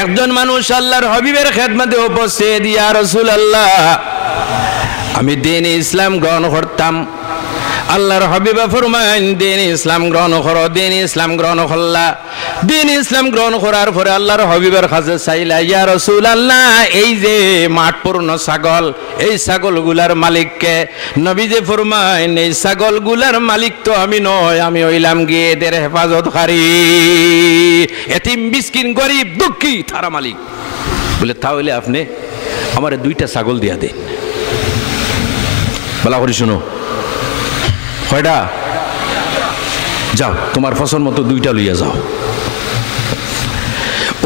একজন মানুষ আল্লাহর হাবিবের খেদমতে উপস্থিত, ইয়া রাসূলুল্লাহ আমি দ্বীন ইসলাম গ্রহণ করতাম। আল্লাহর হাবিবে ফরমাইন দ্বীন ইসলাম গ্রহণ করো। দ্বীন ইসলাম গ্রহণ করলা। দ্বীন ইসলাম গ্রহণ করার পরে আল্লাহর হাবিবের কাছে চাইলা, ইয়া রাসূলুল্লাহ এই যে মাঠপূর্ণ ছাগল, এই ছাগলগুলার মালিককে? নবীজি ফরমাইন এই ছাগলগুলার মালিক তো আমি নয়, আমি হইলাম গিয়ে এদের হেফাজতকারী। এতিম মিসকিন গরিব দুঃখী তারা মালিক। বলে তাহলে আপনি আমার 2টা ছাগল দিয়া দেন। বলা করি শুনো, কয়টা? যাও তোমার পছন্দ মতো 2টা লইয়া যাও।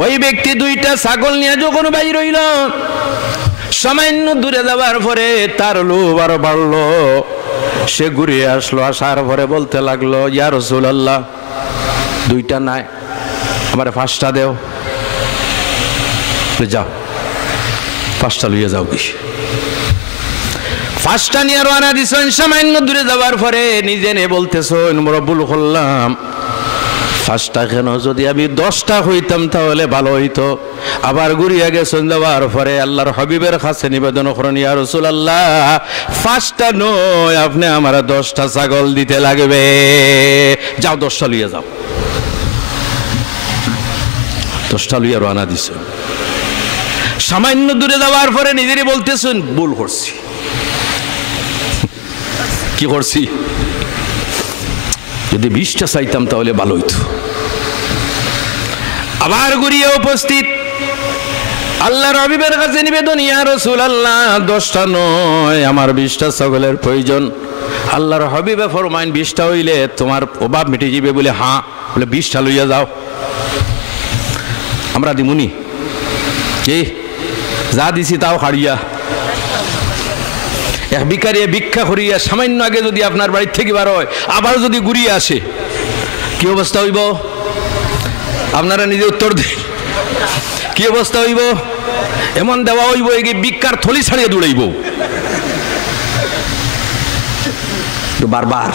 ওই ব্যক্তি 2টা ছাগল নিয়ে যখন বাইর হইল, সামান্য দূরে যাওয়ার পরে তার লোভ আরো বাড়লো। সে ঘুরে আসলো, আসার পরে বলতে লাগলো, ইয়া রাসূলুল্লাহ 2টা নাই, আমার 5টা দেও। যাও 5টা লইয়া যাও। কি 5টা নিয়ে রওনা দিছেন। সামান্য দূরে যাওয়ার পরে নিজে নে বলতেছেন, বড় ভুল করলাম, 5টা কেন, যদি আমি 10টা হইতাম তাহলে ভালো হইতো। আবার ঘুরিয়া গেছেন, যাওয়ার পরে আল্লাহর হাবিবের কাছে নিবেদন করেন, ইয়া রাসূলুল্লাহ 5টা নয়, আপনি আমার 10টা ছাগল দিতে লাগবে। যাও 10টা লইয়া যাও। 10টা লইয়া রওনা দিছেন। সামান্য দূরে যাওয়ার পরে নিজেরই বলতেছেন, ভুল করছি। কি করছি? যদি 20টা চাইতাম তাহলে ভালো হইতো। আবার ঘুরিয়ে উপস্থিত, আল্লাহর হাবিবের কাছে নিবেদন, ইয়া রাসূলুল্লাহ 10টা নয়, আমার 20টা ছাগলের প্রয়োজন। আল্লাহর হাবিবে ফরমাইন 20টা হইলে তোমার অভাব মিটে যাবে। বলে হ্যাঁ। বলে 20টা লইয়া যাও। আমরা দিমুনি এই যা দিছি তাও হারিয়া। এক ভিখারি ভিক্ষা করিয়া সামান্য আগে যদি আপনার বাড়ির থেকে বার হয়, আবার যদি ঘুরিয়ে আসে, কি অবস্থা হইব? আপনারা নিজে উত্তর দিন, কি অবস্থা হইব? এমন দেওয়া হইব এই ভিক্ষার থলি ছাড়িয়ে দৌড়াইব বারবার।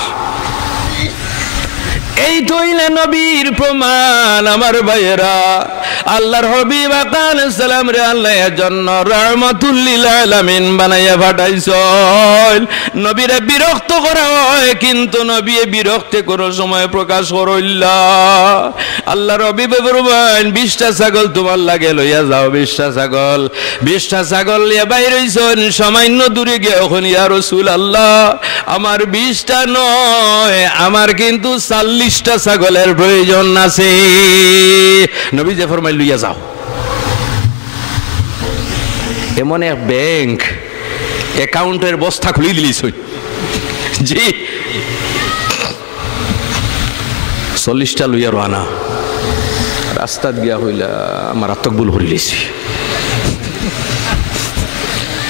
এই তো হইলে নবীর প্রমাণ আমার ভাইয়েরা। আল্লাহর হাবিব আলাইহিস সালাম রে আল্লাহ এর জন্য রাহমাতুল লিল আলামিন বানাইয়া পাঠাইছেন। নবীরে বিরক্ত করা হয়, কিন্তু নবী বিরক্তি কোনো সময় প্রকাশ করইলা। আল্লাহর হাবিব বলেন 20টা ছাগল তোমার লাগে লইয়া যাও। 20টা ছাগল, 20টা ছাগল নিয়ে বাইর হইছেন। সামান্য দূরে গিয়ে এখন, ইয়া রাসূলুল্লাহ আমার 20টা নয়, আমার কিন্তু 40টা ছাগলের প্রয়োজন আছে। নবী যে ফরমাইল লইয়া যাও। এমন এক ব্যাংক অ্যাকাউন্টের বস্তা খুলে দিলিস জি, 40টা লইয়া রানা রাস্তা গিয়া হইলা আমার আত্মকবুল হরিলিছি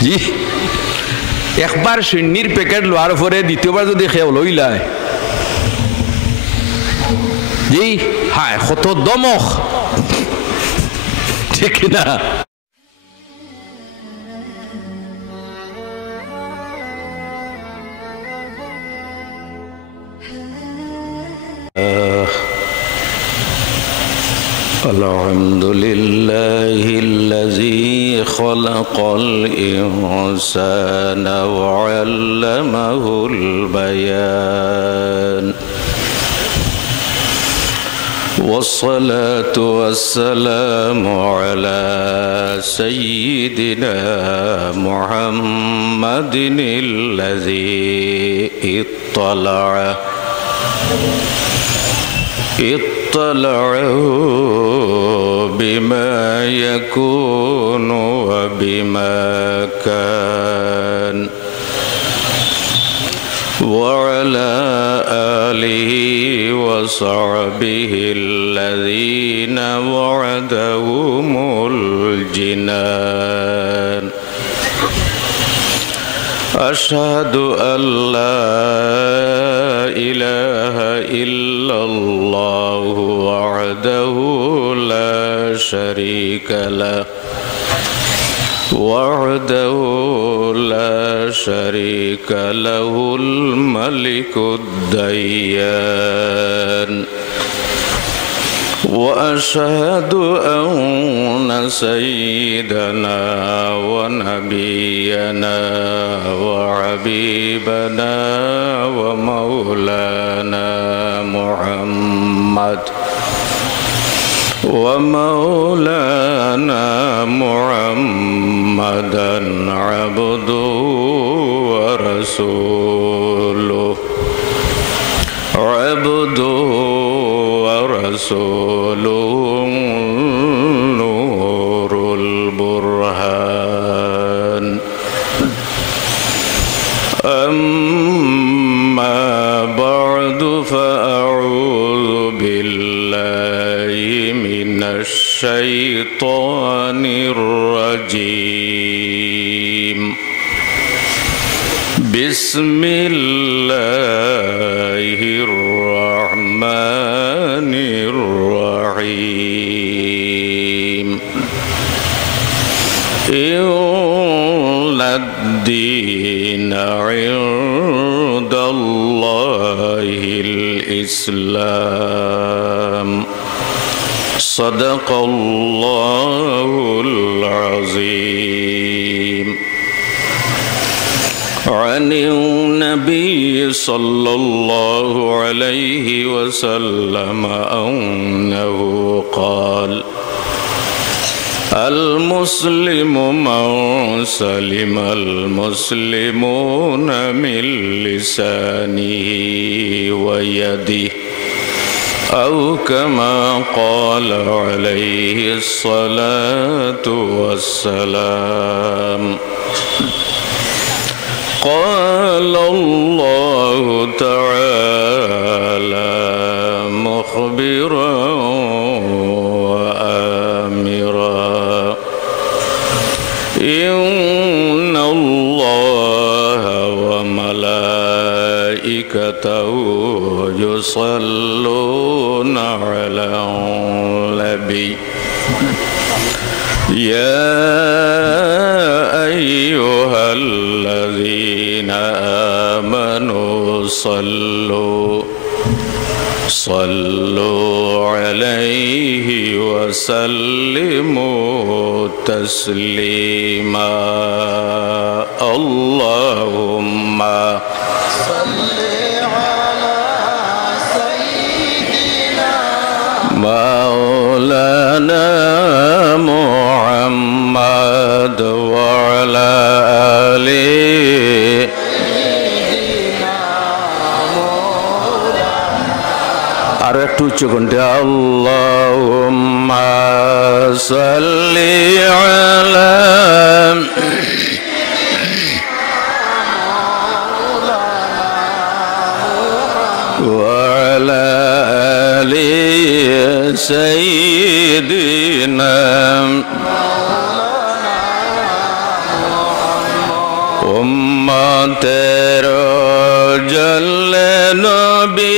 জি। একবার শূন্যের প্যাকেট লোয়ার পরে দ্বিতীয়বার যদি খেয়ে লইলায় জি, হায় কত দমক, ঠিক না? আলহামদুলিল্লাহিল্লাযী খালাকাল ইনসানা ওয়া আল্লামাহুল বায়ান। والصلاة والسلام على سيدنا محمد الذي اطلعه بما يكون وبما كان وعلى آله وصحبه الذين وعدهم الجنان. أشهد أن لا إله إلا الله وحده لا شريك له وحده لا شريك له الملك الديان. وأشهد أن سيدنا ونبينا وحبيبنا ومولانا محمدا عبده ورسوله نور البرهان أما بعد فأعوذ بالله من الشيطان الرجيم بسم الله الرحمن الرحيم إن الدين عند الله الإسلام صدق الله العظيم. عن النبي صلى الله عليه وسلم أنه قال: المسلم من سلم المسلمون من لسانه ويده أو كما قال عليه الصلاة والسلام. قال الله تعالى مخبرا وآمرا: إن الله وملائكته يصلون على النبي يا أيها الذين آمنوا صلوا عليه وسلموا تسليما. اللهم صل على سيدنا مولانا محمد وعلى آله আর একটু উচ্চ কণ্ঠে আল্লাহুম্মা সাল্লি আলা ওয়া আলা আলি সাইয়্যিদিনা উম্মতের জল্লে নবী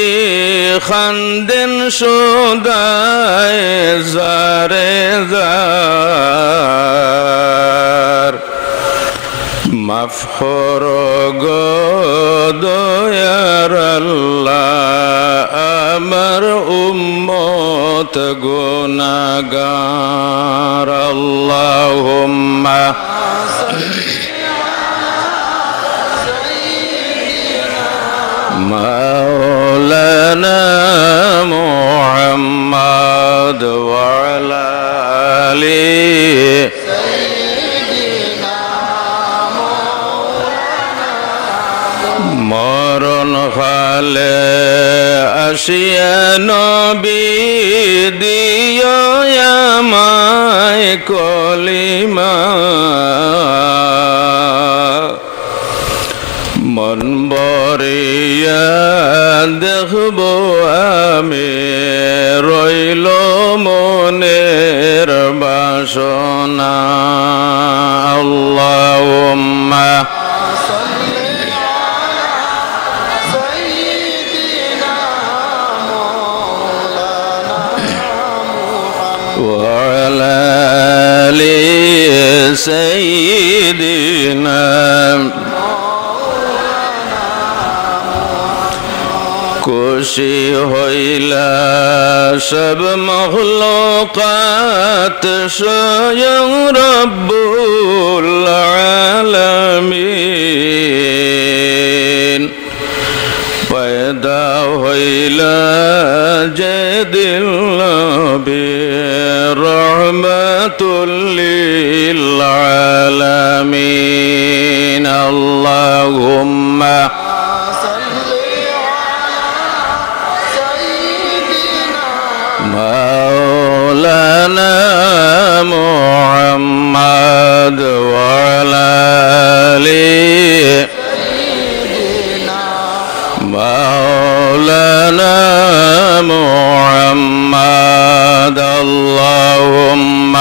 খান্দেন সদায় জারে জার মাফ করো দয়ার আল্লাহ আমার উম্মত গুনাহগার। আল্লাহুম্মা مولانا محمد وعلى آله سيدنا مولانا মরণ কালে আসিয়া নবী দিও আমায় কলিমা মন বরিয়া দেখব আমি রইল মনের বাসনা। আল্লাহুম্মা সাল্লি আলা সাইয়্যিদিনা মাওলানা মুহাম্মদ ওয়া আলা আলি সাইয়্যিদিনা খুশি হইলা সব মখলুকাত স্বয়ং রব্বুল আলামিন পয়দা হইলা যে দিল নবী রহমাতুল লিল আলামিন আল্লাহুম্মা مولانا محمد وعلى آله مولانا محمد اللهم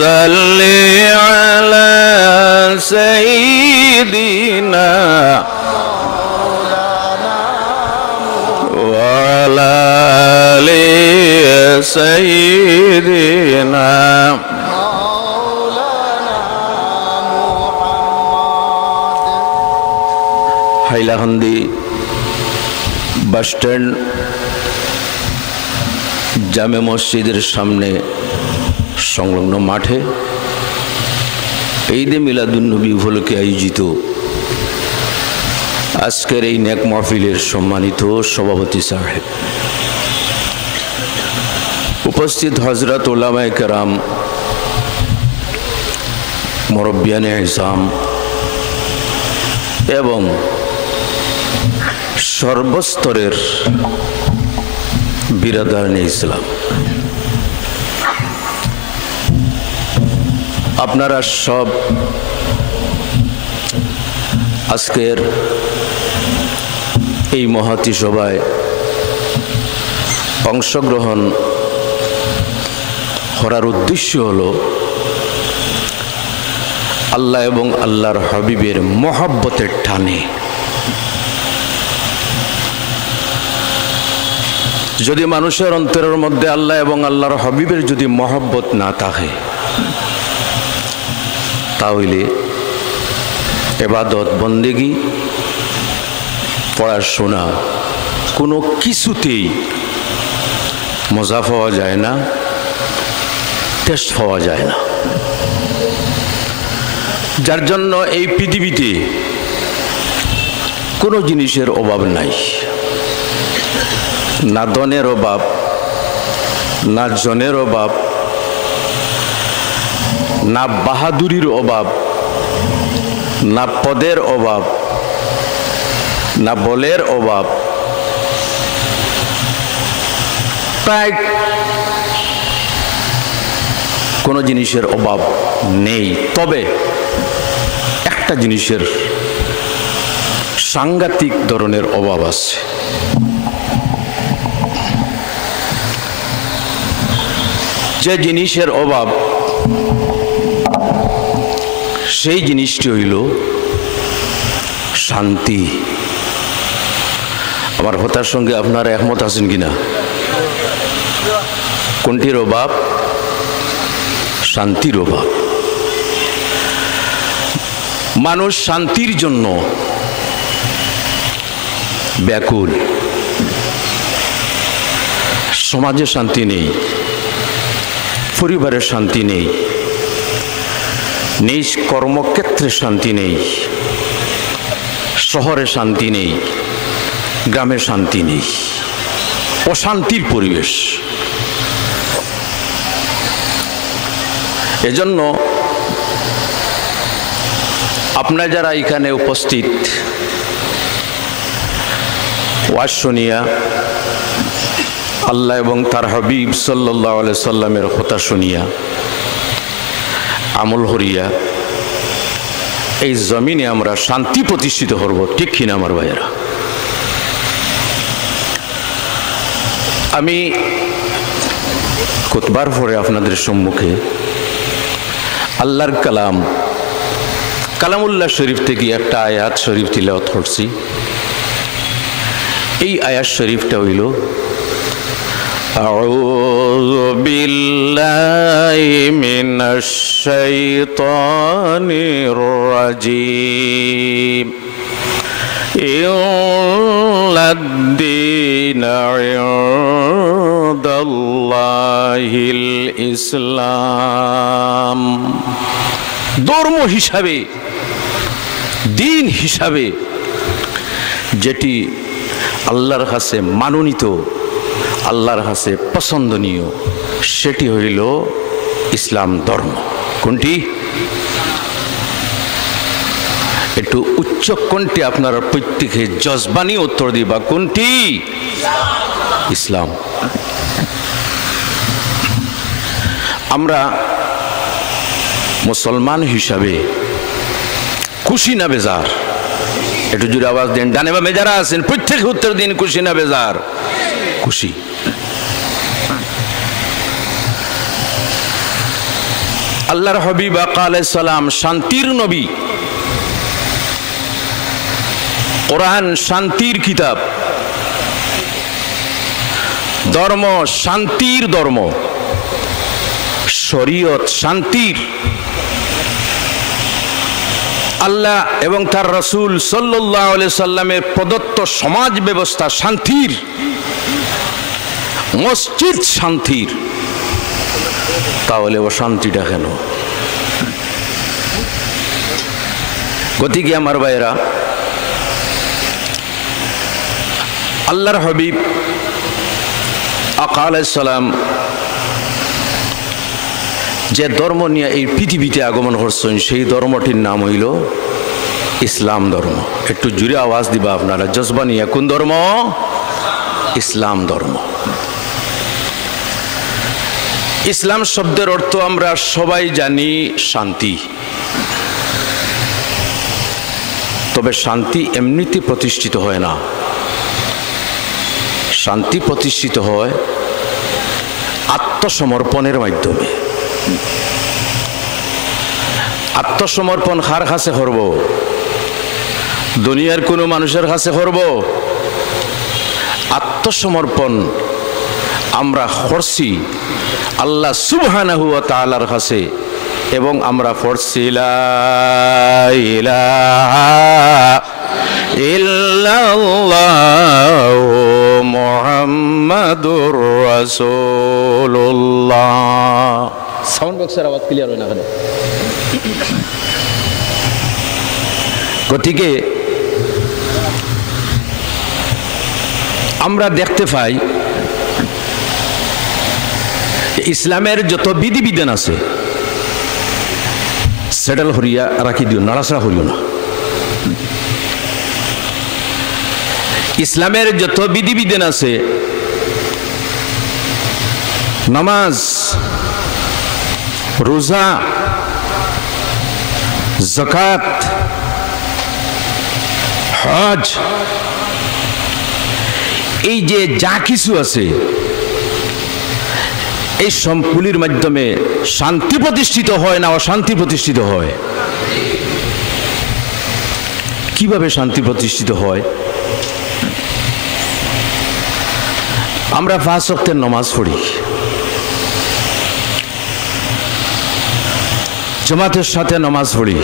صل على سيدنا وعلى سيدنا হাইলাকান্দি বাস স্ট্যান্ড জামে মসজিদের সামনে সংলগ্ন মাঠে ঈদে মিলাদুন্নবী উপলক্ষে আয়োজিত আজকের এই নেক মাহফিলের সম্মানিত সভাপতি সাহেব, উপস্থিত হযরত উলামায়ে কেরাম, মুরব্বিয়ানে ইসলাম এবং সর্বস্তরের বিরাদারানে ইসলাম, আপনারা সব আজকের এই মহতী সভায় অংশগ্রহণ করার উদ্দেশ্য হলো আল্লাহ এবং আল্লাহর হাবিবের মহব্বতের টানে যদি মানুষের অন্তরের মধ্যে আল্লাহ এবং আল্লাহর হাবিবের যদি মহব্বত না থাকে, তাহলে ইবাদত বন্দেগী পড়াশোনা কোনো কিছুতেই মজা পাওয়া যায় না, টেস্ট পাওয়া যায় না। যার জন্য এই পৃথিবীতে কোনো জিনিসের অভাব নাই, না ধনের অভাব, না জনের অভাব, না বাহাদুরির অভাব, না পদের অভাব, না বলের অভাব, প্রায় কোনো জিনিসের অভাব নেই। তবে একটা জিনিসের সাংঘাতিক ধরনের অভাব আছে, যে জিনিসের অভাব সেই জিনিসটি হইল শান্তি। আমার কথার সঙ্গে আপনারা একমত আছেন কিনা? কোনটির অভাব? শান্তির অভাব। মানুষ শান্তির জন্য ব্যাকুল। সমাজে শান্তি নেই, পরিবারের শান্তি নেই, নিজ কর্মক্ষেত্রে শান্তি নেই, শহরে শান্তি নেই, গ্রামে শান্তি নেই, অশান্তির পরিবেশ। এজন্য আপনারা যারা এখানে উপস্থিত ওয়াজ শুনিয়া আল্লাহ এবং তার হাবিব সাল্লাল্লাহু আলাইহি সাল্লামের কথা শুনিয়া আমল করিয়া এই জমিনে আমরা শান্তি প্রতিষ্ঠিত করব, ঠিক কিনা আমার ভাইয়েরা? আমি খুতবার পরে আপনাদের সম্মুখে আল্লাহর কালামুল্লাহ শরীফ থেকে একটা আয়াত শরীফ তিলাওয়াত করছি। এই আয়াত শরীফটা হইল আউযু বিল্লাহি মিনাশ শাইতানির রাজীম ইল্লাল্লাযী ইনদাল্লাহিল ইসলাম। ধর্ম হিসাবে, দিন হিসাবে যেটি আল্লাহর কাছে মানোনীত, আল্লাহর কাছে পছন্দনীয়, সেটি হইল ইসলাম ধর্ম। কোনটি? একটু উচ্চ কণ্ঠে আপনারা প্রত্যেকে জজবানি উত্তর দিবা, কোনটি? ইসলাম। আমরা মুসলমান হিসাবে খুশি না বেজার? একটু জোরে আওয়াজ দেন। ডানে বামে যারা আছেন প্রত্যেকে উত্তর দিন, খুশি না বেজার? খুশি। আল্লাহর হাবিব আলাইহিস সালাম শান্তির নবী, কোরআন শান্তির কিতাব, ধর্ম শান্তির ধর্ম, শরীয়ত শান্তির, আল্লাহ এবং তার রাসূল সাল্লাল্লাহু আলাইহি সাল্লামের প্রদত্ত সমাজ ব্যবস্থা শান্তির, মসজিদ শান্তির। তাহলে অশান্তিটা কেন? গতিকে আমার ভাইয়েরা, আল্লাহর হাবিব আকা আলাইহিস সালাম যে ধর্ম নিয়ে এই পৃথিবীতে আগমন করছেন, সেই ধর্মটির নাম হইল ইসলাম ধর্ম। একটু জোরে আওয়াজ দিবা আপনারা, জজবা নিয়ে। কোন ধর্ম? ইসলাম ধর্ম। ইসলাম শব্দের অর্থ আমরা সবাই জানি শান্তি। তবে শান্তি এমনিতে প্রতিষ্ঠিত হয় না। শান্তি প্রতিষ্ঠিত হয় আত্মসমর্পণের মাধ্যমে। আত্মসমর্পণ কার কাছে করব? দুনিয়ার কোনো মানুষের কাছে করব? আত্মসমর্পণ আমরা করছি আল্লাহ সুবহানাহু ওয়া তাআলার কাছে, এবং আমরা পড়ছি লা ইলাহা ইল্লাল্লাহু মুহাম্মাদুর রাসূলুল্লাহ। সাউন্ড বক্সের আওয়াজ ক্লিয়ার হয় না কেন? গতিকে আমরা দেখতে পাই ইসলামের যত বিধিবিধান আছে সেটেল হরিয়া রাখি দিও, নাড়াচাড়া হরিও না। ইসলামের যত বিধিবিধান আছে, নামাজ, রোজা, যাকাত, হজ, এই যে যা কিছু আছে, এই সম্পূর্ণের মাধ্যমে শান্তি প্রতিষ্ঠিত হয় না অশান্তি প্রতিষ্ঠিত হয়? কিভাবে শান্তি প্রতিষ্ঠিত হয়? আমরা 5 ওয়াক্তের নামাজ পড়ি, জামাতের সাথে নামাজ পড়ি।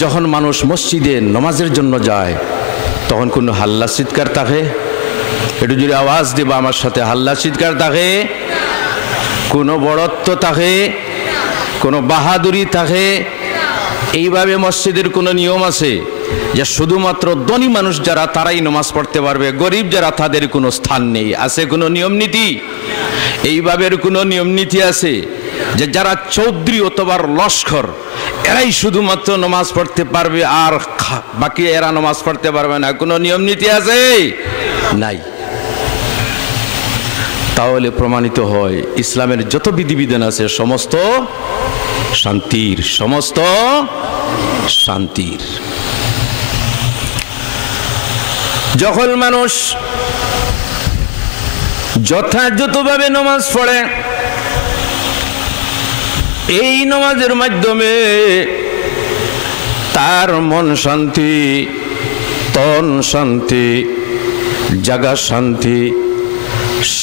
যখন মানুষ মসজিদে নামাজের জন্য যায়, তখন কোনো হাল্লা চিৎকার থাকে? একটু জোরে আওয়াজ দেবা আমার সাথে। হাল্লা চিৎকার থাকে? কোনো বড়ত্ব থাকে? কোনো বাহাদুরি থাকে? এইভাবে মসজিদের কোনো নিয়ম আছে যে শুধুমাত্র ধনী মানুষ যারা তারাই নামাজ পড়তে পারবে, গরিব যারা তাদের কোনো স্থান নেই? আছে কোনো নিয়ম নীতি? এইভাবে কোনো নিয়ম নীতি আছে যে যারা চৌধুরী অথবা লস্কর এরাই শুধুমাত্র নামাজ পড়তে পারবে আর বাকি এরা নামাজ পড়তে পারবে না? কোনো নিয়ম নীতি আছে? নাই। তাহলে প্রমাণিত হয় ইসলামের যত বিধিবিধান আছে সমস্ত শান্তির, সমস্ত শান্তির। যখন মানুষ যথাযথভাবে নামাজ পড়ে, এই নামাজের মাধ্যমে তার মন শান্তি, তন শান্তি, জাগা শান্তি,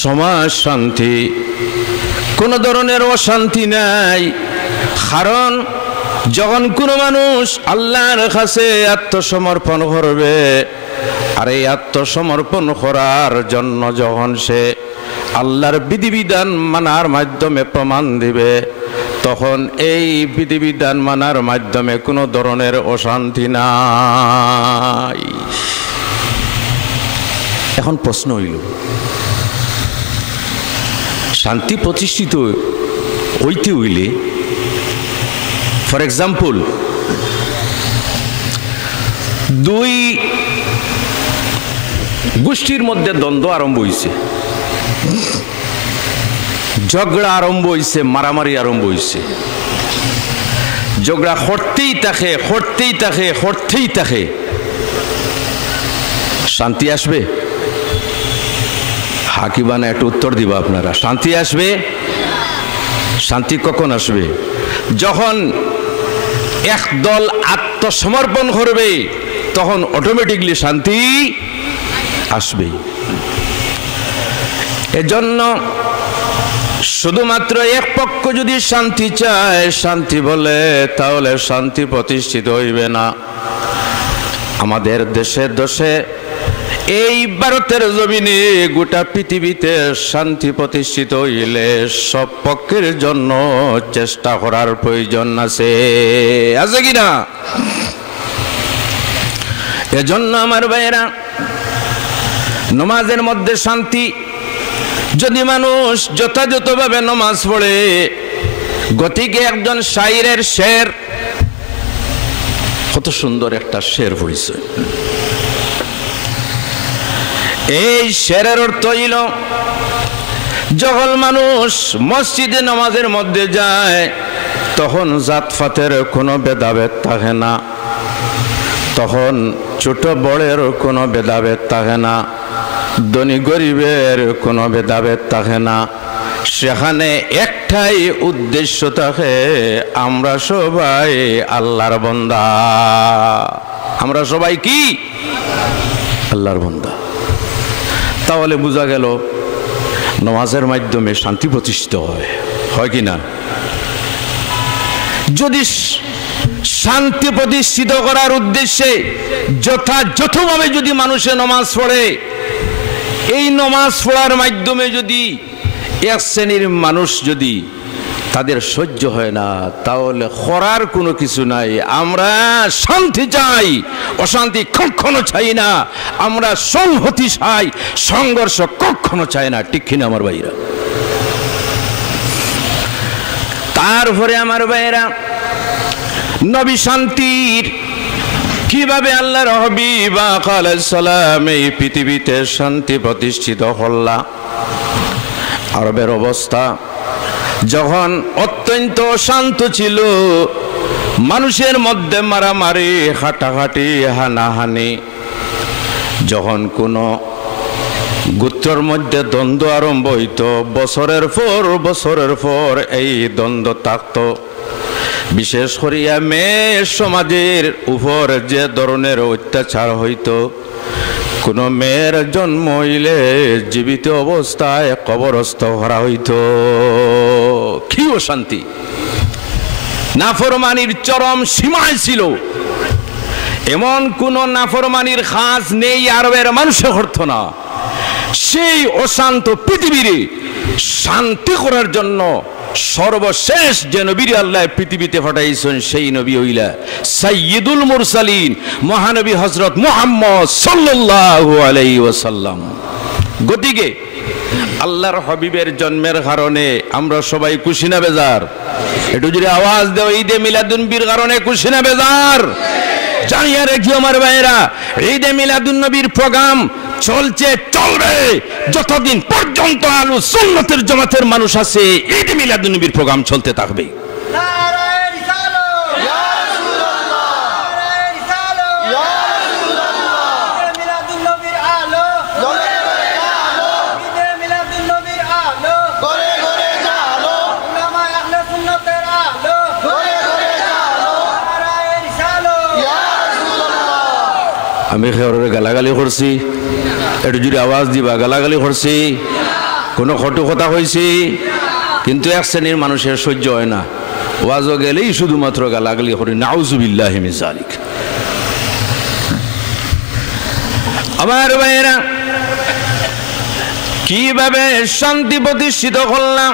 সমাজ শান্তি, কোন ধরনের অশান্তি নাই। কারণ যখন কোনো মানুষ আল্লাহর কাছে আত্মসমর্পণ করবে, আর এই আত্মসমর্পণ করার জন্য যখন সে আল্লাহর বিধিবিধান মানার মাধ্যমে প্রমাণ দিবে, তখন এই বিধিবিধান মানার মাধ্যমে কোনো ধরনের অশান্তি নাই। এখন প্রশ্ন হইল, শান্তি প্রতিষ্ঠিত হইতে হইলে, ফর এক্সাম্পল, দুই গোষ্ঠীর মধ্যে দ্বন্দ্ব আরম্ভ হয়েছে, ঝগড়া আরম্ভ হয়েছে, মারামারি আরম্ভ হয়েছে, ঝগড়া হরতেই থাকে, হরতেই থাকে, হরতেই থাকে, শান্তি আসবে? হাকিবানা একটু উত্তর দিবা আপনারা। শান্তি আসবে? শান্তি কখন আসবে? যখন একদল আত্মসমর্পণ করবে, তখন অটোমেটিকলি শান্তি আসবে। এজন্য শুধুমাত্র এক পক্ষ যদি শান্তি চায়, শান্তি বলে, তাহলে শান্তি প্রতিষ্ঠিত হইবে না। আমাদের দেশে দেশে, এই ভারতের জমিনে, গোটা পৃথিবীতে শান্তি প্রতিষ্ঠিত হইলে সব পক্ষের জন্য চেষ্টা করার প্রয়োজন আছে, আছে কিনা? এজন্য আমার ভাইয়েরা, নমাজের মধ্যে শান্তি, যদি মানুষ যথাযথভাবে নমাজ পড়ে, গতিকে একজন শায়রের শের, কত সুন্দর একটা শের পড়েছে। এই শেরের অর্থ হইল, যখন মানুষ মসজিদে নামাজের মধ্যে যায়, তখন জাতফাতের কোনো ভেদাভেদ থাকে না, তখন ছোট বড়ের কোনো ভেদাভেদ থাকে না, ধনী গরিবের কোনো ভেদাভেদ থাকে না। সেখানে একটাই উদ্দেশ্য থাকে, আমরা সবাই আল্লাহর বান্দা। আমরা সবাই কি? আল্লাহর বান্দা। তাহলে বোঝা গেল নামাজের মাধ্যমে শান্তি প্রতিষ্ঠিত হয় কি না? যদি শান্তি প্রতিষ্ঠিত করার উদ্দেশ্যে যথাযথভাবে যদি মানুষে নামাজ পড়ে, এই নামাজ পড়ার মাধ্যমে যদি এক শ্রেণীর মানুষ যদি তাদের সহ্য হয় না, তাহলে করার কোনো কিছু নাই। আমরা শান্তি চাই, অশান্তি কখনো চাই না। আমরা সংহতি চাই, সংঘর্ষ কখনো চাই না, ঠিক কিনা আমার ভাইরা? তারপরে আমার ভাইরা, নবী শান্তির কিভাবে আল্লাহর হাবিব আলাইহিস সালাম এই পৃথিবীতে শান্তি প্রতিষ্ঠিত হল্লা। আরবের অবস্থা যখন অত্যন্ত শান্ত ছিল, মানুষের মধ্যে মারামারি, হাঁটাহাঁটি, হানাহানি, যখন কোনো গোত্রের মধ্যে দ্বন্দ্ব আরম্ভ হইত, বছরের পর এই দ্বন্দ্ব থাকত। বিশেষ করিয়া মেয়ে সমাজের উপর যে ধরনের অত্যাচার হইত, কোনো মেয়ের জন্ম হইলে জীবিত অবস্থায় কবরস্থ করা হইত। কি অশান্তি! নাফরমানির চরম সীমায় ছিল। এমন কোন নাফরমানির খাস নেই আরবের মানুষে করত না। সেই অশান্ত পৃথিবীর শান্তি করার জন্য সর্বশেষ যে নবীর আল্লাহ পৃথিবীতে পাঠাইছেন, সেই নবী হইলা সাইয়্যিদুল মুরসালিন, মহানবী হযরত মুহাম্মদ সাল্লাল্লাহু আলাইহি ওয়াসাল্লাম। গতিকে আল্লাহর হাবিবের জন্মের কারণে আমরা সবাই খুশি না বেজার? একটু যদি আওয়াজ দেও, ঈদে মিলাদুন নবীর কারণে খুশি না বেজার? জানিয়ে রেখি আমার ভাইয়েরা, ঈদে মিলাদুন নবীর প্রোগ্রাম চলছে, চলবে যতদিন পর্যন্ত আহলে সুন্নাতের জামাতের মানুষ আছে। ঈদ মিলাদুন নবীর প্রোগ্রাম চলতে থাকবে। আমি খেয়ারে গালাগালি করছি? একটু যদি আওয়াজ দিবা। গালাগালি করছি? কোনো কটু কথা হয়েছি? কিন্তু এক শ্রেণীর মানুষের সহ্য হয় না, ওয়াজও গেলেই শুধুমাত্র গালাগালি করি। নাউযুবিল্লাহি মিন যালিক। আমার ভাইয়েরা, কিভাবে শান্তি প্রতিষ্ঠিত করলাম?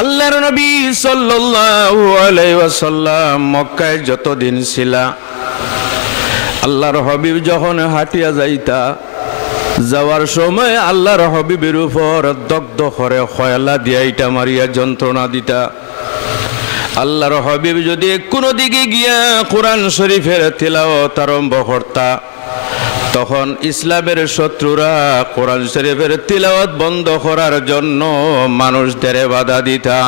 আল্লাহর নবী সাল্লাল্লাহু আলাইহি ওয়াসাল্লাম মক্কায় যতদিন ছিল, আল্লাহর হাবিব যখন হাঁটিয়া যাইতা, যাওয়ার সময় আল্লাহর হাবিবের উপর দগ্ধ করে খয়লা দিয়া ইটা মারিয়া যন্ত্রণা দিতা। আল্লাহর হাবিব যদি কোনো দিকে গিয়া কোরআন শরীফের তিলাওয়াত আরম্ভ করতা, তখন ইসলামের শত্রুরা কোরআন শরীফের তিলাওয়াত বন্ধ করার জন্য মানুষদের বাধা দিতা।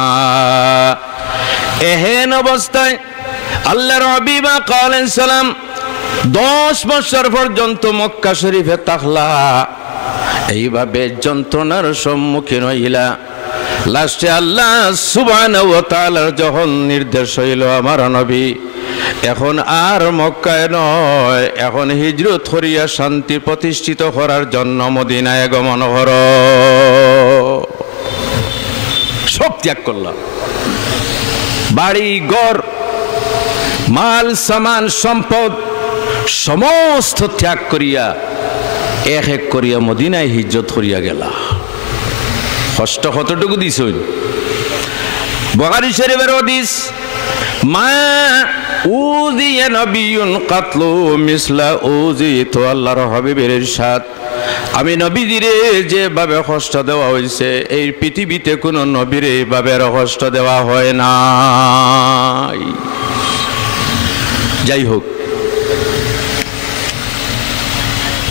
এহেন অবস্থায় আল্লাহর হাবিব আলাইহিস সালাম 10 বছর পর্যন্ত মক্কা শরীফে থাকলা, এইভাবে যন্ত্রণার সম্মুখীন হইলা। লাস্টে আল্লাহ সুবহানাহু ওয়া তাআলার যখন নির্দেশ হইল, আমার নবী এখন আর মক্কায় নয়, এখন হিজরত করিয়া শান্তি প্রতিষ্ঠিত করার জন্য মদিনায় গমন কর। সব ত্যাগ করলাম, বাড়ি ঘর মাল সামান সম্পদ সমস্ত ত্যাগ করিয়া এক এক করিয়া মদিনায় হিজরত করিয়া গেলা। কষ্ট কতটুকু দিছ? বুখারী শরীফের হাদিস, মা উযিয়া নবিয়্যুন কাতলু মিসলা উযিতু, আল্লাহর হাবিবের ইরশাদ, আমি নবীজিরে যেভাবে কষ্ট দেওয়া হয়েছে এই পৃথিবীতে কোনো নবীরে এইভাবে কষ্ট দেওয়া হয় নাই। যাই হোক,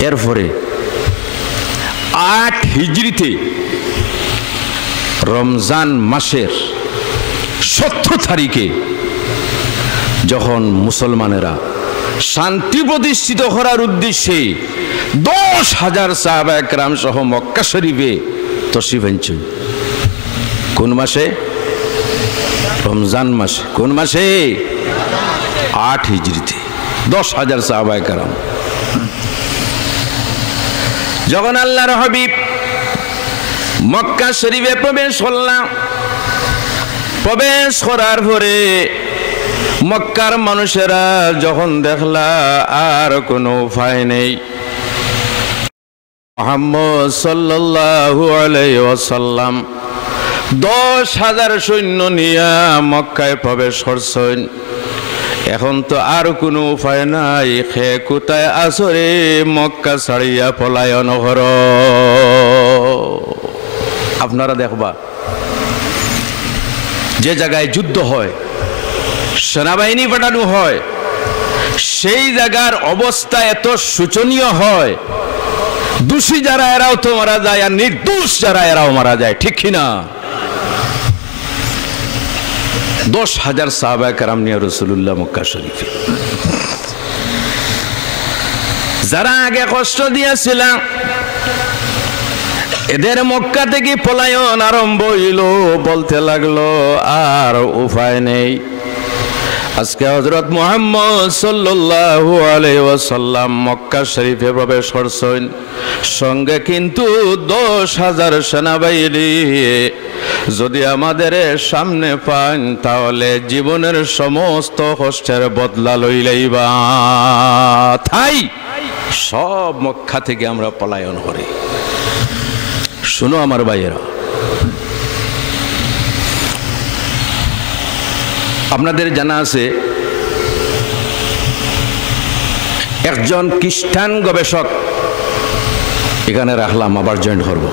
এরপরে 8 হিজরিতে রমজান মাসের 17 তারিখে যখন মুসলমানেরা শান্তি প্রতিষ্ঠিত করার উদ্দেশ্যে 10,000 সাহাবায়ে কেরাম সহ মক্কা শরীফে তশরিফ আনছেন। কোন মাসে? রমজান মাসে। কোন মাসে? 8 হিজরিতে 10,000 সাহাবায়ে কেরাম। যখন আল্লাহর হাবিব মক্কা শরীফে প্রবেশ করলাম, প্রবেশ করার পরে মক্কার মানুষেরা যখন দেখলা আর কোনো উপায় নেই, মুহাম্মদ সাল্লাল্লাহু আলাইহি ওয়াসাল্লাম 10,000 সৈন্য নিয়ে মক্কায় প্রবেশ করছেন। এখন তো আর কোনো উপায় নাই, খে কোথায় আসরে মক্কা ছাড়িয়া পলায়ন কর। আপনারা দেখবা, যে জায়গায় যুদ্ধ হয়, সেনাবাহিনী পাঠানো হয়, সেই জায়গার অবস্থা এত শোচনীয় হয়, দোষী যারা এরাও তো মারা যায়, আর নির্দোষ যারা এরাও মারা যায়, ঠিক কিনা? 10,000 সাহাবায়ে কেরাম নিয়ে রাসূলুল্লাহ মক্কা শরীফে। যারা আগে কষ্ট দিয়েছিলাম, এদের মক্কা থেকে পলায়ন আরম্ভ হইল, বলতে লাগলো আর উপায় নেই। আজকে হযরত মুহাম্মদ সাল্লাল্লাহু আলাইহি ওয়াসাল্লাম মক্কা শরীফে প্রবেশ করছেন, সঙ্গে কিন্তু 10,000 সেনাবাহিনী। যদি আমাদের সামনে পান তাহলে জীবনের সমস্ত কষ্টের বদলা লইলেইবা, তাই সব মক্কা থেকে আমরা পলায়ন করি। শুনো আমার ভাইয়েরা, আপনাদের জানা আছে একজন খ্রিস্টান গবেষক, এখানে রাখলাম, আবার জয়েন করব,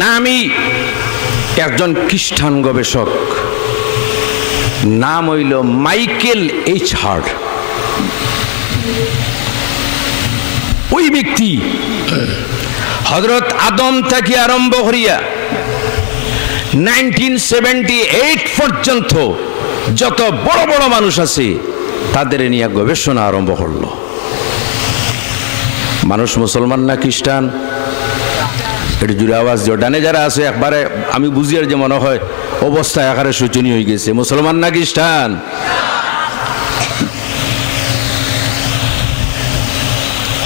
নামই একজন খ্রিস্টান গবেষক, নাম হইল মাইকেল এইচ হার্ট। ওই ব্যক্তি হযরত আদম থেকে আরম্ভ করিয়া 1978 পর্যন্ত যত বড় বড় মানুষ আছে তাদের নিয়ে গবেষণা আরম্ভ করলো। মানুষ মুসলমান না খ্রিস্টান? একটু জুড়ে আওয়াজ দিও। ডানে যারা আছে একবারে আমি বুঝি আর যে মনে হয় অবস্থা একারে শোচনীয় হয়ে গেছে। মুসলমান না খ্রিস্টান?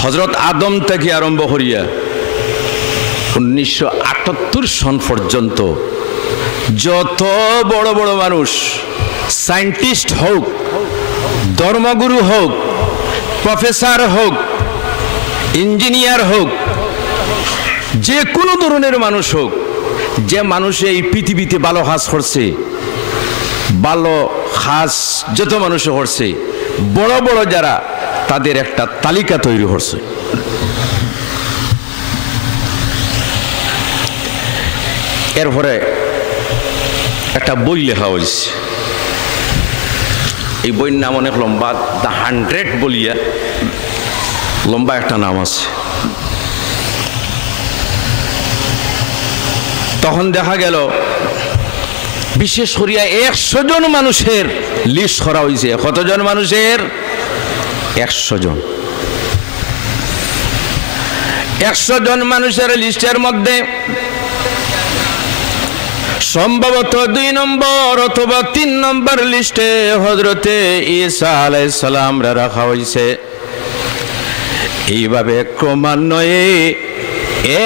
হযরত আদম থেকে আরম্ভ করিয়া 1978 সন পর্যন্ত যত বড় বড় মানুষ, সায়েন্টিস্ট হোক, ধর্মগুরু হোক, প্রফেসর হোক, ইঞ্জিনিয়ার হোক, যে কোনো ধরনের মানুষ হোক, যে মানুষ এই পৃথিবীতে ভালো কাজ করছে, ভালো কাজ যত মানুষ করছে, বড় বড় যারা, তাদের একটা তালিকা তৈরি করছে। এরপরে একটা বই লেখা হয়েছে, এই বইয়ের নাম অনেক লম্বা, দ্য 100 বলিয়া লম্বা একটা নাম আছে। তখন দেখা গেল বিশেষ করিয়া 100 জন মানুষের লিস্ট করা হয়েছে। কতজন মানুষের? 100 জন। 100 জন মানুষের লিস্টের মধ্যে সম্ভবত 2 নম্বর অথবা 3 নম্বর লিস্টে হযরতে ঈসা আলাইহিস সালাম রাখা হয়েছে। এইভাবে ক্রমান্বয়ে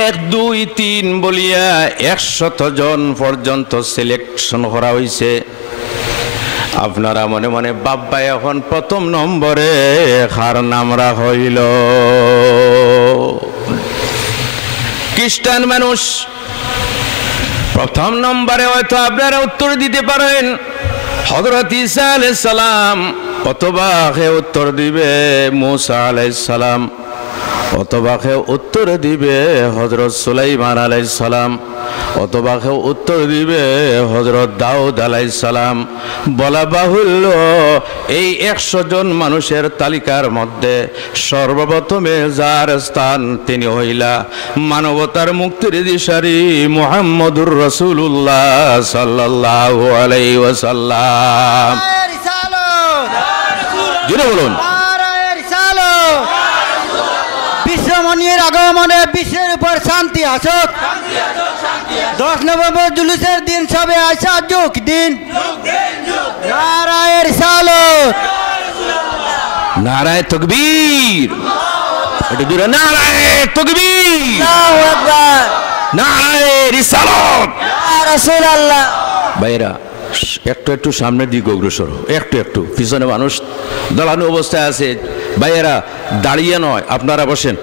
1, 2, 3 বলিয়া 100 জন পর্যন্ত সিলেকশন করা হয়েছে। আপনারা মনে মনে বাবা এখন প্রথম নম্বরে কার নাম রাখা হইল? খ্রিস্টান মানুষ। প্রথম নম্বরে হয়তো আপনারা উত্তর দিতে পারেন হযরত ঈসা আলাইহিস সালাম, অথবা কে উত্তর দিবে মুসা আলাইহিস সালাম, অথবা কে উত্তর দিবে হযরত সুলাইমান আলাইহিস সালাম, অথবা কে উত্তর দিবে হযরত দাউদ আলাইহিস সালাম। বলা বাহুল্য এই 100 জন মানুষের তালিকার মধ্যে সর্বপ্রথমে যার স্থান তিনি হইলা মানবতার মুক্তির দিশারি মুহাম্মদুর রাসূলুল্লাহ সাল্লাল্লাহু আলাইহি ওয়াসাল্লাম। জোরে বলুন। বিশ্বমণির আগমনে বিশ্বের উপর শান্তি আসুক। 10 নভেম্বর জুলুসের দিন সবে আসা যোগ দিন। নারায়ে রিসালাত, নারায়ে তাকবীর, একটু জোরে নারায়ে তাকবীর, আল্লাহু আকবার, নারায়ে রিসালাত, ইয়া রাসূলুল্লাহ। ভাইরা একটু একটু সামনের দিকে অগ্রসর, একটু পিছনে মানুষ দাঁড়ানো অবস্থায় আছে। ভাইয়েরা দাঁড়িয়ে নয়, আপনারা বসেন,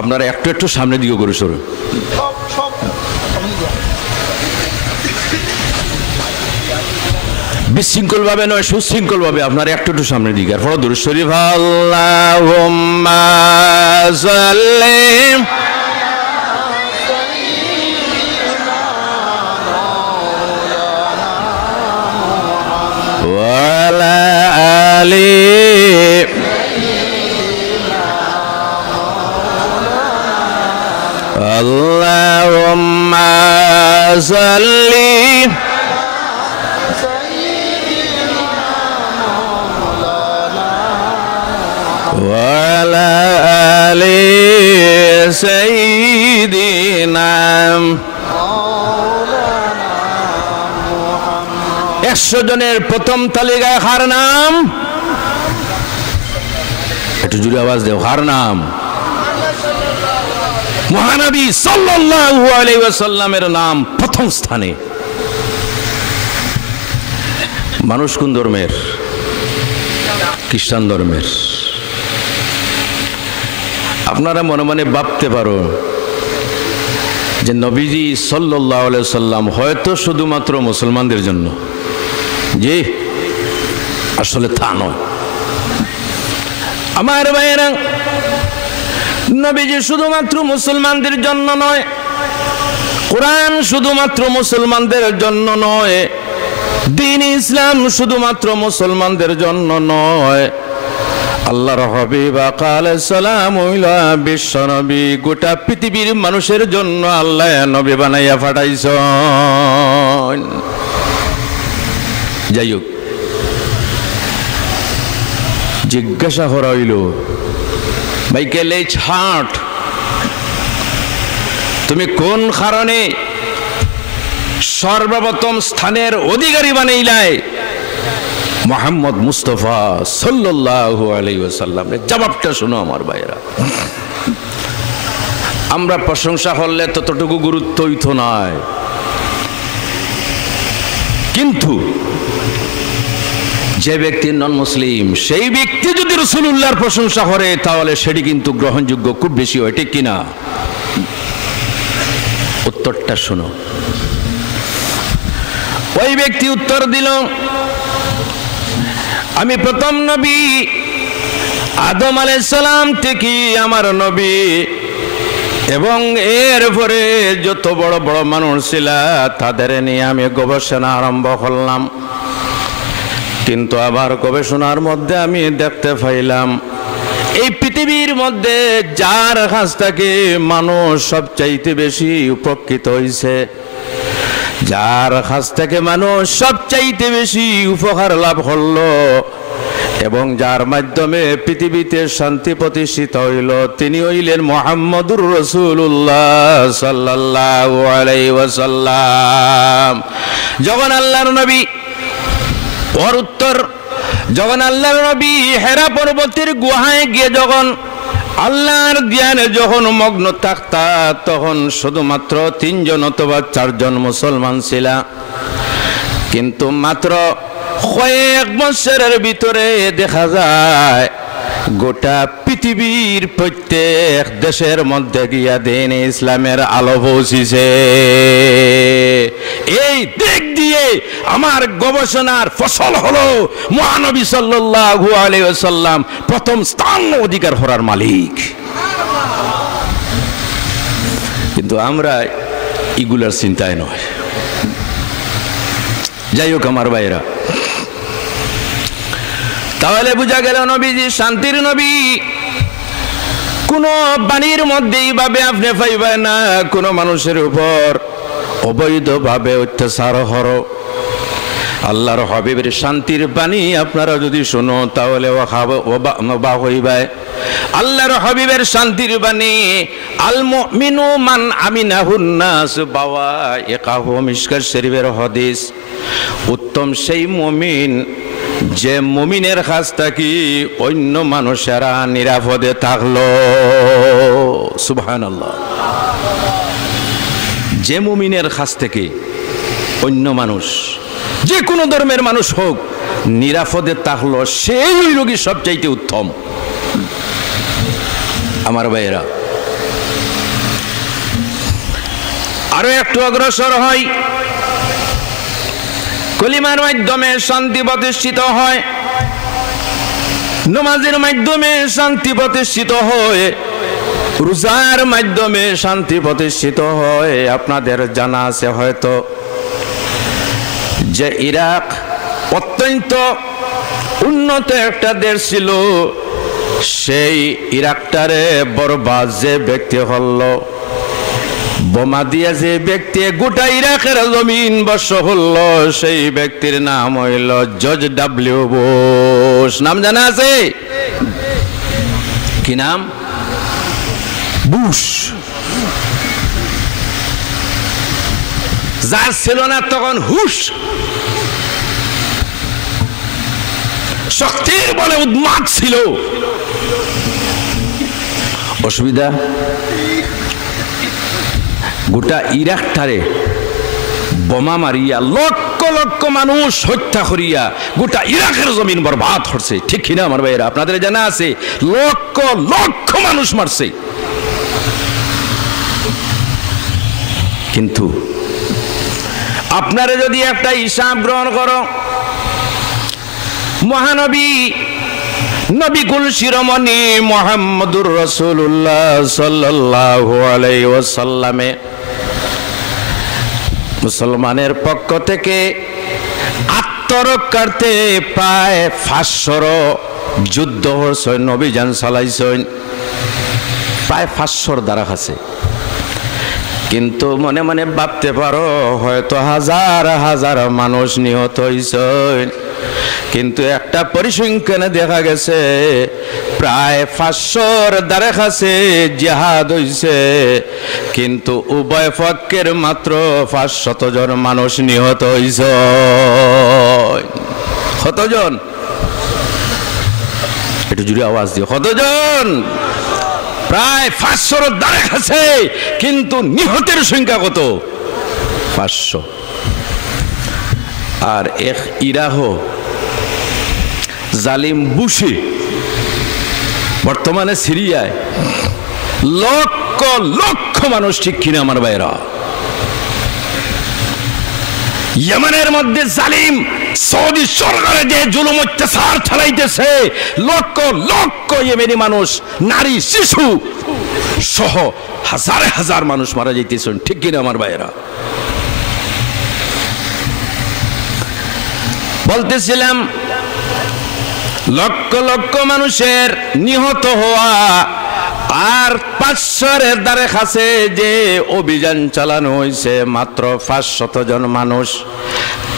আপনারা একটু সামনের দিকে অগ্রসর। বিশৃঙ্খল ভাবে নয়, সুশৃঙ্খল ভাবে আপনারা একটু সামনের দিকে। আর পড়ো দুরূদ শরীফ, আল্লাহুম্মা সাল্লি ওয়ালা আলি আল্লাহুম্মা সাল্লি ওয়ালা আলি সাইয়্যিদিনা। 100 জনের প্রথম তালিকায় কার নাম? একটু জোরে আওয়াজ দেও, কার নাম? মহানবী সাল্লাল্লাহু আলাইহি ওয়াসাল্লামের নাম প্রথম স্থানে। মানুষ কোন ধর্মের? খ্রিস্টান ধর্মের। আপনারা মনে মনে ভাবতে পারো যে নবীজি সাল্লাল্লাহু আলাইহি ওয়াসাল্লাম হয়তো শুধুমাত্র মুসলমানদের জন্য। জি, আসলে তা নয় আমার ভাইয়েরা। নবীজি শুধুমাত্র মুসলমানদের জন্য নয়, কোরআন শুধুমাত্র মুসলমানদের জন্য নয়, দ্বীন ইসলাম শুধুমাত্র মুসলমানদের জন্য নয়। আল্লাহর হাবিব আলাইহিস সালাম হইলা বিশ্ব নবী, গোটা পৃথিবীর মানুষের জন্য আল্লাহ নবী বানাইয়া পাঠাইছেন। যাই হোক, জিজ্ঞাসা করা হইল, মাইকেল এইচ হার্ট, তুমি কোন কারণে সর্বপ্রথম স্থানের অধিকারী বানাইলাই মুহাম্মদ মুস্তাফা সাল্লাল্লাহু আলাইহি ওয়াসাল্লাম? জবাবটা শুনো আমার ভাইরা। আমরা প্রশংসা করলে ততটুকু গুরুত্ব হইতো নয়, কিন্তু যে ব্যক্তি নন মুসলিম সেই ব্যক্তি যদি রাসূলুল্লাহর প্রশংসা করে তাহলে সেটি কিন্তু গ্রহণযোগ্য খুব বেশি হয়, ঠিক কিনা? উত্তরটা শোনো। ওই ব্যক্তি উত্তর দিল, আমি প্রথম নবী আদম আলাইহিস সালাম থেকে আমার নবী, এবং এরপরে যত বড় বড় মানুষ ছিল তাদের নিয়ে আমি গবেষণা আরম্ভ করলাম। কিন্তু আবার গবেষণার মধ্যে আমি দেখতে পাইলাম এই পৃথিবীর মধ্যে যার কাছ থেকে মানুষ সবচাইতে বেশি উপকৃত হয়েছে, যার কাছ থেকে মানুষ সবচাইতে বেশি উপকার লাভ করলো এবং যার মাধ্যমে পৃথিবীতে শান্তি প্রতিষ্ঠিত হইল, তিনি হইলেন মুহাম্মদুর রাসূলুল্লাহ সাল্লাল্লাহু আলাইহি ওয়াসাল্লাম। যখন আল্লাহর নবী ওর উত্তর, যখন আল্লাহর নবী হেরা পর্বতের গুহায় গিয়ে যখন আল্লাহর ধ্যানে যখন মগ্ন থাকতা, তখন শুধুমাত্র 3 জন অথবা 4 জন মুসলমান ছিল। কিন্তু মাত্র কয়েক বছরের ভিতরে দেখা যায় গোটা পৃথিবীর প্রত্যেক দেশের মধ্যে গিয়া দিন ইসলামের আলো পৌঁছিছে। এই দিক দিয়ে আমার গবেষণার ফসল হলো মহানবী সাল্লাল্লাহু আলাইহি ওয়াসাল্লাম প্রথম স্থান অধিকার করার মালিক। কিন্তু আমরা এগুলার চিন্তায় নয়। যাই হোক আমার ভাইরা, তাহলে বুঝা গেল নবীজি শান্তির নবী। কোন বাণীর মধ্যে এইভাবে আপনি পাইবেন না কোন মানুষের উপর অবৈধভাবে অত্যাচার হরো। আল্লাহর হাবিবের শান্তির বাণী আপনারা যদি শুনো তাহলে অবাক হইবে। আল্লাহর হাবিবের শান্তির বাণী, আল মুমিনু মান আমিনাহুন নাস বাওয়া একাহু, মিশকাত শরীফের হাদিস। উত্তম সেই মুমিন যে মুমিনের কাছ থেকে অন্য মানুষেরা নিরাপদে থাকলো। সুবহানাল্লাহ। যে মুমিনের কাছ থেকে অন্য মানুষ, যে কোনো ধর্মের মানুষ হোক, নিরাপদে থাকলো, সেই ওই লোকই সবচাইতে উত্তম। আমার ভাইয়েরা, আরো একটু অগ্রসর হয়। কলিমার মাধ্যমে শান্তি প্রতিষ্ঠিত হয়, নামাজের মাধ্যমে শান্তি প্রতিষ্ঠিত হয়, রোজার মাধ্যমে শান্তি প্রতিষ্ঠিত হয়। আপনাদের জানা আছে হয়তো যে ইরাক অত্যন্ত উন্নত একটা দেশ ছিল, সেই ইরাকটারে বরবাদ যে ব্যক্তি হল, বোমা দিয়ে যে ব্যক্তি গোটা ইরাকের জমিন বর্ষ হল, সেই ব্যক্তির নাম হইল জর্জ ডব্লিউ বুশ। নাম জানা আছে? কি নাম? বুশ। যার ছিল না তখন হুশ, শক্তির বলে উন্মাদ ছিল। অসুবিধা, গোটা ইরাকটারে বোমা মারিয়া লক্ষ লক্ষ মানুষ হত্যা করিয়া গোটা ইরাকের জমিন বরবাদ হচ্ছে, ঠিক কিনা আমার ভাইয়েরা? আপনাদের জানা আছে লক্ষ লক্ষ মানুষ মারছে। কিন্তু আপনারা যদি একটা হিসাব গ্রহণ করো, মহানবী নবিকুল শিরোমণি মুহাম্মদুর রাসূলুল্লাহ সাল্লাল্লাহু আলাইহি ওয়াসাল্লামে মুসলমানের পক্ষ থেকে আত্মরক্ষার্থে প্রায় 500 যুদ্ধ হয়েছেন, অভিযান চালাইছেন, প্রায় 500 দ্বারা আছে। কিন্তু মনে মনে ভাবতে পারো হয়তো হাজার হাজার মানুষ নিহত হয়েছেন, কিন্তু একটা পরিসংখ্যানে দেখা গেছে প্রায় 500 দ্বারা কাছে জিহাদ হইছে, কিন্তু উভয় পক্ষের মাত্র 500 জন মানুষ নিহত হইছে। কতজন? একটু জুড়ে আওয়াজ দিও, কতজন? প্রায় 500 দ্বারা কাছে, কিন্তু নিহতের সংখ্যা কত? 500। আর এক ইরাহ জালিম বুশে বর্তমানে সিরিয়ায় লক্ষ লক্ষ মানুষ, ঠিক কিনা আমার ভাইরা? ইয়েমেনের মধ্যে জালিম সৌদি সরকারে যে জুলুম অত্যাচার চালাইতেছে, লক্ষ লক্ষ ইয়েমেনি মানুষ, নারী শিশু সহ হাজার হাজার মানুষ মারা যাইতেছেন, ঠিক কিনা আমার ভাইরা? বলতেছিলাম লক্ষ লক্ষ মানুষের নিহত হওয়া, আর 500-এর দ্বারে কাছে যে অভিযান চালানো হয়েছে মাত্র 500 জন মানুষ।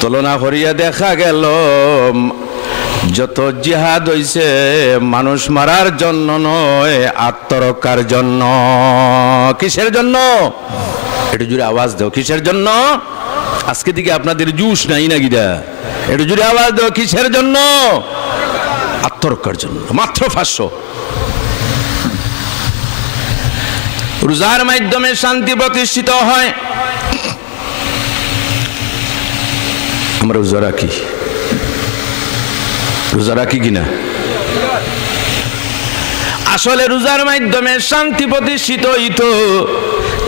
তুলনা করিয়া দেখা গেল যত জিহাদ হইছে মানুষ মারার জন্য নয়, আত্মরক্ষার জন্য। কিসের জন্য? একটু জুড়ে আওয়াজ দাও, কিসের জন্য? আজকে দিকে আপনাদের জুস নাই না গিরা, একটু জুড়ে আওয়াজ দাও, কিসের জন্য? আত্মরক্ষার জন্য। মাত্র 500। রোজার মাধ্যমে শান্তি প্রতিষ্ঠিত হয়। আমরা রোজা রাখি, রোজা রাখি কিনা? আসলে রোজার মাধ্যমে শান্তি প্রতিষ্ঠিত হইতো,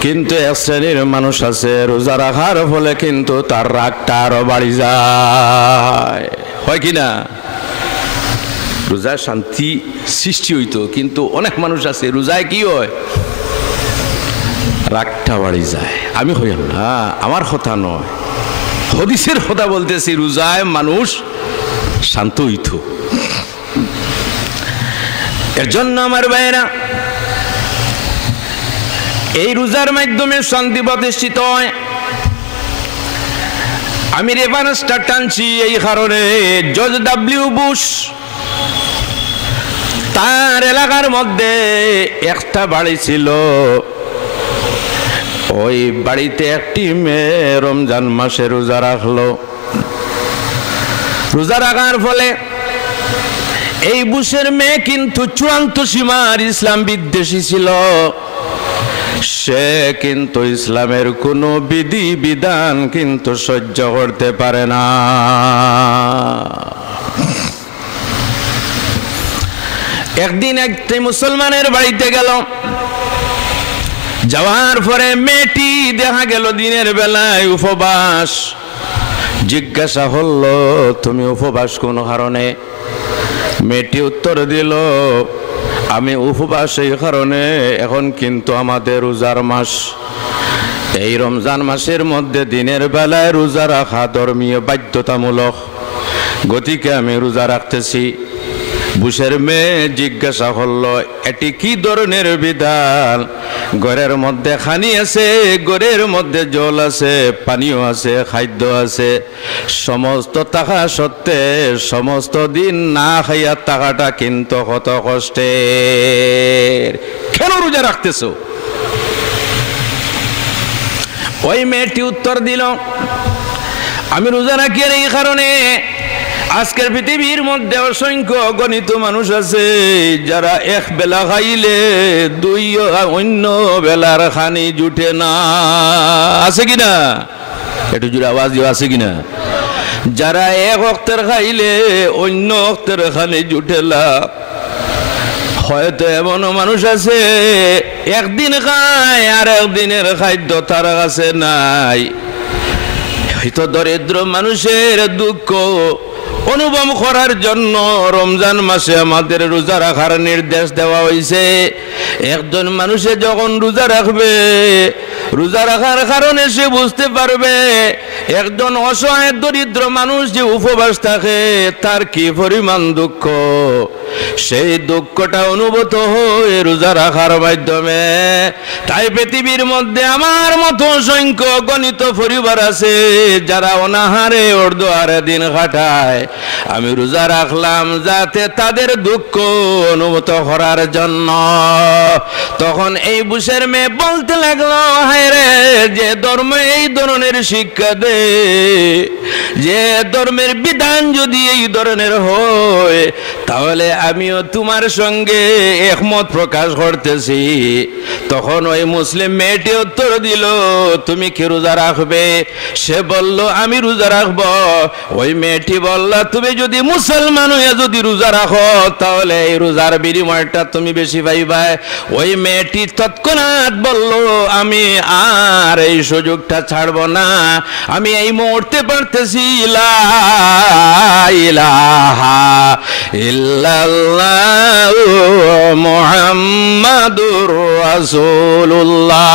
কিন্তু এক শ্রেণীর মানুষ আছে রোজা রাখার ফলে কিন্তু তার রাগটা আরো বাড়ি যায়, হয় কিনা? রোজায় শান্তি সৃষ্টি হইতো, কিন্তু অনেক মানুষ আছে রোজায় কি হয়, রাগটা বাড়ি যায়। আমি হইলাম না, আমার কথা নয়, হাদিসের কথা বলতেছি। রোজায় মানুষ শান্ত হইতো। এর জন্য আমার ভাইরা, এই রোজার মাধ্যমে শান্তি প্রতিষ্ঠিত হয়। আমি রেফারেন্সটা টানছি এই কারণে, জর্জ ডব্লিউ বুশ তার এলাকার মধ্যে একটা বাড়ি ছিল, ওই বাড়িতে একটি মেয়ে রমজান মাসে রোজা রাখলো। রোজা রাখার ফলে এই বুশের মেয়ে কিন্তু চূড়ান্ত সীমার ইসলাম বিদ্বেষী ছিল। সে কিন্তু ইসলামের কোনো বিধি বিধান কিন্তু সহ্য করতে পারে না। একদিন একটি মুসলমানের বাড়িতে গেল, যাওয়ার পরে মেয়েটি দেখা গেল দিনের বেলায় উপবাস। জিজ্ঞাসা হলো, তুমি উপবাস কোন কারণে? মেয়েটি উত্তর দিল, আমি উপবাস এই কারণে, এখন কিন্তু আমাদের রোজার মাস, এই রমজান মাসের মধ্যে দিনের বেলায় রোজা রাখা ধর্মীয় বাধ্যতামূলক, গতিকে আমি রোজা রাখতেছি। বুশের মেয়ে জিজ্ঞাসা করলো, এটি কি ধরনের বিধান? ঘরের মধ্যে খানি আছে, ঘরের মধ্যে জল আছে, পানিও আছে, খাদ্য আছে, সমস্ত থাকা সত্ত্বে সমস্ত দিন না খাইয়া থাকাটা কিন্তু কত কষ্টের, কেন রোজা রাখতেছো? ওই মেয়েটি উত্তর দিল, আমি রোজা রাখি এই কারণে, আজকের পৃথিবীর মধ্যে অসংখ্য গণিত মানুষ আছে যারা এক বেলা খাইলে দুই অন্য বেলার খানি জুটে না, আছে কিনা? একটু জোরে আওয়াজ দিও, আছে কিনা? যারা এক ওয়াক্তের খাইলে অন্য ওয়াক্তের খানি জুটে না। হয়তো এমন মানুষ আছে একদিন খায় আর একদিনের খাদ্য তার কাছে নাই। হয়তো দরিদ্র মানুষের দুঃখ অনুভব করার জন্য রমজান মাসে আমাদের রোজা রাখার নির্দেশ দেওয়া হয়েছে। একজন মানুষে যখন রোজা রাখবে, রোজা রাখার কারণে সে বুঝতে পারবে একজন অসহায় দরিদ্র মানুষ যে উপবাস থাকে তার কি পরিমাণ দুঃখ। সেই দুঃখটা অনুভূত হয় রোজা রাখার মাধ্যমে। তাই পৃথিবীর মধ্যে আমার মতো অসংখ্য গণিত পরিবার আছে যারা অনাহারে অর্ধহারে দিন কাটায়। আমি রোজা রাখলাম যাতে তাদের দুঃখ অনুভূত করার জন্য। তখন এই বুশের মেয়ে বলতে লাগলো, হায় রে, যে ধর্ম এই ধরনের শিক্ষা দে, যে ধর্মের বিধান যদি এই ধরনের হয় তাহলে আমিও তোমার সঙ্গে একমত প্রকাশ করতেছি। তখন ওই মুসলিম মেয়েটি উত্তর দিল, তুমি কি রোজা রাখবে? সে বলল, আমি রোজা রাখবো। ওই মেয়েটি বলল, তুমি যদি মুসলমান হয়ে যদি রোজা রাখো তাহলে এই রোজার বিনিময়টা তুমি বেশি পাইবা। ওই মেয়েটি তৎক্ষণাৎ বলল, আমি আর এই সুযোগটা ছাড়বো না, আমি এই মুহূর্তে পারতেছি লা ইলাহা ইল্লাল্লাহু মুহাম্মাদুর রাসূলুল্লাহ।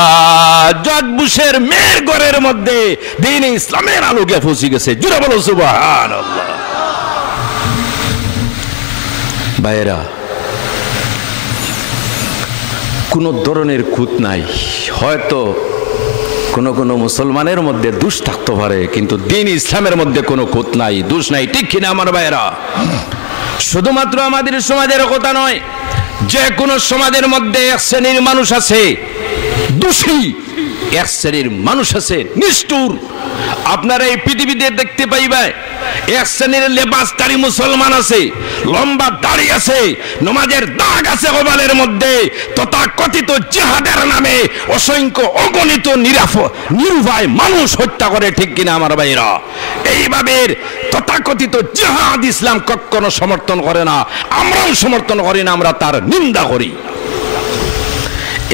জর্জ বুশের মেয়ের ঘরের মধ্যে দ্বীন ইসলামের আলোকে পৌঁছে গেছে। জোরে বলো সুবহানাল্লাহ। ভাইরা, কোন ধরনের খুঁত নাই। হয়তো কোন কোন মুসলমানের মধ্যে দোষ থাকতে পারে, কিন্তু দ্বীন ইসলামের মধ্যে কোনো খুঁত নাই, দোষ নাই, ঠিক কিনা আমার ভাইরা? শুধুমাত্র আমাদের সমাজের কথা নয়, যে কোনো সমাজের মধ্যে এক শ্রেণীর মানুষ আছে দোষী, এক শ্রেণীর মানুষ আছে নিষ্ঠুর। আপনারা এই পৃথিবীতে দেখতে পাইবে এক শ্রেণীর লেবাসকারী মুসলমান আছে, লম্বা দাড়ি আছে, নমাজের দাগ আছে কপালের মধ্যে, তথাকথিত জিহাদের নামে অসংখ্য অগণিত নিরুপায় মানুষ হত্যা করে, ঠিক কিনা আমার ভাইরা? এইভাবে তথাকথিত জিহাদ ইসলাম কখনো সমর্থন করে না, আমরাও সমর্থন করি না, আমরা তার নিন্দা করি।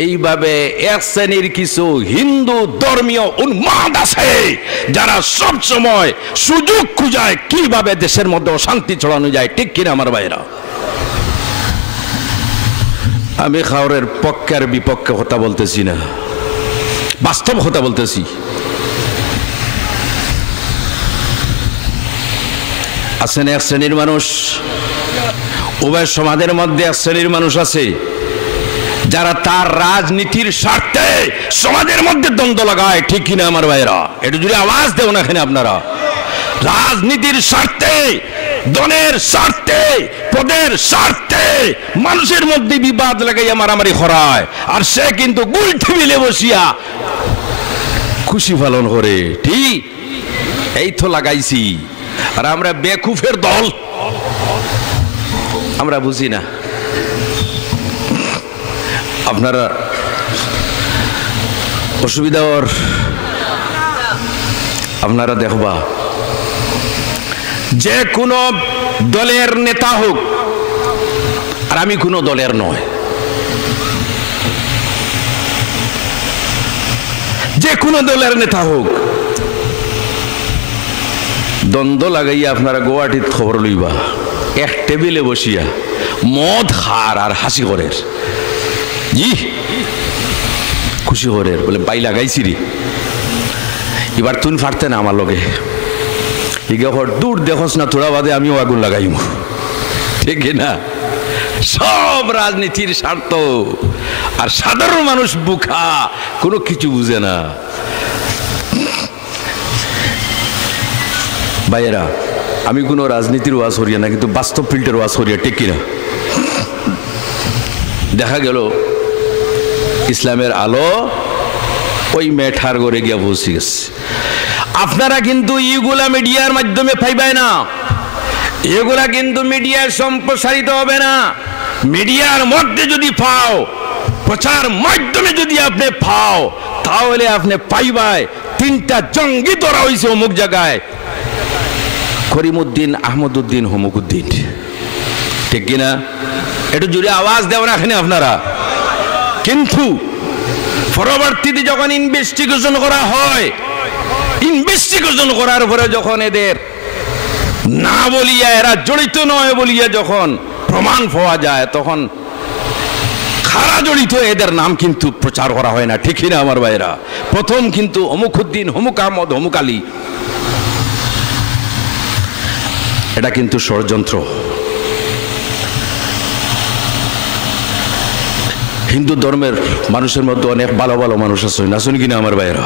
এইভাবে এক শ্রেণীর কিছু হিন্দু ধর্মীয় উন্মাদ আছে যারা সব সময় সুযোগ খুঁজায় কিভাবে দেশের মধ্যে অশান্তি ছড়ানো যায়, ঠিক কিনা আমার ভাইরা? আমি খাওয়ারের পক্ষের বিপক্ষে কথা বলতেছি না, বাস্তব কথা বলতেছি। আছেন এক শ্রেণীর মানুষ, উভয় সমাজের মধ্যে এক শ্রেণীর মানুষ আছে যারা তার রাজনীতির স্বার্থে সমাজের মধ্যে দ্বন্দ্ব লাগায়, ঠিক কিনা আমার ভাইরা? একটু যদি আওয়াজ দেও না এখানে আপনারা। রাজনীতির স্বার্থে, দলের স্বার্থে, পদের স্বার্থে মানুষের মধ্যে বিবাদ লাগাইয়া মারামারি করায়, আর সে কিন্তু গুল টেবিলে বসিয়া খুশি পালন করে। ঠিক এই তো লাগাইছি, আর আমরা বেকুফের দল, আমরা বুঝি না। আপনারা অসুবিধা ওর আপনারা দেখবা, যে কোনো দলের নেতা হোক, আর আমি কোনো দলের নয়, যে কোনো দলের নেতা হোক, দ্বন্দ্ব লাগাইয়া আপনারা গুয়াহাটির খবর লইবা, এক টেবিলে বসিয়া মদ খার আর হাসি করের, জি খুশি করের, বলে বাই লাগাইছি রে, এবার তুই ফাটতে না আমার লগে, দূর দেখোস না তোরা বাদে আমিও আগুন লাগাইম, ঠিক না? সব রাজনীতির স্বার্থ, আর সাধারণ মানুষ বুকা, কোনো কিছু বুঝে না। ভাইয়েরা, আমি কোনো রাজনীতির ওয়াজ করিয়া না, কিন্তু বাস্তব ফিল্ডের ওয়াজ করিয়া, ঠিক কিনা? দেখা গেল ইসলামের আলো ওই মেঠার ঘরে গিয়া পৌঁছে গেছে। আপনারা কিন্তু ইগুলা মিডিয়ার মাধ্যমে পাইবেন না, এগুলা কিন্তু মিডিয়ার সম্প্রসারিত হবে না। মিডিয়ার মধ্যে যদি পাও, প্রচার মাধ্যমে যদি আপনি পাও, তাহলে আপনি পাইবাই তিনটা জঙ্গি ধরা হয়েছে অমুক জায়গায়, করিমউদ্দিন, আহমদউদ্দিন, হমুকউদ্দিন, ঠিক কিনা? একটু জোরে আওয়াজ দেও না এখানে আপনারা। কিন্তু পরবর্তীতে যখন ইনভেস্টিগেশন করা হয়, ইনভেস্টিগেশন করার পরে যখন এদের না বলিয়া, এরা জড়িত নয় বলিয়া যখন প্রমাণ পাওয়া যায়, তখন খারা জড়িত এদের নাম কিন্তু প্রচার করা হয় না, ঠিক না আমার ভাইরা? প্রথম কিন্তু অমুকউদ্দিন, হমুক আহমদ, হমুক আলী, এটা কিন্তু ষড়যন্ত্র। হিন্দু ধর্মের মানুষের মধ্যে অনেক ভালো ভালো মানুষ আছে, না শুনি কিনা আমার ভাইরা?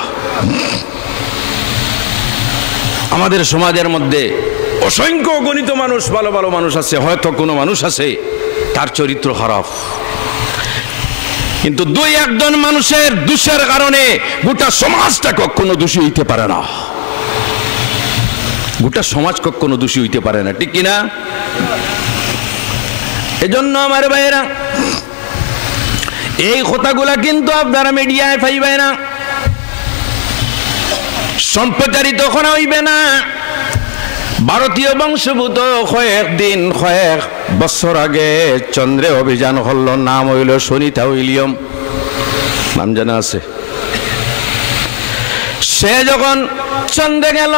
আমাদের সমাজের মধ্যে অসংখ্য গণিত মানুষ, ভালো ভালো মানুষ আছে। হয়তো কোনো মানুষ আছে তার চরিত্র খারাপ, কিন্তু দুই একজন মানুষের দোষের কারণে গোটা সমাজটা কখনো দোষী হইতে পারে না, গোটা সমাজ কখনো দোষী হইতে পারে না, ঠিক কিনা? এজন্য আমার ভাইরা এই কথাগুলা কিন্তু আপনারা মিডিয়ায় পাইবেন না, সম্প্রচারিত করা হইবে না। ভারতীয় বংশোদ্ভূত কয়েকদিন কয়েক বছর আগে চন্দ্রে অভিযান হল, নাম হইল সুনিতা উইলিয়াম, নাম জানা আছে। সে যখন চন্দ্রে গেল,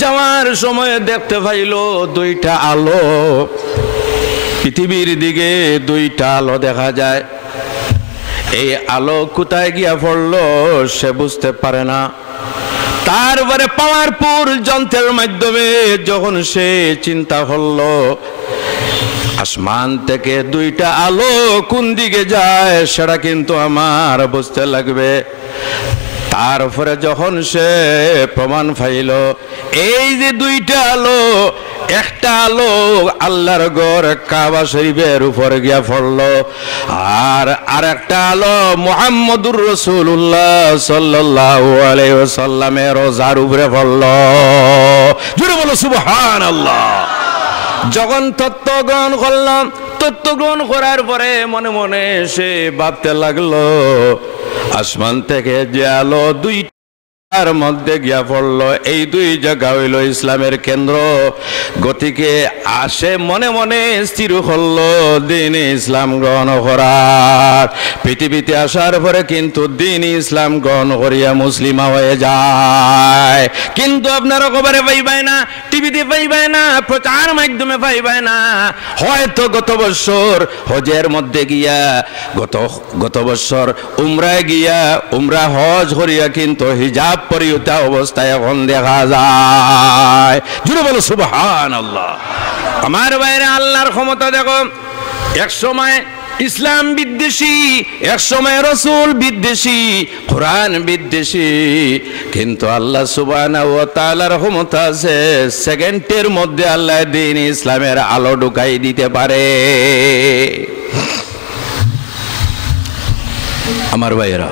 যাওয়ার সময় দেখতে পাইল দুইটা আলো, পৃথিবীর দিকে দুইটা আলো দেখা যায়। এই আলো কোথায় গিয়া পড়লো সে বুঝতে পারে না। তারপরে পাওয়ারফুল যন্ত্রের মাধ্যমে যখন সে চিন্তা করলো আসমান থেকে দুইটা আলো কোন দিকে যায় সেটা কিন্তু আমার বুঝতে লাগবে। তারপরে যখন সে প্রমাণ পাইল এই যে দুইটা আলো, একটা আলো আল্লাহর ঘর কাবা শরীফের উপরে গিয়া পড়লো, আর আরেকটা আলো মুহাম্মদুর রাসূলুল্লাহ সাল্লাল্লাহু আলাইহি ওয়াসাল্লামের রোজার উপরে পড়লো। জোরে বলো সুবহানাল্লাহ। যখন তত্ত্ব গ্রহণ করলাম, তত্ত্ব গ্রহণ করার পরে মনে মনে সে ভাবতে লাগলো আসমান থেকে যে আলো দুইটার মধ্যে গিয়া পড়লো, এই দুই জায়গা হইল ইসলামের কেন্দ্র। গতিকে আসে মনে মনে স্থির হলো দিন ইসলাম গ্রহণ করার। পৃথিবীতে আসার পরে কিন্তু দিন ইসলাম গ্রহণ করিয়া মুসলিমা হয়ে যায়। কিন্তু আপনারা খবরে পাইবেন না, টিভিতে পাইবেন না, প্রচার মাধ্যমে পাইবেন না। হয়তো গত বছর হজের মধ্যে গিয়া গত বছর উমরায় গিয়া উমরা হজ করিয়া কিন্তু হিজাব পরিহিত অবস্থায় এখন দেখা যায়। জুড়ে বলো সুবহানাল্লাহ। আমার বাইরে আল্লাহর ক্ষমতা দেখো। এক সময় ইসলাম বিদ্বেষী, এক সময় রাসূল বিদ্বেষী, কোরআন বিদ্বেষী, কিন্তু আল্লাহ সুবহানাহু ওয়া তাআলার ক্ষমতা আছে সেকেন্ডের মধ্যে আল্লাহ দ্বীন ইসলামের আলো ঢুকাই দিতে পারে। আমার ভাইয়েরা,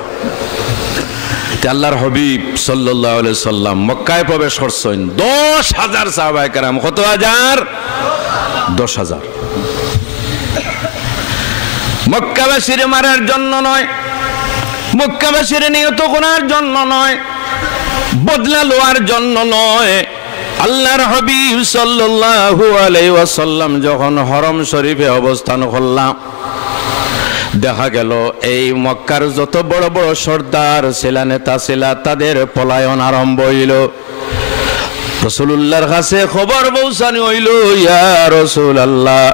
আল্লাহর হাবিব সাল্লাল্লাহু আলাইহি সাল্লাম মক্কায় প্রবেশ করছেন 10,000 সাহাবায়ে কেরাম। কত হাজার? 10,000। মক্কাবাসীর মারার জন্য নয়, মক্কাবাসীর নিহত করার জন্য নয়, বদলা লওয়ার জন্য নয়। আল্লাহর হাবিব সাল্লাল্লাহু আলাইহি ওয়াসাল্লাম যখন হরম শরীফে অবস্থান করলাম, দেখা গেল এই মক্কার যত বড় বড় সর্দার ছিলা, নেতা ছিলা, তাদের পলায়ন আরম্ভ হইল। রাসূলুল্লাহর কাছে খবর পৌঁছানো হইল, ইয়া রাসূলুল্লাহ,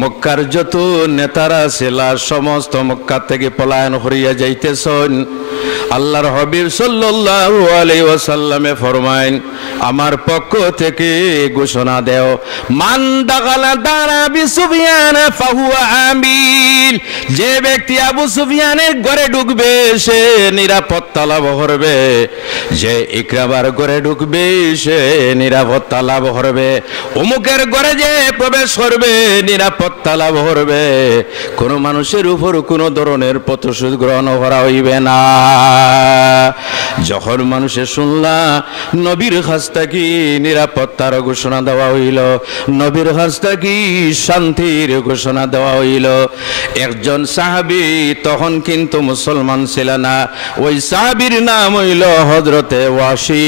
মক্কার যত নেতারা ছিলা সমস্ত মক্কা থেকে পলায়ন করিয়া যাইতেছেন। আল্লাহর হাবিব সাল্লাল্লাহু আলাইহি ওয়াসাল্লামে ফরমাইন, আমার পক্ষ থেকে ঘোষণা দেও, মান দাখালা দারা আবি সুফিয়ান ফাহুয়া আমিন। যে ব্যক্তি আবু সুফিয়ানের ঘরে ঢুকবে সে নিরাপত্তা লাভ করবে, যে ইকরামার ঘরে ঢুকবে সে নিরাপত্তা লাভ করবে, অমুকের ঘরে যে প্রবেশ করবে নিরাপত্তা লাভ করবে। কোনো মানুষের উপর কোনো ধরনের প্রতিশোধ গ্রহণ করা হইবে না। যখন মানুষে শুনলা নবীর কাছ থেকে নিরাপত্তার ঘোষণা দেওয়া হইল, নবীর কাছ থেকে শান্তির ঘোষণা দেওয়া হইল, একজন সাহাবী তখন কিন্তু মুসলমান ছিল না। ওই সাহাবীর নাম হইল হযরতে ওয়াসি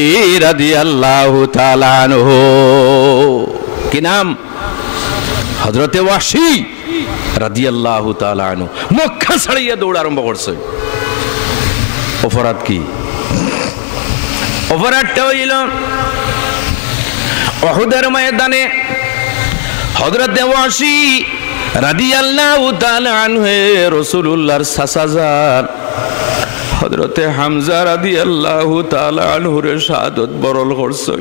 রাদিয়াল্লাহু তাআলা আনহু। কি নাম? হযরতে ওয়াসি রাদিয়াল্লাহু তাআলা আনহু। মক্কা ছাড়িয়ে দৌড় আরম্ভ করছে। অপরাধ কি? অপরাধটা হইল উহুদের ময়দানে হযরতে ওয়াসি রাদিয়াল্লাহু তাআলা আনহু রাসূলুল্লাহর চাচাজান হযরতে হামজা রাদিয়াল্লাহু তাআলা আনহুর শাহাদাত বরণ করছে।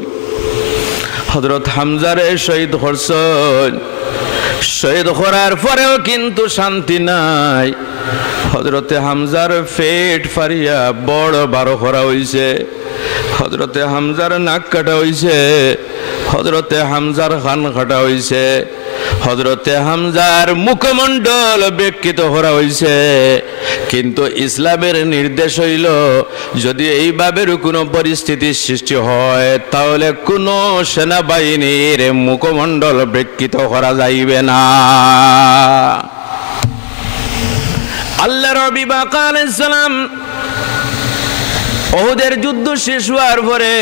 হযরত হামজারে শহীদ করছেন। শহীদ করার পরেও কিন্তু শান্তি নাই। হযরতে হামজার পেট ফারিয়া বড় বারো করা হইছে, হযরতে হামজার নাক কাটা হইছে, হযরতে হামজার কান কাটা হইছে। হযরতে হামজার মুখমণ্ডল বিকৃত করা হয়েছে, কিন্তু ইসলামের নির্দেশ হইল যদি এইভাবে কোনো পরিস্থিতির সৃষ্টি হয় তাহলে কোনো সেনাবাহিনীর মুখমণ্ডল বিকৃত করা যাইবে না। আল্লাহর হাবিব আলাইহিস সালাম উহুদের যুদ্ধ শেষ হওয়ার পরে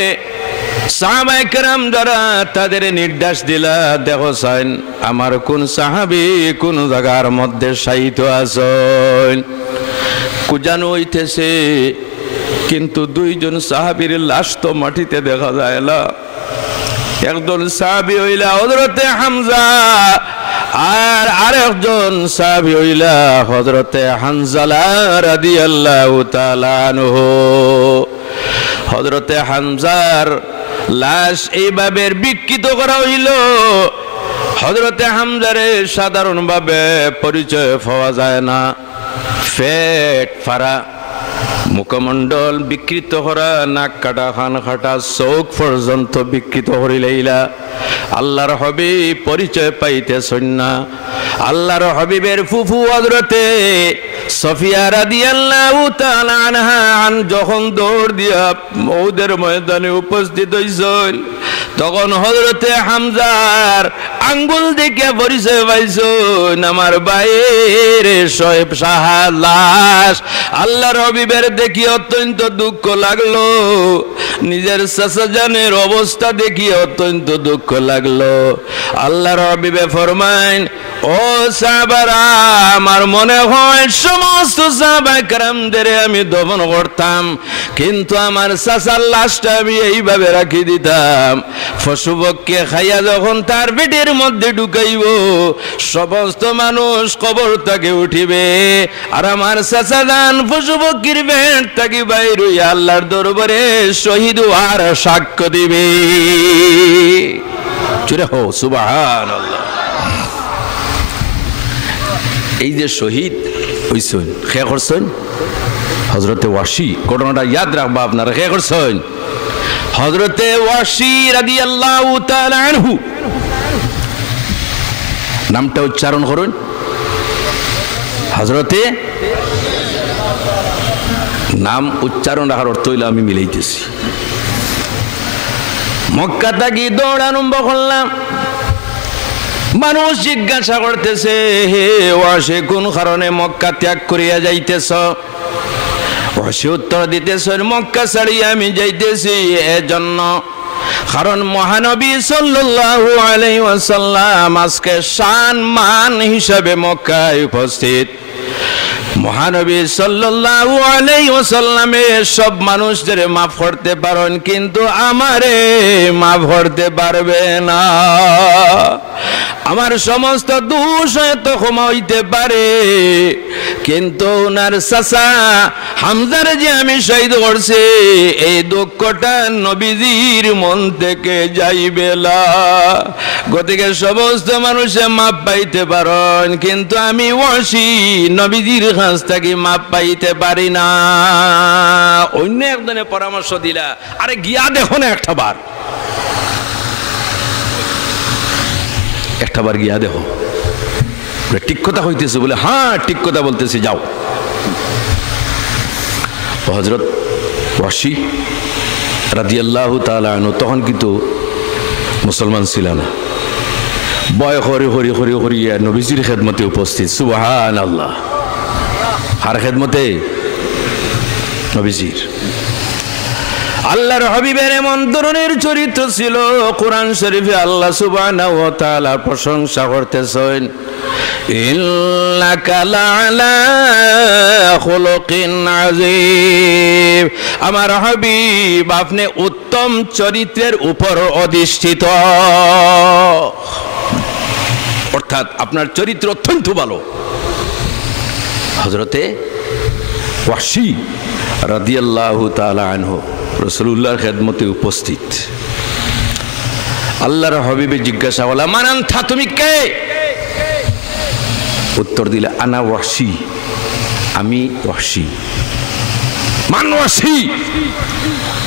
সাহাবায়ে কেরাম যারা তাদের নির্দেশ দিলা, দেখো সাইন আমার কোন সাহাবী কোন জায়গার মধ্যে শায়িত আছেন, কুজানো হইতেছে, কিন্তু দুইজন সাহাবীর লাশ তো মাটিতে দেখা যায় না। একজন সাহাবী হইলা হযরতে হামজা, আর আরেকজন সাহাবী হইলা হযরতে হানজালা রাদিয়াল্লাহু তাআলা আনহু। হযরতে হামজার লাশ এইভাবে বিকৃত করা হইল, হযরতে হামজারে সাধারণভাবে পরিচয় পাওয়া যায় না, পেট ফাড়া, মুখমণ্ডল বিকৃত করা, নাক কাটা, কান কাটা, চোখ পর্যন্ত বিকৃত করিলাইলা। আল্লাহর হাবিব পরিচয় পাইতেছেন না। আল্লাহর হাবিবের ফুফু হযরতে সফিয়া রাদিয়াল্লাহু তাআলা আনহা যখন দৌড় দিয়া উহুদের ময়দানে উপস্থিত হইছেন, তখন হযরতে হামজার আঙ্গুল দেখে পরিচয় পাইছেন আমার ভাইয়ের শোয়েব শাহ লাশ। আল্লাহর হাবিবের দেখি অত্যন্ত দুঃখ লাগলো, নিজের চাচা জানের অবস্থা দেখি অত্যন্ত দুঃখ লাগলো। আল্লাহর হাবিবে ফরমাইন, ও সাহাবারা, আমার মনে হয় সমস্ত সাহাবায়ে কেরামদের আমি দমন করতাম, কিন্তু আমার চাচার লাশটা আমি এইভাবে রাখি দিতাম, পশুপক্ষে খাইয়া যখন তার পেটের মধ্যে ঢুকাইব সমস্ত মানুষ কবর থেকে উঠিবে, আর আমার চাচা জান পশুপক্ষীর পেট থেকে বাইর হইয়া আল্লাহর দরবারে শহীদ হওয়ার সাক্ষ্য দিবে। চুরে হো সুবহানাল্লাহ। এই যে শহীদ হইছেন, কে করছেন? হযরতে ওয়াসি। ঘটনাটা ইয়াদ রাখবা আপনারা, কে করছেন? হযরতে ওয়াসি রাদিয়াল্লাহু তাআলা আনহু। নামটা উচ্চারণ করুন, হযরতে। নাম উচ্চারণ রাখার অর্থ হইলে আমি মিলাইতেছি। মক্কা থেকে দৌড় আরম্ভ করলাম, মানুষ জিজ্ঞাসা করতেছে, হে ওয়াসি, কোন কারণে মক্কা ত্যাগ করিয়া যাইতেছ? ওয়াসি উত্তর দিতেছেন, মক্কা ছাড়িয়া আমি যাইতেছি এজন্য কারণ মহানবী সাল্লাল্লাহু আলাইহি ওয়াসাল্লাম আজকে শান মান হিসাবে মক্কায় উপস্থিত। মহানবী সাল্লাল্লাহু আলাইহি ওয়াসাল্লামে সব মানুষদের মাফ করতে পারেন, কিন্তু আমারে মাফ করতে পারবে না। আমার সমস্ত দোষ হয়তো ক্ষমা হইতে পারে, কিন্তু ওনার চাচা হামজারে যে আমি শহীদ করছি এই দুঃখটা নবীজির মন থেকে যাইবে না। গতিকে সমস্ত মানুষে মাপ পাইতে পারেন, কিন্তু আমি ওয়াসি নবীজির কাছ থেকে মাপ পাইতে পারি না। অন্য একজনে পরামর্শ দিলা, আরে গিয়া দেখো না একটাবার, একটাবার গিয়া দেখো ঠিক কথা হইতেছে বলে, হ্যাঁ ঠিক কথা বলতেছে, যাও। হযরত ওয়াসি রাদিয়াল্লাহু তাআলা আনহু তখন কিন্তু মুসলমান ছিল না, বয় হরি হরি হরি হরিয়া নবীজির খেদমতে উপস্থিত। সুবহানাল্লাহ। আর খেদমতে নবীজির। আল্লাহর হাবিবের এমন ধরনের চরিত্র ছিল, কোরআন শরীফে আল্লাহ সুবহানাহু ওয়া তাআলা প্রশংসা করতেছেন, ইন্নাকা লাআলা খুলুকিন আযীম। আমার হাবিব আপনি উত্তম চরিত্রের উপর অধিষ্ঠিত, অর্থাৎ আপনার চরিত্র অত্যন্ত ভালো। হযরতে ওয়াসি রাদিয়াল্লাহু তাআলা আনহু রাসূলুল্লাহর খেদমতে উপস্থিত। আল্লাহর হাবিবে জিজ্ঞাসা হলো, মানান থা, তুমি কে? উত্তর দিলে, আনা ওয়াসি, আমি ওয়াসি। মান ওয়াসি?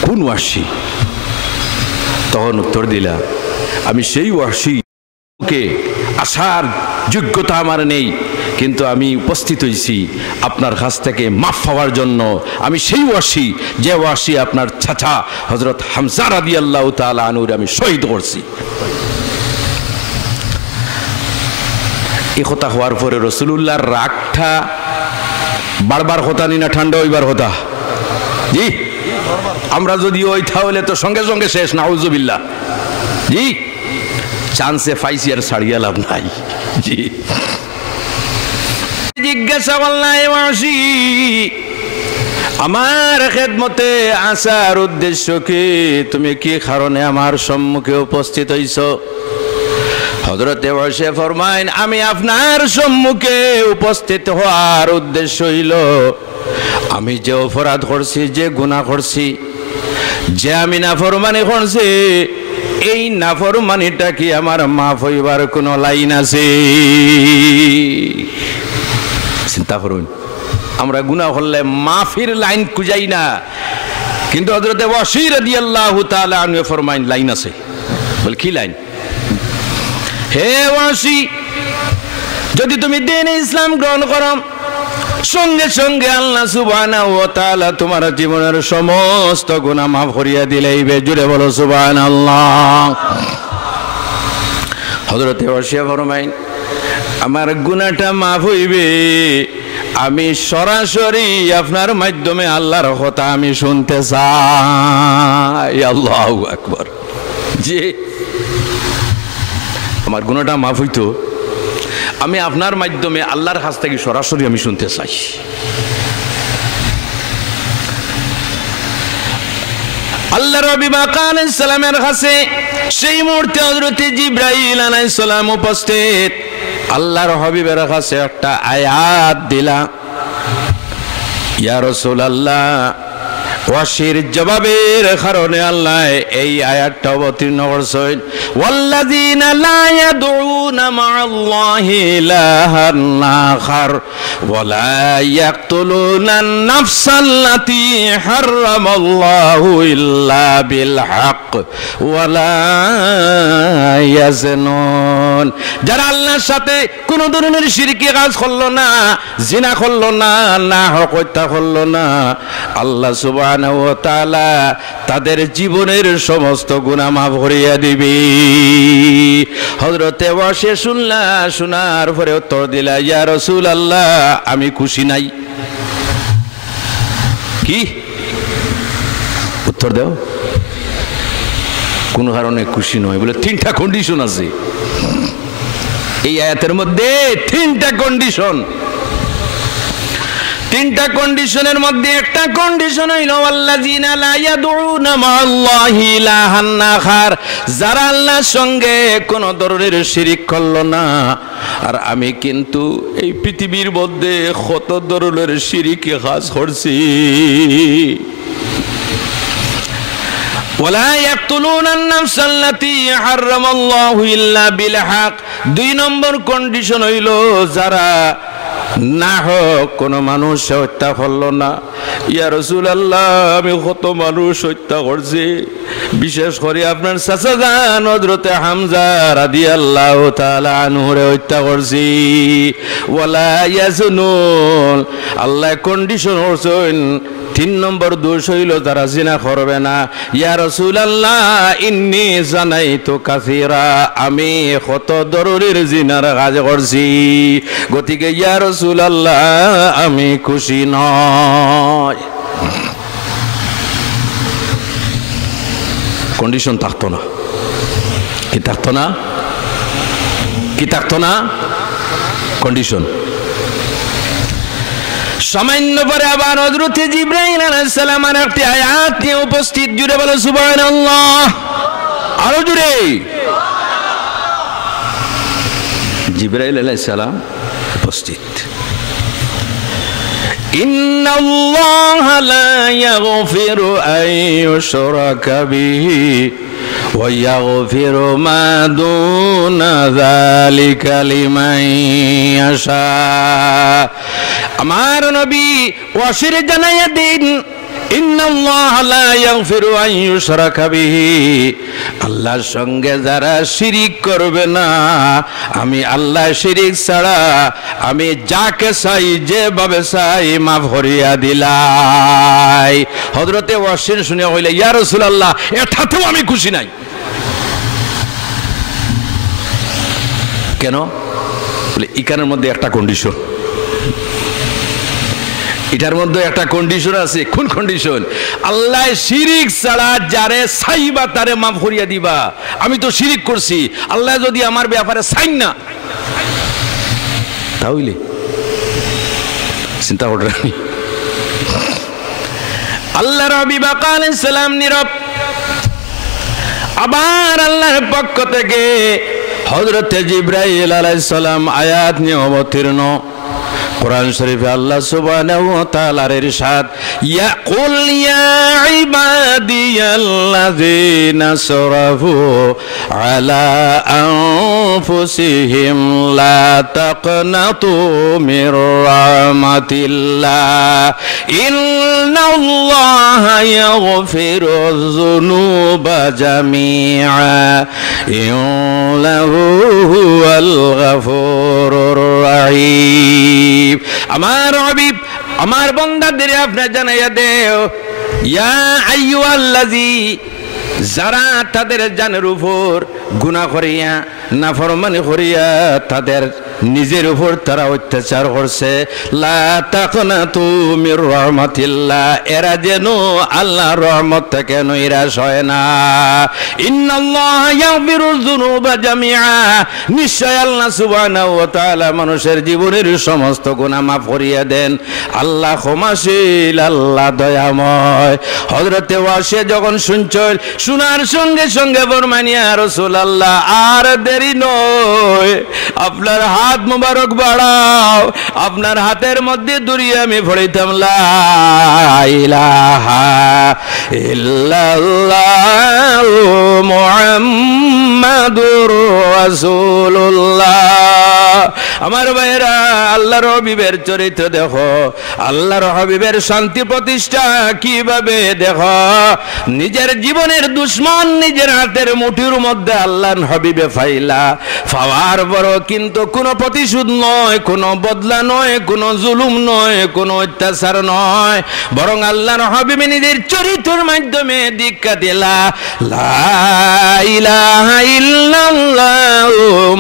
কোন ওয়াসি? তখন উত্তর দিলা, আমি সেই ওয়াসি কে আসার যোগ্যতা আমার নেই, কিন্তু আমি উপস্থিত হয়েছি আপনার কাছ থেকে মাফ পাওয়ার জন্য। আমি সেই ওয়াসি যে ওয়াসি আপনার চাচা হযরত হামজা রাদিয়াল্লাহু তাআলা আনহুর আমি শহীদ করছি। এই কথা হওয়ার পরে রাসূলুল্লাহর রাগটা বারবার হতা নি না ঠান্ডা হইবার হতা? জি, আমরা যদি ওই তাহলে তো সঙ্গে সঙ্গে শেষ, নাউজুবিল্লাহ। জি, চান্সে ফাইসি আর ছাড়িয়া লাভ নাই। জি, জিজ্ঞাসা করলাম ওয়াসি আমার খেদমতে আসার উদ্দেশ্য কি? তুমি কি কারণে আমার সম্মুখে উপস্থিত হইছো? হযরতে ওয়াসি ফরমাইন, আমি আপনার সম্মুখে উপস্থিত হওয়ার উদ্দেশ্য হইল আমি যে অপরাধ করছি, যে গুনাহ করছি, যে আমি নাফরমানি করছি, এই নাফরমানিটা কি আমার মাফ হইবার কোন লাইন আছে? চিন্তা করুন, আমরা গুনাহ করলে মাফির লাইন খুঁজাই না, কিন্তু হযরতে ওয়াসি রাদিয়াল্লাহু তাআলা আনহু ফরমাইন লাইন আছে। বল কি লাইন? হে ওয়াসি, যদি তুমি দ্বীন ইসলাম গ্রহণ করো, সঙ্গে সঙ্গে আল্লাহ সুবহানাহু ওয়া তাআলা তোমার জীবনের সমস্ত গুনাহ মাফ করিয়া দিলেইবে। জুড়ে বলো সুবহানাল্লাহ। হযরতে ওয়াসি ফরমাইন, আমার গুনাহটা মাফ হইবে, আমি সরাসরি আপনার মাধ্যমে আল্লাহর কথা আমি শুনতে চাই। আল্লাহু আকবার। জি, আমার গুনাহটা মাফ হইতো, আমি আপনার মাধ্যমে আল্লাহর কাছ থেকে সরাসরি আমি শুনতে চাই। আল্লাহর হাবিব আলাইহিস সালামের কাছে সেই মুহূর্তে হযরত জিবরাইল আলাইহিস সালাম উপস্থিত। আল্লাহর হাবিবের কাছে একটা আয়াত দিলা, ইয়া রাসূলুল্লাহ। ওয়াসির জবাবের কারণে আল্লাহ এই আয়াতটা অবতীর্ণ করছেন, ওয়াল্লাযীনা লা ইয়াদউনা মা'আল্লাহি ইলাহান আখার ওয়া লা ইয়াকতুলুনান নাফসাল্লাতী হারামাল্লাহু ইল্লা বিল হক ওয়া লা ইয়াজনুন। যারা আল্লাহর সাথে কোনো ধরনের শিরকি কাজ করলো না, জিনা করলো না, না হক হত্যা করলো না, আল্লাহ সুবহানাহু ওয়া তাআলা তাদের জীবনের সমস্ত গুনাহ মাফ করিয়া দিবে। হযরতে ওয়াসি শোনার পরে উত্তর দিলা, ইয়া রাসূলুল্লাহ, আমি খুশি নাই। কি উত্তর দাও? কোন কারণে খুশি নয়? বলে তিনটা কন্ডিশন আছে এই আয়াতের মধ্যে। তিনটা কন্ডিশন, তিনটা কন্ডিশনের মধ্যে একটা কন্ডিশন হইল ওয়াল্লাযীনা লা ইয়াদউনা মা'আল্লাহি ইলাহান আখার, যারা আল্লাহর সঙ্গে কোন ধরনের শিরক করলো না। আর আমি কিন্তু এই পৃথিবীর মধ্যে কত ধরনের শিরকি কাজ করছি। ওয়ালা ইয়াকতুলুনান নাফসাল্লাতী হারামাল্লাহু ইল্লা বিল হক। দুই নম্বর কন্ডিশন হইল যারা না হোক কোন মানুষ হত্যা করলো না। ইয়া রাসূলুল্লাহ, আমি কত মানুষ হত্যা করছি, বিশেষ করে আপনার চাচা জান হযরতে হামজা রাদিয়াল্লাহু তাআলা আনহুরে হত্যা করছি। ওয়ালা ইয়াজনুন, আল্লাহ কন্ডিশন করছেন তিন নম্বর দোষ হইল যারা জিনা করবে না। ইয়া রাসূলুল্লাহ, ইন্নী জানাইতু কাসীরা, আমি কত ধরনের জিনার কাজ করছি, গতিকে ইয়া রাসূলুল্লাহ আমি খুশি নয়। কন্ডিশন থাকতো না? কি থাকতো না? কি থাকতো না? কন্ডিশন। সামান্য পরে আবার হযরত জিবরাইল আলাইহিস সালাম একটি আয়াত নিয়ে উপস্থিত। জুড়ে বলো সুবহানাল্লাহ। আরো জুড়ে। জিবরাইল আলাইহিস সালাম উপস্থিত। ইন্নাল্লাহা লা ইয়াগফিরু আন ইউশরাকা বিহি ওয়া ইয়াগফিরু মা দুনা যালিকা লিমান ইয়াশা। আমার নবী ওয়াসির জানাইয়া দিন, ইন্নাল্লাহা লা ইয়াগফিরু আন ইউশরাকা বিহি, আল্লাহর সঙ্গে যারা শিরিক করবে না, আমি আল্লাহ শিরিক ছাড়া আমি যাকে চাই যেভাবে চাই মাফ করিয়া দিলাই। হযরতে ওয়াসির শুনে হইলে, ইয়া রাসূলুল্লাহ এটাতেও আমি খুশি নাই। কেন? বলে এখানের মধ্যে একটা কন্ডিশন, এটার মধ্যে একটা কন্ডিশন আছে। কোন কন্ডিশন? আল্লাহ শিরিক ছাড়া যারে চাইবা তারে মাফ করিয়া দিবা। আমি তো শিরিক করছি, আল্লাহ যদি আমার ব্যাপারে চাইন না, তাহলে চিন্তা করে আল্লাহ হাবিব আলাইহিস সালাম নীরব। আবার আল্লাহর পক্ষ থেকে হযরতে জিবরাইল আলাইহিস সালাম আয়াত নিয়ে অবতীর্ণ। কোরআন শরীফে আল্লাহ সুবহানাহু ওয়া তাআলার ইরশাদ, ইয়া কুল ইয়া ইবাদিয়াল্লাযীনা আসরাফু আলা আনফুসিহিম লা তাকনাতু মির রাহমাতিল্লাহ ইন্নাল্লাহা ইয়াগফিরুয যুনুবা জামিআ ইন্নাহু হুয়াল গফুরুর রাহিম। আমার হাবিব আমার বান্দাদের আপনি জানাইয়া দেও, ইয়া আইয়ুহাল্লাযী, যারা তাদের জানের উপর গুনাহ করিয়া নাফরমানি করিয়া তাদের নিজের উপর তারা অত্যাচার করছে, লা তাকনাতু মির রাহমাতিল্লাহ, এরা যেন আল্লাহর রহমত থেকে নিরাশ হয় না। ইন্নাল্লাহা ইয়াগফিরু যুনুবা জামিআ, নিশ্চয় আল্লাহ সুবহানাহু ওয়া তাআলা মানুষের জীবনের সমস্ত গুনাহ মাফ করিয়া দেন। আল্লাহ ক্ষমাশীল, আল্লাহ দয়াময়। হযরতে ওয়াসি যখন শুনছেন, শোনার সঙ্গে সঙ্গে ফরমান, ইয়া রাসূলুল্লাহ আর দেরি নয়, আপনার হাত মুবারক বাড়াও, আপনার হাতের মধ্যে দড়িয়ে আমি পড়িতাম লা ইলাহা ইল্লাল্লাহ মুহাম্মাদুর রাসূলুল্লাহ। আমার ভাইরা, আল্লাহর হাবিবের চরিত্র দেখো, আল্লাহর হাবিবের শান্তি প্রতিষ্ঠা কিভাবে দেখো। নিজের জীবনের দুশ্মন নিজের হাতের মুঠির মধ্যে আল্লাহর হাবিবে ফাইলা, পাওয়ার বড় কিন্তু কোনো প্রতিশোধ নয়, কোনো বদলা নয়, কোনো জুলুম নয়, কোনো অত্যাচার নয়, বরং আল্লাহর হাবিবে নিজের চরিত্রের মাধ্যমে দীক্ষা দিলা লা ইলাহা ইল্লাল্লাহ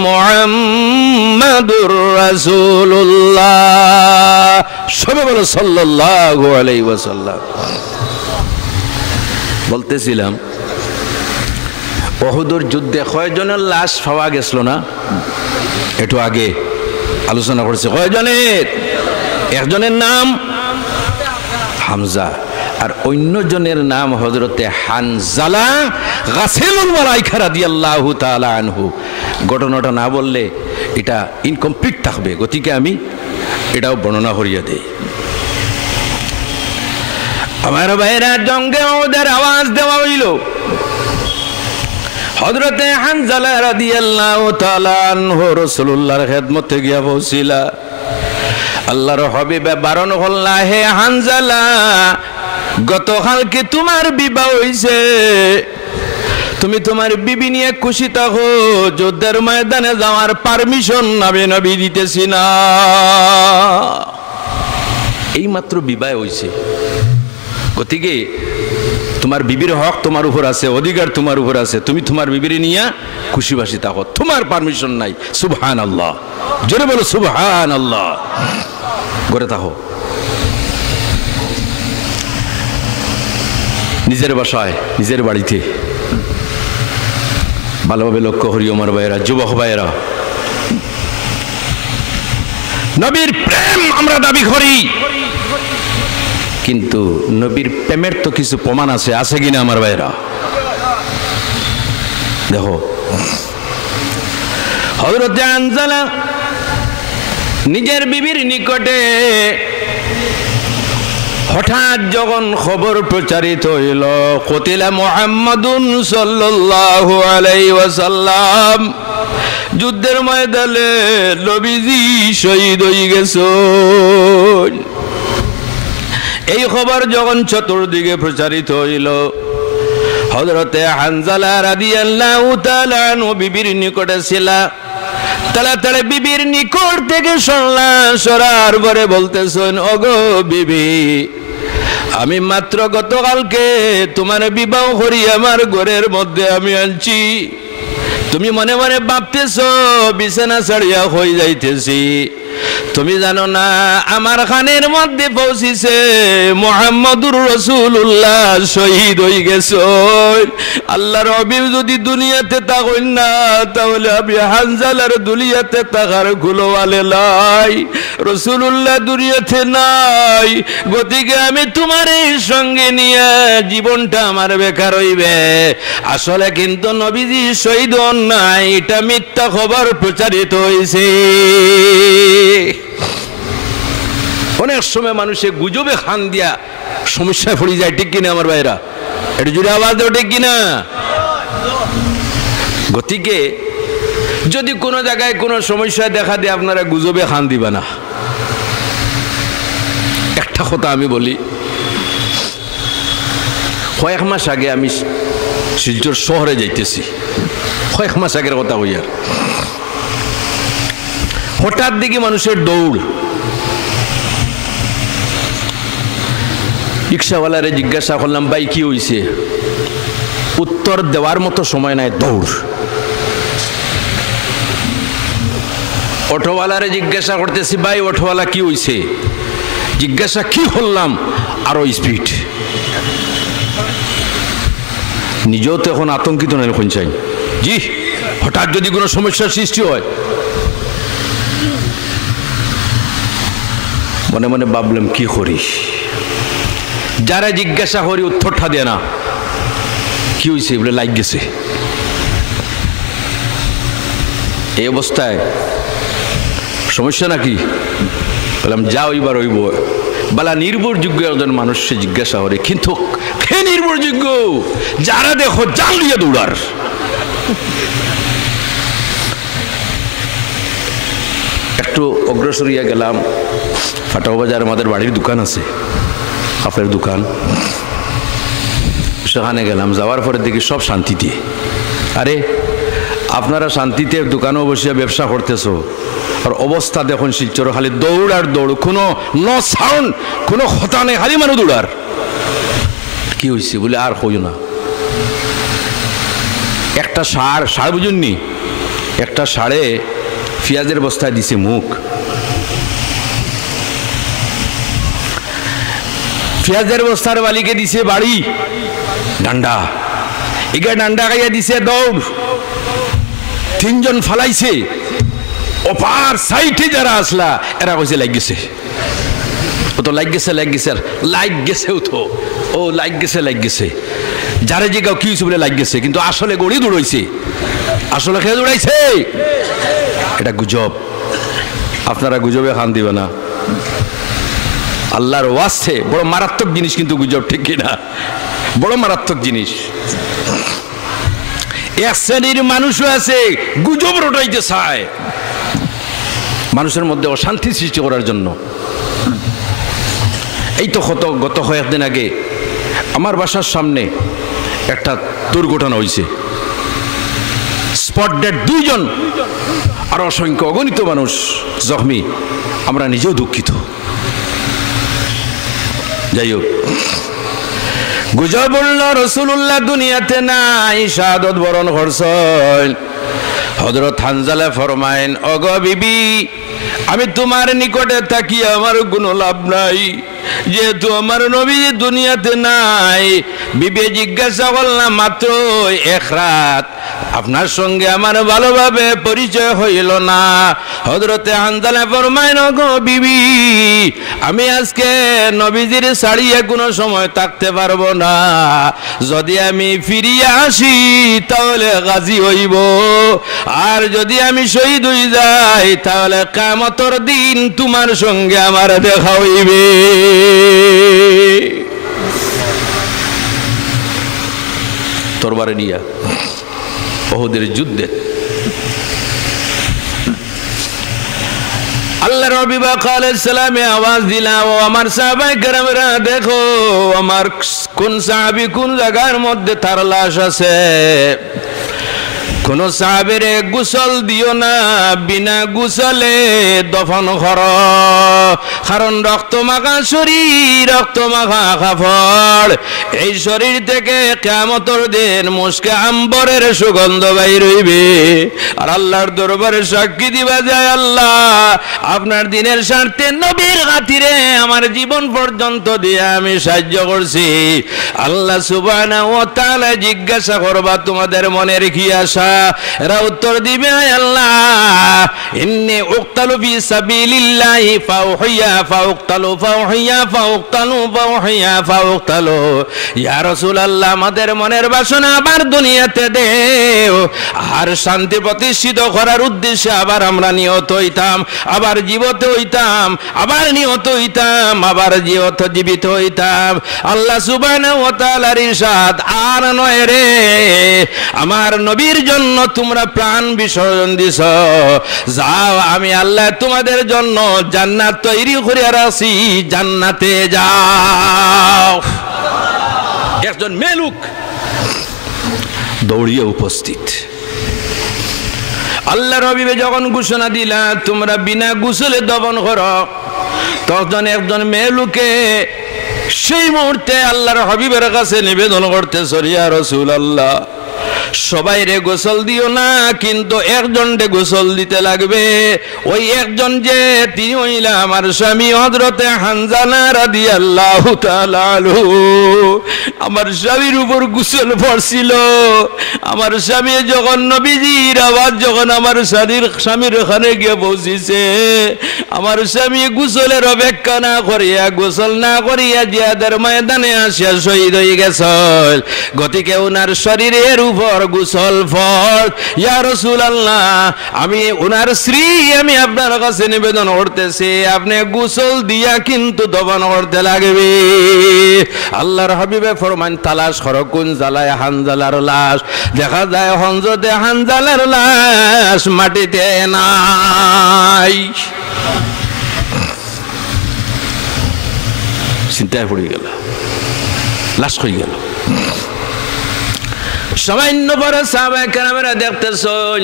মুহাম্মাদুর রাসূলুল্লাহ। সবে বলো সাল্লাল্লাহু আলাইহি ওয়াসাল্লাম। বলতেছিলাম উহুদের যুদ্ধে কয়জনের লাশ পাওয়া গেছিল না? একটু আগে আলোচনা করেছে। কয়জনের? একজনের নাম হামজা, আর অন্যজনের নাম হযরতে হানজালা গাসিলুল মালাইকা রাদিয়াল্লাহু তাআলা আনহু। ঘটনাটা না বললে এটা ইনকমপ্লিট থাকবে, গতিকে আমি এটাও বর্ণনা করিয়া দেই। আমার ভাইরা, জঙ্গে ওদের আওয়াজ দেওয়া হইল। হযরতে হানজালা রাদিয়াল্লাহু তাআলা আনহু রাসূলুল্লাহর খেদমতে গিয়া পৌঁছিলা। আল্লাহর হাবিবে বারণ করলা, হে হানজালা, গতকালকে তোমার বিবাহ হইছে, তুমি তোমার বিবি নিয়ে খুশি থাকো, যুদ্ধের ময়দানে যাওয়ার পারমিশন আমি নবী দিতেছি না। এই মাত্র বিবাহ হইছে, গতিকে তোমার বিবির হক তোমার উপর আছে, অধিকার তোমার উপর আছে, তুমি তোমার বিবির নিয়ে খুশিবাসী থাকো, তোমার পারমিশন নাই। সুবহানাল্লাহ, জোরে বলো সুবহানাল্লাহ। করে থাকো নিজের বাসায়, নিজের বাড়িতে। ভালোভাবে লক্ষ্য করি আমার ভাইয়েরা, যুবক ভাইয়েরা, নবীর প্রেম আমরা দাবি করি, কিন্তু নবীর প্রেমের তো কিছু প্রমাণ আছে, আছে কিনা আমার ভাইয়েরা? দেখো, হযরত হানজালা নিজের বিবির নিকটে হঠাৎ যখন খবর প্রচারিত হইল, কতিলা মুহাম্মাদুন সাল্লাল্লাহু আলাইহি ওয়াসাল্লাম, যুদ্ধের ময়দানে নবীজি শহীদ হয়ে গেছেন। এই খবর যখন চতুর্দিকে প্রচারিত হইল, হযরতে হানজালা রাদিয়াল্লাহু তাআলা আনহু বিবির নিকটে ছিল। তাড়াতাড়ি বিবির নিকট থেকে সরার পরে বলতেছেন, ওগো বিবি, আমি মাত্র গতকালকে তোমার বিবাহ করি আমার ঘরের মধ্যে আমি আনছি। তুমি মনে মনে ভাবতেছ বিছানা ছাড়িয়া হয়ে যাইতেছি। তুমি জানো না আমার খানের মধ্যে পৌঁছিছে মুহাম্মদুর রাসূলুল্লাহ শহীদ হয়ে গেছে। আল্লাহর হাবিব যদি দুনিয়াতে থাকেন না, তাহলে আমি হানজালার দুনিয়াতে থাকার গুলোওয়ালে নাই। রাসূলুল্লাহ দুনিয়াতে নাই, গতিকে আমি তোমার সঙ্গে নিয়ে জীবনটা আমার বেকার হইবে। আসলে কিন্তু নবীজি শহীদ হন নাই, এটা মিথ্যা খবর প্রচারিত হয়েছে। অনেক সময় মানুষে গুজবে খান দিয়া সমস্যায় পড়ে যায়, ঠিক কিনা আমার ভাইরা? এটা জুড়ে আওয়াজ দেও, ঠিক কিনা? গতিকে যদি কোনো জায়গায় কোনো সমস্যা দেখা দেয়, আপনারা গুজবে খান দিবা না। একটা কথা আমি বলি, কয়েক মাস আগে আমি শিলচর শহরে যাইতেছি, কয়েক মাস আগের কথা হই। আর হঠাৎ দেখি মানুষের দৌড়। রিক্সাওয়ালারে জিজ্ঞাসা করলাম, ভাই কি হয়েছে? উত্তর দেওয়ার মতো সময় নাই, দৌড়। অটোওয়ালারে জিজ্ঞাসা করতেছি, ভাই অটোওয়ালা কি হয়েছে? জিজ্ঞাসা কি করলাম, আরো স্পিড। নিজেও তো এখন আতঙ্কিত নয়, এখন চাই জি হঠাৎ যদি কোনো সমস্যার সৃষ্টি হয়। মনে মনে ভাবলাম কি করি, যারা জিজ্ঞাসা করি উত্তরটা দেয় না। কি হয়েছে বলে, লাইক গেছে। এই অবস্থায় সমস্যা নাকি? বললাম যা ওইবার হইব। বলা নির্ভরযোগ্য একজন মানুষকে জিজ্ঞাসা করে, কিন্তু কে নির্ভরযোগ্য? যারা দেখো জাল দিয়ে দৌড়ার। একটু অগ্রসরিয়া গেলাম, ফাটাও বাজার আমাদের বাড়ির দোকান আছে, কাপড়ের দোকান। সেখানে গেলাম, যাওয়ার পরে দেখি সব শান্তিতে। আরে আপনারা শান্তিতে দোকানেও বসিয়া ব্যবসা করতেছো, আর অবস্থা দেখুন শিলচর খালি দৌড় আর দৌড়, কোনো নো সাউন্ড, কোনো কথা নেই, খালি মানুষ দৌড়ার। কি হয়েছে বলে আর হইও না। একটা ষাঁড় বুঝুননি, একটা ষাঁড়ে পেঁয়াজের বস্তায় দিছে মুখ। পেঁয়াজের বস্তার বালিকে দিছে বাড়ি ডান্ডা, এগা ডান্ডা খাইয়া দিছে দৌড়। তিনজন ফালাইছে, ওপার সাইডে যারা আসলা এরা কইছে লাগ গেছে। ও তো লাগ গেছে লাগ গেছে, ও তো ও লাগ গেছে। যারে যে গাও কি হয়েছে বলে লাগ গেছে, কিন্তু আসলে গড়ি দৌড়াইছে। আসলে খেয়ে দৌড়াইছে, এটা গুজব। আপনারা গুজবে খান দিবে না। আল্লাহর ওয়াস্তে বড় মারাত্মক জিনিস কিন্তু গুজব, ঠিক কিনা? বড় মারাত্মক জিনিস। এক শ্রেণীর মানুষও আছে গুজব রটাইতে চায়, মানুষের মধ্যে অশান্তি সৃষ্টি করার জন্য। এই তো গত কয়েকদিন আগে আমার বাসার সামনে একটা দুর্ঘটনা হয়েছে। স্পট ডেড 2 জন, আর অসংখ্য অগণিত মানুষ জখমি। আমরা নিজেও দুঃখিত। যাই হোক, গুজব বলল রাসূলুল্লাহ দুনিয়াতে নাই, শাহাদত বরণ করছেন। হযরত হানজালা ফরমায়েন, ওগো বিবি, আমি তোমার নিকটে থাকি আমার কোনো লাভ নাই, যেহেতু আমার নবী দুনিয়াতে নাই। বিবি জিজ্ঞাসা করলাম, মাত্র 1 রাত আপনার সঙ্গে আমার ভালোভাবে পরিচয় হইল না। হযরতে হানজালা ফরমায়েন, ওগো বিবি, আমি আজকে নবীজির ছাড়িয়ে কোনো সময় থাকতে পারবো না। যদি আমি ফিরিয়ে আসি তাহলে গাজী হইব, আর যদি আমি শহীদ হয়ে যাই তাহলে কিয়ামতের দিন তোমার সঙ্গে আমার দেখা হইবে। তরবারে নিয়া উহুদের যুদ্ধে আল্লাহর হাবিব আলাইহিস সালামে আওয়াজ দিলা, ও আমার সাহাবায়ে কেরামরা দেখো আমার কোন সাহাবী কোন জায়গার মধ্যে তার লাশ আছে। কোন সাহাবের গোসল দিও না, বিনা গোসলে দফন করো, কারণ রক্ত মাখা শরীর, রক্ত মাখা কাপড়, এই শরীর থেকে কিয়ামতের দিন মুশকে আম্বরের সুগন্ধ বাইর হইবে। আর আল্লাহর দরবারে সাক্ষী দিবা যায়, আল্লাহ আপনার দিনের স্বার্থে নবীর খাতিরে আমার জীবন পর্যন্ত দিয়ে আমি সাহায্য করছি। আল্লাহ সুবহানাহু ওয়া তাআলা জিজ্ঞাসা করবা তোমাদের মনের কি আশা? এরা উত্তর দিবে, আল্লাহ ইন্নী উক্তালু ফি সাবিলিল্লাহি ফাউহিয়া ফাউক্তালু ফাউহিয়া ফাউক্তালু ফাউহিয়া ফাউক্তালু। ইয়া রাসূলুল্লাহ আমাদের মনের বাসনা আবার দুনিয়াতে দেও, আর শান্তি প্রতিষ্ঠিত করার উদ্দেশ্যে আবার আমরা নিহত হইতাম, আবার জীবিত হইতাম, আবার নিহত হইতাম, আবার জীবিত হইতাম। আল্লাহ সুবহানাহু ওয়া তাআলার ইরশাদ, আর নয় রে আমার নবীর জন্য তোমরা প্রাণ বিসর্জন দিছ, যাও আমি আল্লাহ তোমাদের জন্য জান্নাত তৈরি করে রাখছি, জান্নাতে যাও। একজন মেলুক দৌড়িয়ে উপস্থিত। আল্লাহর হাবিব যখন ঘোষণা দিলা তোমরা বিনা গোসলে দফন করো, তখন একজন মেলুকে সেই মুহূর্তে আল্লাহর হাবিবের কাছে নিবেদন করতেছে, ইয়া রাসূলুল্লাহ সবাই রে গোসল দিও না, কিন্তু একজন রে গোসল দিতে লাগবে। ওই একজন যে তিনি হইলা আমার স্বামী হযরতে হানজালা রাদিয়াল্লাহু তাআলা আনহু। আমার স্বামীর উপর গোসল পড়ছিল। আমার স্বামী যখন নবীজির আওয়াজ যখন আমার স্বামীর ওখানে গিয়ে পৌঁছিছে, আমার স্বামী গোসলের অপেক্ষা না করিয়া, গোসল না করিয়া জিহাদের ময়দানে আসিয়া শহীদ হয়ে গেছে। গতিকে ওনার শরীরের উপর গোসল ফরজ। ইয়া রাসূলুল্লাহ আমি ওনার স্ত্রী, আমি আপনার কাছে নিবেদন করতেছি আপনি গোসল দিয়া কিন্তু দফন করতে লাগবে। আল্লাহর হাবিবে ফরমান তালাশ করো কোন জালায় হানজালার লাশ। দেখা যায় হযরতে হানজালার লাশ মাটিতে নাই। চিন্তায় পড়ে গেল, লাশ হয়ে গেল। সামান্য পরে সাহাবায়ে কেরামেরা দেখতেছেন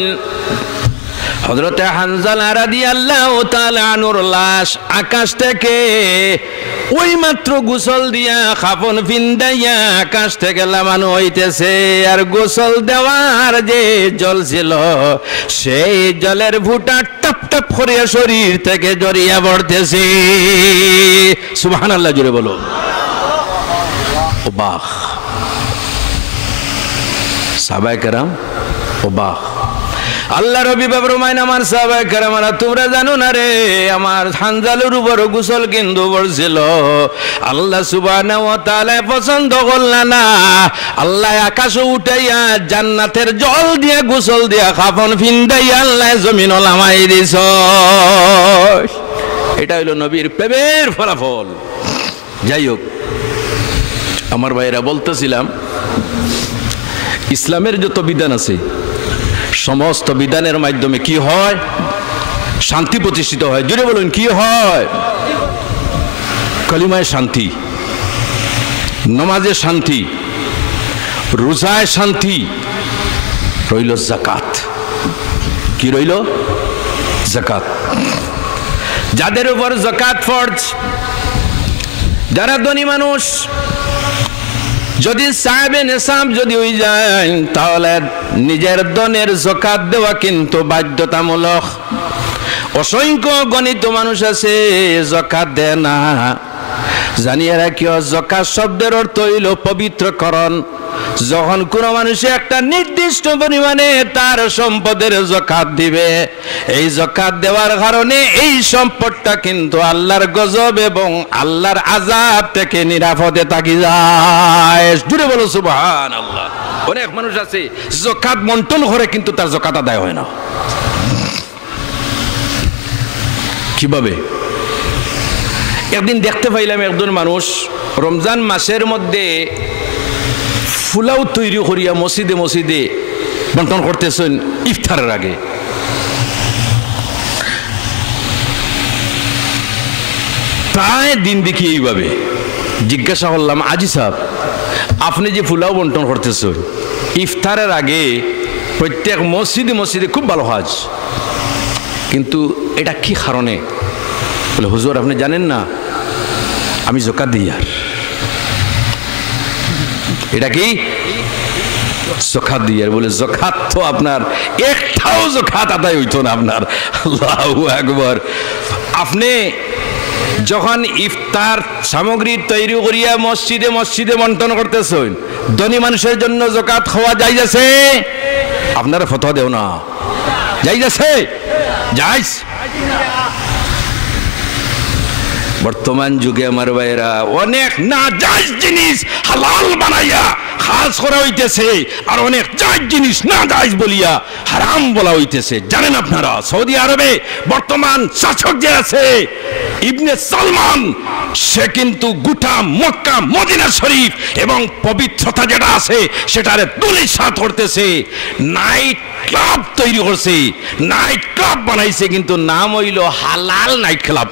হযরতে হানজালা রাদিয়াল্লাহু তাআলা আনহুর লাশ আকাশ থেকে ওই মাত্র গোসল দিয়া কাফন পিন্দাইয়া আকাশ থেকে নামানো হইতেছে। আর গোসল দেওয়ার যে জল ছিল সেই জলের ফুটা টপ টপ করে শরীর থেকে জড়িয়ে পড়তেছে। সুবহানাল্লাহ জোরে বলো। অবাক সাহাবায়ে কেরাম, অবাক। আল্লাহ রবি বাবরমাইন আমার সাহাবায়ে কেরামরা তোমরা জানো না রে আমার হানজালার উপর গোসল কিন্তু পড়ছিল। আল্লাহ সুবহানাহু ওয়া তাআলা পছন্দ করলেন না। আল্লাহ আকাশে উঠাইয়া জান্নাতের জল দিয়ে গোসল দিয়া কাফন পিন্দাইয়া আল্লাহ জমিন নামাই দিছ। এটা হইল নবীর প্রেমের ফলাফল। যাই হোক আমার ভাইরা বলতেছিলাম ইসলামের যত বিধান আছে সমস্ত বিধানের মাধ্যমে কি হয়? শান্তি প্রতিষ্ঠিত হয়। জোরে বলুন কি হয়? কালিমায় শান্তি, নামাজে শান্তি, রোজায় শান্তি, রইল যাকাত। কি রইল? যাকাত। যাদের উপর যাকাত ফরজ, যারা ধনী মানুষ, যদি সাহেবে নেশাব যদি হয়ে যায় তাহলে নিজের ধনের যাকাত দেওয়া কিন্তু বাধ্যতামূলক। অসংখ্য গণিত মানুষ আছে যাকাত দেয় না। জানিয়ে রাখিও যাকাত শব্দের অর্থ হইল পবিত্রকরণ। যখন কোনো মানুষ একটা নির্দিষ্ট পরিমাণে তার সম্পদের যাকাত দিবে, এই যাকাত দেওয়ার কারণে এই সম্পদটা কিন্তু আল্লাহর গজব এবং আল্লাহর আযাব থেকে নিরাপদে থাকি যায়। জুড়ে বলো সুবহানাল্লাহ। অনেক মানুষ আছে যাকাত বন্টন করে কিন্তু তার যাকাত আদায় হয় না। কিভাবে? একদিন দেখতে পাইলাম একজন মানুষ রমজান মাসের মধ্যে ফুলাও তৈরি করিয়া মসজিদে মসজিদে বন্টন করতেছেন ইফতারের আগে। প্রায় দিন দেখি এইভাবে। জিজ্ঞাসা করলাম, আজি সাহেব আপনি যে পোলাও বন্টন করতেছেন ইফতারের আগে প্রত্যেক মসজিদে মসজিদে খুব ভালো কাজ, কিন্তু এটা কি কারণে? বলে হুজুর আপনি জানেন না আমি যাকাত দিই। আর এটা কি যাকাত দিই। আর বলে যাকাত তো আপনার একটাও যাকাত আদায় হইতো না আপনার। আল্লাহু আকবার। আপনি যখন ইফতার সামগ্রী তৈরি করিয়া মসজিদে মসজিদে বন্টন করতেছেন, ধনী মানুষের জন্য যাকাত খাওয়া জায়েজ আছে? আপনারা ফতোয়া দেও না, জায়েজ আছে? জায়েজ। বর্তমান যুগে আমার ভাইয়েরা অনেক না জায়েজ জিনিস হালাল বানাইয়া খাস করা হইতেছে, আর অনেক জায়েজ জিনিস না জায়েজ বলিয়া হারাম বলা হইতেছে। জানেন আপনারা সৌদি আরবে বর্তমান শাসক যে আছে ইবনে সালমান, সে কিন্তু গোটা মক্কা মদিনা শরীফ এবং পবিত্রতা যেটা আছে সেটারে ধূলিসাৎ করতেছে। নাইট ক্লাব তৈরি করছে, নাইট ক্লাব বানাইছে, কিন্তু নাম হইল হালাল নাইট ক্লাব।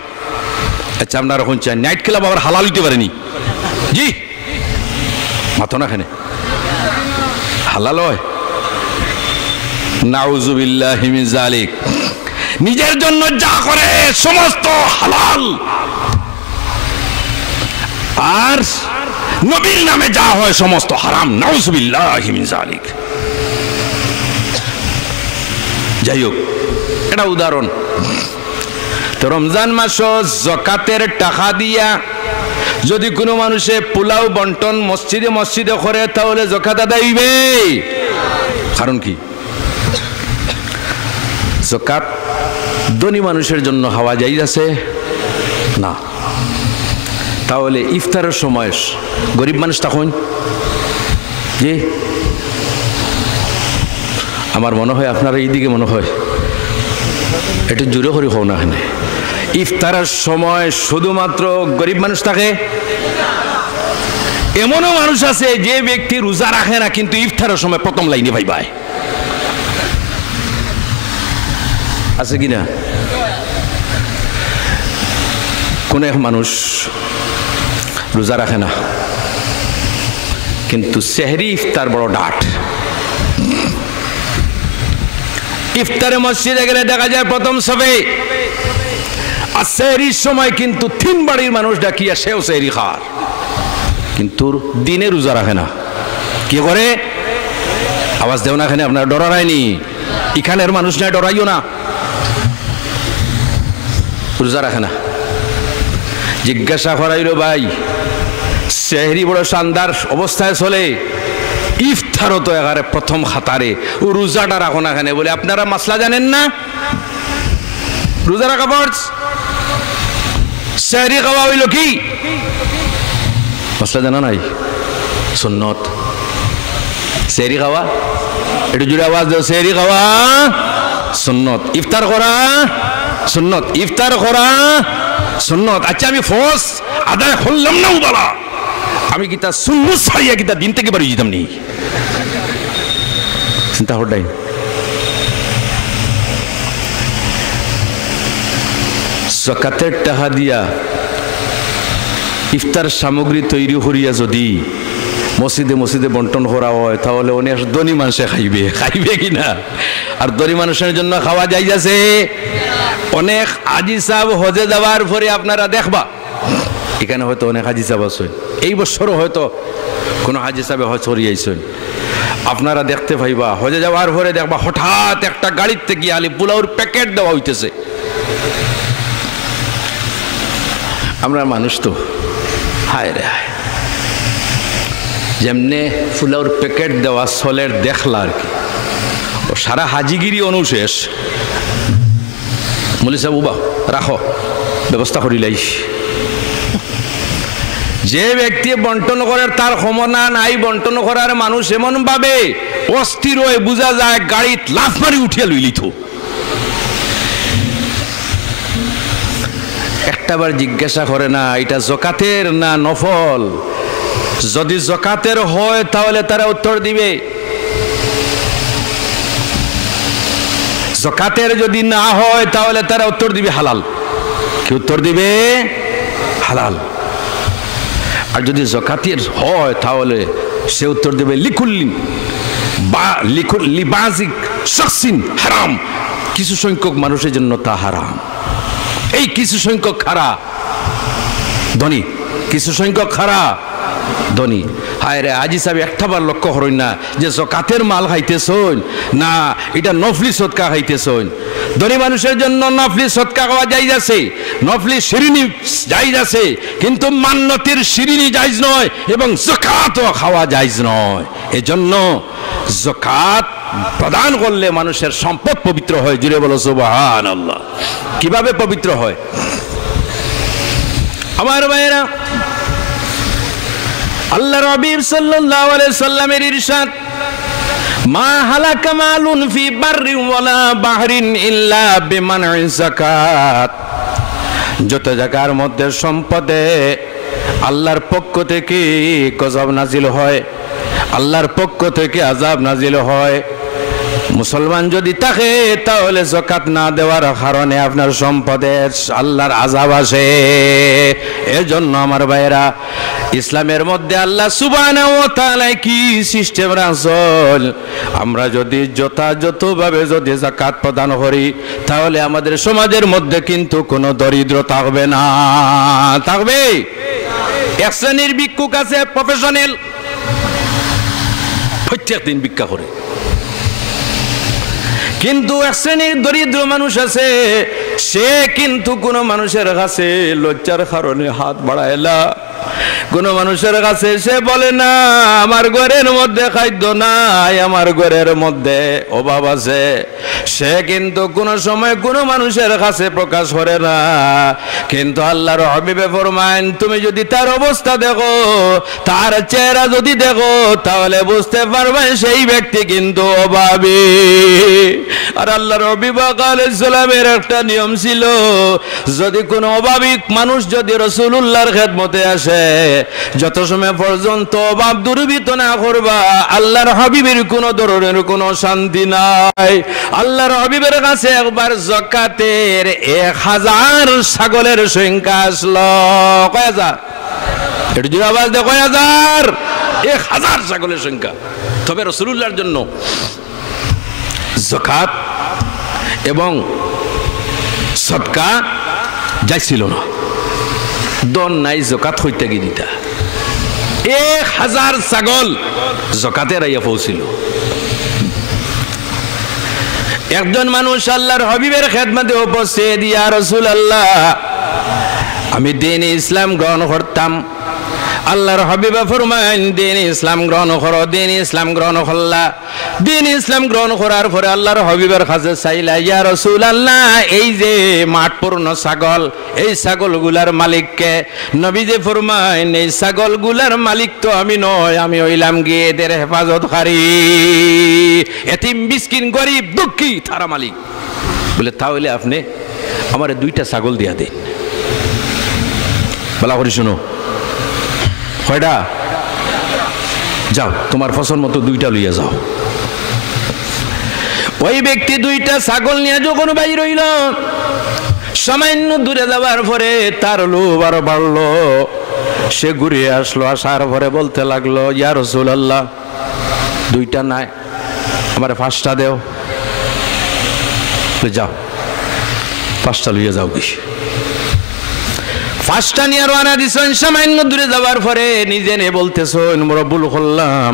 আচ্ছা আপনারা এখন চান নাইট ক্লাব আবার হালাল হইতে পারেনি? জি মাথো না খানে হালাল হয়? নাউজুবিল্লাহি মিন যালিক। নিজের জন্য যা করে সমস্ত হালাল, আর নবীর নামে যা হয় সমস্ত হারাম। নাউজুবিল্লাহি মিন যালিক। যাই হোক, এটা উদাহরণ। তো রমজান মাস যাকাতের টাকা দিয়া যদি কোনো মানুষে পোলাও বন্টন মসজিদে মসজিদে করে তাহলে যাকাত আদায় হইবে। কারণ কি? যাকাত ধনী মানুষের জন্য খাওয়া জায়েজ আছে না। তাহলে ইফতারের সময় গরিব মানুষ তখন জি, আমার মনে হয় আপনারা এইদিকে মনে হয় একটু জোরে করে হও না। ইফতারের সময় শুধুমাত্র গরিব মানুষ থাকে? এমনও মানুষ আছে যে ব্যক্তি রোজা রাখে না কিন্তু ইফতারের সময় প্রথম লাইনে ভাই ভাই আছে কিনা? কোন এক মানুষ রোজা রাখে না কিন্তু সেহরি ইফতার বড় ডাট। ইফতারে মসজিদে গেলে দেখা যায় প্রথম সবে, আর সেহরির সময় কিন্তু 3 বাড়ির মানুষ ডাকিয়া সেও সেহরি খায়, কিন্তু দিনে রোজা রাখে না। কি করে? আওয়াজ দেও না, এখানে আপনার ডরায়নি, এখানের মানুষ নাই, ডরাইও না। রোজা রাখে না। জিজ্ঞাসা করাইল ভাই সেহরি বড় শানদার অবস্থায় চলে, ইফতারও তো এগারে প্রথম খাতারে, ও রোজাটা রাখো না কেন? বলে আপনারা মাসলা জানেন না, রোজা রাখা ফরজ, সেহরি খাওয়া হইল কি মাসলা জানা নাই? সুন্নত। সেহরি খাওয়া, একটু জুড়ে আওয়াজ দাও, সেহরি খাওয়া সুন্নত, ইফতার করা সুন্নত, ইফতার করা সুন্নত। আচ্ছা আমি ফরজ আদায় করলাম না বলা, আমি কিতা সুন্নত ছাড়িয়া কিতা দিন থেকে বাড়ি যেতাম নি? চিন্তা হটাই। যাকাতের টাকা দিয়া ইফতার সামগ্রী তৈরি করিয়া যদি মসজিদে মসজিদে বন্টন করা হয় তাহলে অনেক ধনী মানুষে খাইবে, খাইবে কিনা? আর ধনী মানুষের জন্য খাওয়া যাইজ আছে। অনেক হাজী সাহেব হজে যাওয়ার পরে আপনারা দেখবা, এখানে হয়তো অনেক হাজী সাহেব আছেন, এই বছরও হয়তো কোনো হাজী সাহেব হজ করিয়াছেন, আপনারা দেখতে পাইবা হজে যাওয়ার পরে দেখবা হঠাৎ একটা গাড়ির থেকে আলি পোলাওর প্যাকেট দেওয়া হইতেছে। আমরা মানুষ তো হায় রে হায়, যেমনে ফুলাউর প্যাকেট দেওয়া সলের দেখলা আর কি, ও সারা হাজিগিরি অনুশেষ মলি সাহেব উবা রাখো ব্যবস্থা করিলাই। যে ব্যক্তি বন্টন করার তার ক্ষমতা নাই বন্টন করার মানুষ এমন ভাবে অস্থির হয়ে বোঝা যায় গাড়িত লাফ মারি উঠিয়া লইলিত। একটাবার জিজ্ঞাসা করে না এটা যাকাতের না নফল? যদি যাকাতের হয় তাহলে তারা উত্তর দিবে, যাকাতের যদি না হয় তাহলে তারা উত্তর দিবে হালাল। কি উত্তর দিবে? হালাল। আর যদি যাকাতের হয় তাহলে সে উত্তর দেবে লিকুল্লিন বা লিবাজিক শাখসিন হারাম, কিছু সংখ্যক মানুষের জন্য তা হারাম। এই কিছু সংখ্যক খারা ধনী, কিছু সংখ্যক খারা ধনী। হায় রে আজি সাহেব একটাবার লক্ষ্য করেন না যে যাকাতের মাল খাইতেছন না এটা নফলি সদকা খাইতেছন। ধনী মানুষের জন্য নফলি সদকা খাওয়া জায়েজ আছে, নফলি শিরিনি জায়েজ আছে, কিন্তু মান্নতের শিরিনি জায়েজ নয় এবং যাকাতও খাওয়া জায়েজ নয়। এজন্য যাকাত প্রদান করলে মানুষের সম্পদ পবিত্র হয়। জুড়ে বলো সুবহানাল্লাহ। কিভাবে পবিত্র হয় আমার ভাইয়েরা? আল্লাহ হাবিব সাল্লাল্লাহু আলাইহি সাল্লামের ইরশাদ, মা হালাকা মালুন ফি বাররিন ওয়ালা বাহরিন ইল্লা বিমানঈ যাকাত। যত জায়গার মধ্যে সম্পদে আল্লাহর পক্ষ থেকে গজব নাজিল হয়, আল্লাহর পক্ষ থেকে আযাব নাজিল হয়, মুসলমান যদি থাকে তাহলে যাকাত না দেওয়ার কারণে আপনার সম্পদে আল্লাহর আযাব আসে। এজন্য আমার ভাইরা, ইসলামের মধ্যে আল্লাহ সুবহানাহু ওয়া তাআলা কি সিস্টেম রাখছেন, আমরা যদি যথাযথভাবে যদি যাকাত প্রদান করি তাহলে আমাদের সমাজের মধ্যে কিন্তু কোনো দরিদ্র থাকবে না। থাকবে? এক শ্রেণীর ভিক্ষুক আছে প্রফেশনাল, প্রত্যেক দিন ভিক্ষা করে, কিন্তু এক শ্রেণীর দরিদ্র মানুষ আছে, সে কিন্তু কোনো মানুষের কাছে লজ্জার কারণে হাত বাড়ায় না। কোন মানুষের কাছে সে বলে না আমার ঘরের মধ্যে খাদ্য নাই, আমার ঘরের মধ্যে অভাব আছে। সে কিন্তু কোন সময় কোন মানুষের কাছে প্রকাশ করে না। কিন্তু আল্লাহর হাবিবে ফরমান, তুমি যদি তার অবস্থা দেখো, তার চেহারা যদি দেখো, তাহলে বুঝতে পারবে সেই ব্যক্তি কিন্তু অভাবী। আর আল্লাহর হাবিব আলাইহিস সালামের একটা নিয়ম ছিল, যদি কোন অভাবী মানুষ যদি রাসূলুল্লাহর খেদমতে আসে, যত সময় পর্যন্ত অভাব দুর্বৃত্ত না করবা, আল্লাহর হাবিবের কোন ধরনের কোন শান্তি নাই। আল্লাহর হাবিবের কাছে একবার যাকাতের 1000 ছাগলের সংখ্যা আসলো। কয় হাজার? একটু জোরে আওয়াজ দাও, কয় হাজার? 1000 ছাগলের সংখ্যা। তবে রাসূলুল্লাহর জন্য যাকাত এবং সদকা যাইছিল না। দন নাই যাকাত হইতে গিয়ে দিতা 1000 ছাগল যাকাতের আইয়া পৌঁছিল। একজন মানুষ আল্লাহর হাবিবের খেদমতে উপস্থিত, ইয়া রাসূলুল্লাহ, আমি দ্বীন ইসলাম গ্রহণ করতাম। আল্লাহর হাবিব ফরমান, দ্বীন ইসলাম গ্রহণ করো। দ্বীন ইসলাম গ্রহণ করলা। দ্বীন ইসলাম গ্রহণ করার পরে আল্লাহর হাবিবের কাছে চাইলা, ইয়া রাসূলুল্লাহ, এই যে মাঠপূর্ণ ছাগল, এই ছাগলগুলার মালিককে? নবীজি ফরমান, এই ছাগলগুলার মালিক তো আমি নয়, আমি হইলাম গিয়ে এদের হেফাজতকারী। এতিম মিসকিন গরিব দুঃখী তারা মালিক। বলে তাহলে আপনি আমার 2টা ছাগল দিয়া দিন। বলা করি শুনো, কয়টা? যাও তোমার পছন্দ মতো 2টা লইয়া যাও। ওই ব্যক্তি 2টা ছাগল নিয়ে যখন বাইর হইল, সামান্য দূরে যাওয়ার পরে তার লোভ আরো বাড়লো। সে ঘুরিয়ে আসলো, আসার পরে বলতে লাগলো, ইয়া রাসূলুল্লাহ, 2টা নাই, আমার 5টা দেও। যাও 5টা লইয়া যাও। কি 5টা নিয়ে রওনা দিছেন। সামান্য দূরে যাওয়ার পরে নিজে নিয়ে বলতেছেন, বড় ভুল করলাম,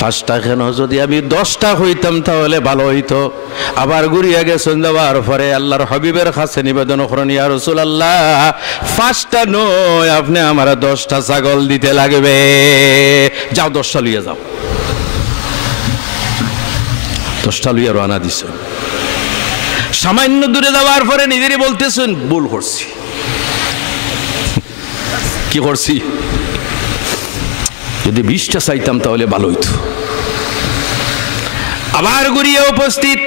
5টা কেন, যদি আমি 10টা হইতাম তাহলে ভালো হইতো। আবার ঘুরিয়া গেছেন, যাওয়ার পরে আল্লাহর হাবিবের কাছে নিবেদন করেন, ইয়া রাসূলুল্লাহ, 5টা নয়, আপনি আমার 10টা ছাগল দিতে লাগবে। যাও 10টা লইয়া যাও। 10টা লইয়া রওনা দিছেন। সামান্য দূরে যাওয়ার পরে নিজেরই বলতেছেন, ভুল করছি। কি করছি? যদি 20টা চাইতাম তাহলে ভালো হইতো। আবার ঘুরিয়ে উপস্থিত,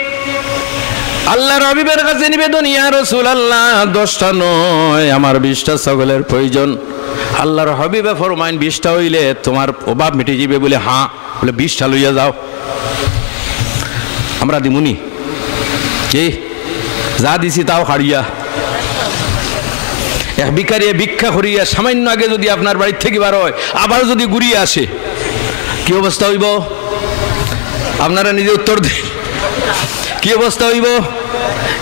আল্লাহর হাবিবের কাছে নিবেদন, ইয়া রাসূলুল্লাহ, 10টা নয়, আমার 20টা ছাগলের প্রয়োজন। আল্লাহর হাবিবে ফরমাইন, 20টা হইলে তোমার অভাব মিটে যাবে। বলে হ্যাঁ। বলে 20টা লইয়া যাও। আমরা দিমুনি যা দিছি তাও হারিয়া। এক ভিখারি ভিক্ষা করিয়া সামান্য আগে যদি আপনার বাড়ি থেকে বার হয় আবার যদি ঘুরিয়ে আসে কি অবস্থা হইব? আপনারা নিজে উত্তর দিন, কি অবস্থা হইব?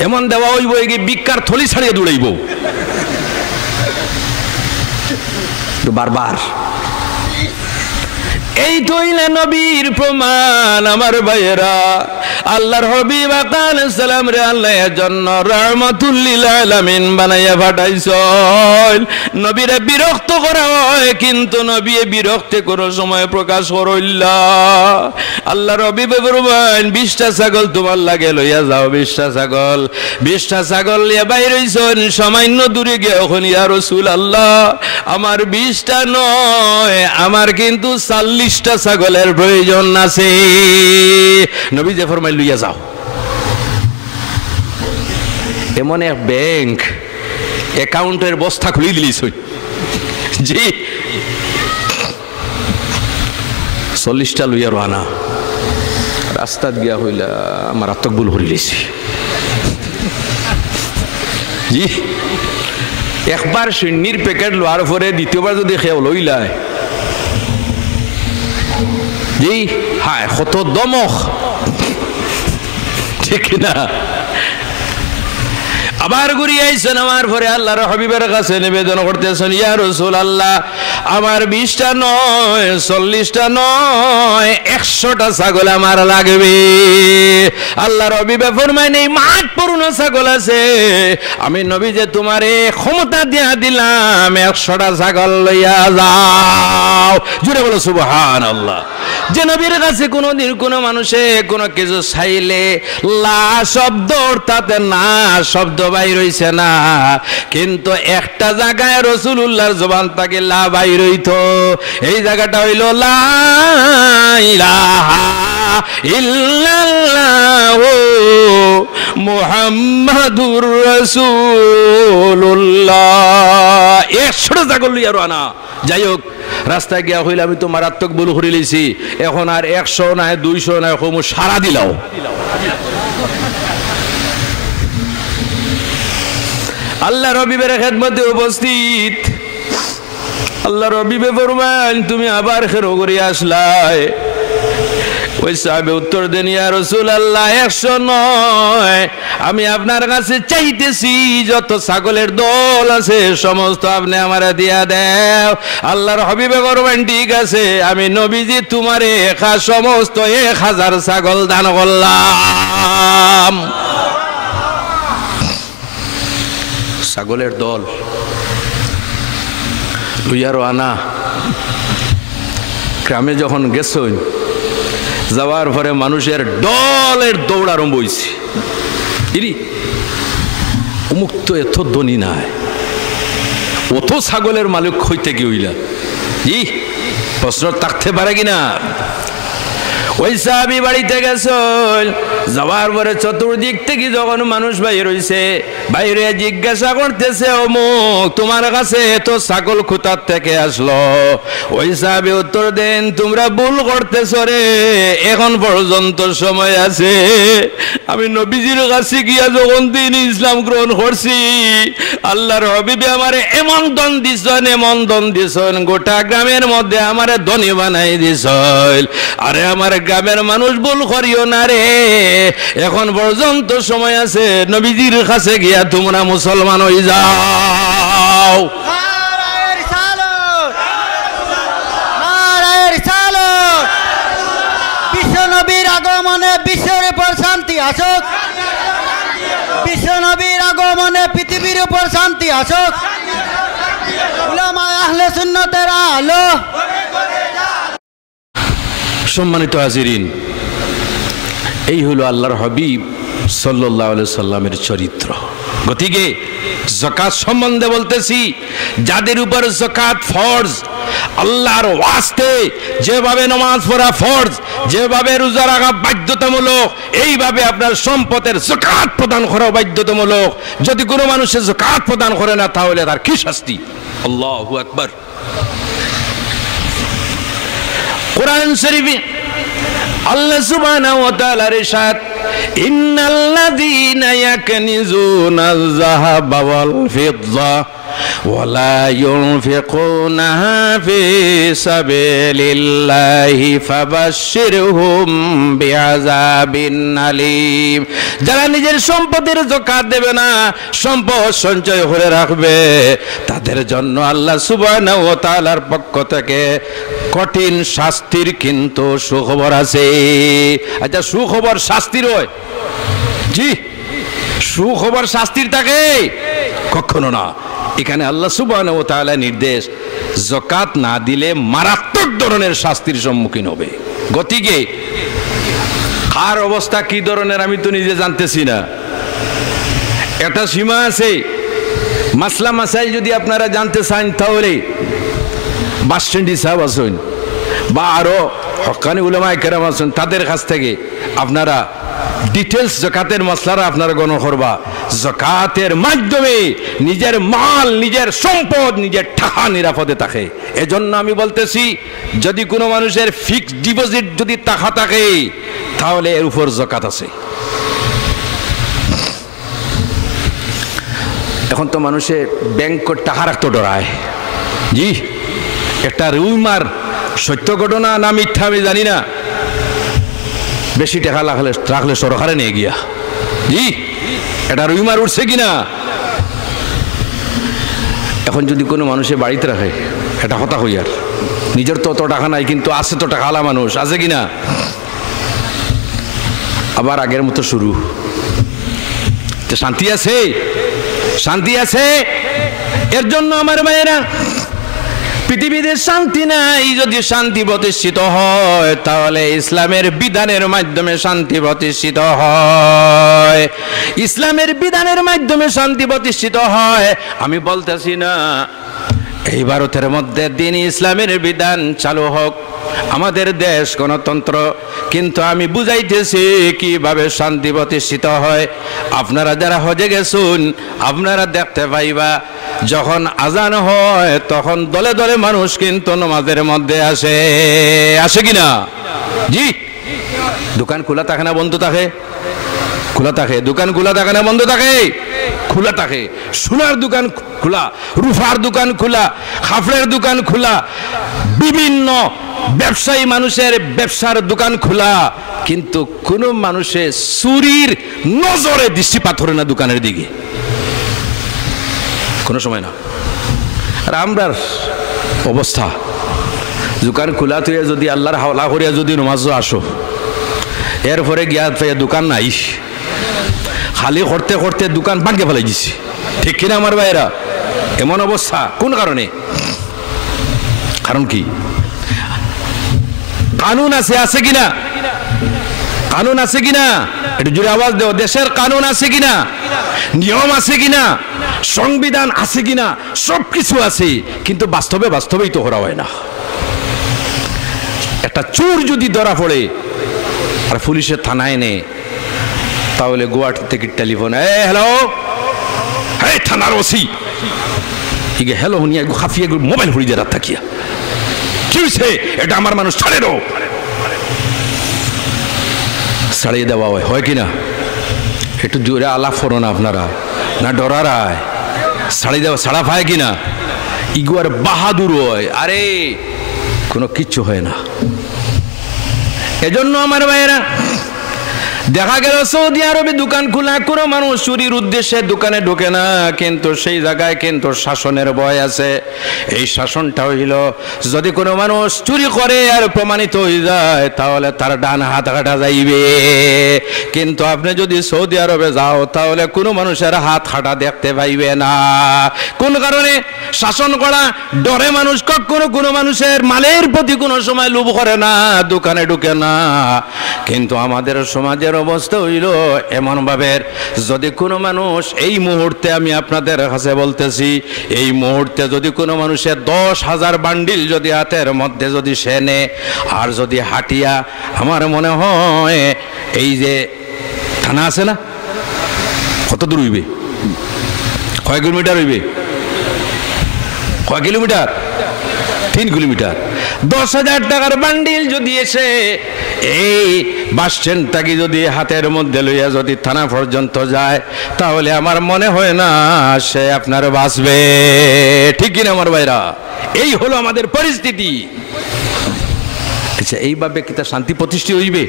এমন দেওয়া হইব এই ভিক্ষার থলি ছাড়িয়ে দৌড়াইব বারবার। এই তো হইলে নবীর প্রমাণ আমার ভাইয়েরা। আল্লাহর হাবিব আলাইহিস সালাম রে আল্লাহ এর জন্য রাহমাতুল লিল আলামিন বানাইয়া পাঠাইছেন। নবীরে বিরক্ত করা হয় কিন্তু নবী বিরক্ত কোন সময় প্রকাশ করইলা। আল্লাহর হাবিব বলেন 20টা ছাগল তোমার লাগে লইয়া যাও, 20টা ছাগল 20টা ছাগল নিয়ে বাইর হইছেন। সামান্য দূরে গিয়ে ওখানে ইয়া রাসূলুল্লাহ আমার 20টা নয়, আমার কিন্তু 40টা ছাগলের প্রয়োজন আছে। নবী যে ফরমাইল লইয়া যাও। এমন এক ব্যাংক অ্যাকাউন্টের বস্তা খুলে দিলিস জি 40টা লইয়া রানা রাস্তাত গিয়া হইলা আমার আত্মকবুল হরিলেছি জি। একবার শূন্যের প্যাকেট লোয়ার পরে দ্বিতীয়বার যদি খেয়ে লইলায় জি হায় কত দমক, ঠিক না? আবার ঘুরিয়ে আইছেন আমার পরে আল্লাহর হাবিবের কাছে নিবেদন করতেছেন ইয়া রাসূলুল্লাহ আমার 20টা নয় 40টা নয় 100টা ছাগল আমার লাগবে। আল্লাহর হাবিব ফরমায় এই মাঠ পূর্ণ ছাগল আছে, আমি নবী যে তোমারে ক্ষমতা দিয়া দিলাম 100টা ছাগল লইয়া যাও। জুড়ে বলো সুবহানাল্লাহ। যে নবীর কাছে কোনোদিন কোনো মানুষে কোনো কিছু চাইলে লা শব্দ অর্থাৎ না শব্দ বাইর হইছে না, কিন্তু একটা জায়গায় রাসূলুল্লাহর জবান থেকে লা বাইর হইতো। এই জায়গাটা হইল লা ইলাহা ইল্লাল্লাহু মুহাম্মাদুর রাসূলুল্লাহ। 100টা ছাগল লইয়া রানা। যাই হোক রাস্তায় গিয়া হইলে আমি তো মারাত্মক ভুল করে লিছি, এখন আর 100 নাই 200 নাই কমু সারা দিলাও। আল্লাহ রবিবের খেদমতে উপস্থিত। আল্লাহ রবিবে ফরমান তুমি আবার খেরো করে আসলাই। ওই সাহাবে উত্তর দেন ইয়া রাসূলুল্লাহ 100 নয়, আমি আপনার কাছে চাইতেছি যত ছাগলের দল আছে সমস্ত আপনি আমারে দিয়া দেও। আল্লাহর হাবিবে বলবেন ঠিক আছে আমি নবীজি তোমারে সমস্ত 1000 ছাগল দান করলাম। ছাগলের দল লইয়ারও আনা। গ্রামে যখন গেছই যাওয়ার পরে মানুষের দলের দৌড় আরম্ভ হয়েছে। ইরি অমুক তো এত ধনী নাই, অত ছাগলের মালিক হইতে কি হইলা? ই প্রশ্ন থাকতে পারে কিনা? ওই সাহাবী বাড়িতে গেছেন, যাওয়ার পরে চতুর্দিক থেকে যখন মানুষ বাইরে রয়েছে, বাইরে জিজ্ঞাসা করতেছে অমুক তোমার কাছে এত ছাগল কোথার থেকে আসলো? ওই সাহাবী উত্তর দেন তোমরা ভুল করতেছ রে, এখন পর্যন্ত সময় আছে। আমি নবীজির কাছে গিয়া যখন দিন ইসলাম গ্রহণ করছি আল্লাহর হাবিবে আমারে এমন দন দিছেন, এমন দন দিছেন, গোটা গ্রামের মধ্যে আমারে ধনী বানাই দিছেন। আরে আমার গ্রামের মানুষ ভুল করিও না রে, এখন পর্যন্ত সময় আছে, নবীজির কাছে গিয়া তোমরা মুসলমান হয়ে যাও। বিশ্ব নবীর আগমনে বিশ্বের উপর শান্তি আসুক, বিশ্ব নবীর আগমনে পৃথিবীর উপর শান্তি আসুক। উলামা আহলে সুন্নতের আলো। সম্মানিত হাজিরিন, এই হলো আল্লাহর হাবিব সাল্লাল্লাহু আলাইহি সাল্লামের চরিত্র। গতিকে যাকাত সম্বন্ধে বলতেছি, যাদের উপর যাকাত ফরজ, আল্লাহর ওয়াস্তে যেভাবে নামাজ পড়া ফরজ, যেভাবে রোজা রাখা বাধ্যতামূলক, এইভাবে আপনার সম্পদের যাকাত প্রদান করা বাধ্যতামূলক। যদি কোনো মানুষের যাকাত প্রদান করে না তাহলে তার কি শাস্তি? আল্লাহু আকবার। কোরআন শরীফে আল্লাহ সুবহানাহু ওয়া তাআলার ইরশাদ, ইন্নাল্লাযীনা ইয়াকনিজুনাল যাহাবা ওয়াল ফিদ্দা ওয়ালা ইউনফিকুনাহা ফি সাবিলিল্লাহি ফাবাশশিরহুম বিআযাবিন আলীম। যারা নিজের সম্পদের যাকাত দেবে না, সম্পদ সঞ্চয় করে রাখবে, তাদের জন্য আল্লাহ সুবহানাহু ওয়া তাআলার পক্ষ থেকে কঠিন শাস্তির কিন্তু সুখবর আছে। আচ্ছা, সুখবর শাস্তির হয়? জি, সুখবর শাস্তির থাকে? কখনো না। এখানে আল্লাহ সুবহানাহু ওয়া তাআলা নির্দেশ, যাকাত না দিলে মারাত্মক ধরনের শাস্তির সম্মুখীন হবে। গতিকে কার অবস্থা কি ধরনের আমি তো নিজে জানতেছি না, একটা সীমা আছে। মাসলা মাসাইল যদি আপনারা জানতে চান তাহলে বাসস্ট্যান্ডি সাহেব আছেন বা আরো হক্কানি উলামায়ে কেরাম আছেন, তাদের কাছ থেকে আপনারা ডিটেলস যাকাতের মাসলারা আপনারা গণনা করবা। যাকাতের মাধ্যমে নিজের মাল, নিজের সম্পদ, নিজের টাকা নিরাপদে থাকে। এজন্য আমি বলতেছি, যদি কোনো মানুষের ফিক্সড ডিপোজিট যদি টাকা থাকে তাহলে এর উপর যাকাত আছে। এখন তো মানুষে ব্যাংক টাকা রাখতে ডরায়। জি, একটা রুমার সত্য ঘটনা না মিথ্যা আমি জানি না, বেশি টাকা রাখলে সরকারে নিয়ে গিয়া, জি এটা রুমার উঠছে কিনা। এখন যদি কোনো মানুষে বাড়িতে রাখে, এটা হতা হইয়ার নিজের তো অত টাকা নাই, কিন্তু আছে তো টাকা আলা মানুষ, আছে কিনা? আবার আগের মতো শুরু। শান্তি আছে? শান্তি আছে? এর জন্য আমার ভাইয়েরা, পৃথিবীতে শান্তি নাই। যদি শান্তি প্রতিষ্ঠিত হয় তাহলে ইসলামের বিধানের মাধ্যমে শান্তি প্রতিষ্ঠিত হয়। ইসলামের বিধানের মাধ্যমে শান্তি প্রতিষ্ঠিত হয়। আমি বলতেছি না এই ভারতের মধ্যে দিন ইসলামের বিধান চালু হোক, আমাদের দেশ গণতন্ত্র, কিন্তু আমি বুঝাইতেছি কিভাবে শান্তি প্রতিষ্ঠিত হয়। আপনারা যারা হজে গেছুন আপনারা দেখতে পাইবা, যখন আজান হয় তখন দলে দলে মানুষ কিন্তু নামাজের মধ্যে আসে, আসে কিনা? জি, দোকান খোলা থাকে না বন্ধ থাকে? খোলা থাকে। দোকান খোলা থাকে না বন্ধ থাকে? খোলা থাকে। সোনার দোকান খোলা, রূপার দোকান খোলা, কাপড়ের দোকান খোলা, বিভিন্ন ব্যবসায়ী মানুষের ব্যবসার দোকান খোলা, কিন্তু কোন মানুষের চুরির নজরে দৃষ্টিপাত করে না দোকানের দিকে, কোনো সময় না। আর আমরার অবস্থা, দোকান খোলা তুই যদি আল্লাহর হাওলা করিয়া যদি নমাজ আসো, এরপরে গিয়া দোকান নাই, খালি করতে করতে দোকান ভাঙ্গে ফেলাই দিছি, ঠিক কিনা আমার ভাইয়েরা? এমন অবস্থা কোন কারণে? কারণ কি? কানুন আছে, আছে কিনা? কানুন আছে কিনা? একটু জোরে আওয়াজ দেও। দেশের কানুন আছে কিনা? নিয়ম আছে কিনা? সংবিধান আছে কিনা? সবকিছু আছে, কিন্তু বাস্তবেই তো করা হয় না। একটা চোর যদি ধরা পড়ে আর পুলিশের থানায় নে, তাহলে গুয়াহাটি থেকে টেলিফোন, হ্যালো, হ্যাঁ থানার ওসি, ঠিক হ্যালো নিয়ে খাফিয়ে মোবাইল হয়ে যায় রাত থাকিয়া, কি হয়েছে? এটা আমার মানুষ, ছাড়ে দাও। ছাড়িয়ে দেওয়া হয় কিনা? একটু জোরে আলাপ করো না আপনারা, না ডরারায় ছাড়িয়ে দেওয়া ছাড়া পায় কিনা? ইগুয়ার বাহাদুর হয়, আরে কোনো কিচ্ছু হয় না। এজন্য আমার ভাইয়েরা, দেখা গেল সৌদি আরবে দোকান খোলা, কোনো মানুষ চুরির উদ্দেশ্যে দোকানে ঢোকে না, কিন্তু সেই জায়গায় কিন্তু শাসনের ভয় আছে। এই শাসনটা হইল, যদি কোনো মানুষ চুরি করে আর প্রমাণিত হয়ে যায় তাহলে তার ডান হাত কাটা যাইবে, কিন্তু আপনি যদি সৌদি আরবে যাও তাহলে কোনো মানুষের হাত কাটা দেখতে পাইবে না। কোন কারণে? শাসন করা ডরে মানুষ কখনো কোনো মানুষের মালের প্রতি কোনো সময় লোভ করে না, দোকানে ঢুকে না। কিন্তু আমাদের সমাজের অবস্থা হইল এমন ভাবে, যদি কোনো মানুষ এই মুহূর্তে, আমি আপনাদের কাছে বলতেছি, এই মুহূর্তে যদি কোনো মানুষের 10,000 বান্ডিল যদি হাতের মধ্যে যদি সে নে, আর যদি হাটিয়া, আমার মনে হয় এই যে থানা আছে না, কত দূর হইবে? কয় কিলোমিটার হইবে? কয় কিলোমিটার? 3 কিলোমিটার। 10,000 টাকার বান্ডিল যদি এসে এই বাস স্ট্যান্ডটাকে যদি হাতের মধ্যে লইয়া যদি থানা পর্যন্ত যায়, তাহলে আমার মনে হয় না সে আপনার বাঁচবে। ঠিক কিনা আমার ভাইরা? এই হলো আমাদের পরিস্থিতি। আচ্ছা, এইভাবে কি তার শান্তি প্রতিষ্ঠিত হইবে?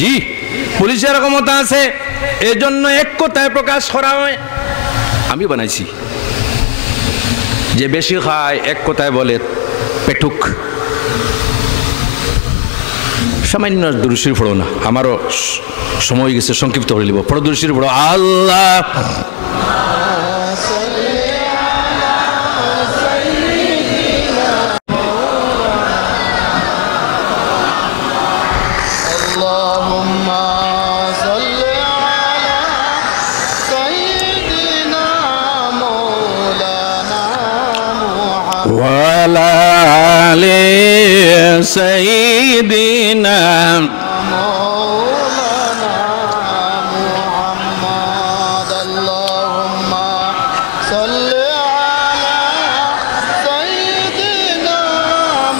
জি, পুলিশের ক্ষমতা আছে, এজন্য এক কথায় প্রকাশ করা হয়। আমি বানাইছি, যে বেশি খায় এক কথায় বলে পেটুক। সামান্য দুরুশির পড়ো না, আমারও সময় গেছে, সংক্ষিপ্ত করে নিব। পড়ো দুরুশির পড়ো। আল্লাহ وعلى آل سيدنا مولانا محمد اللهم صل على سيدنا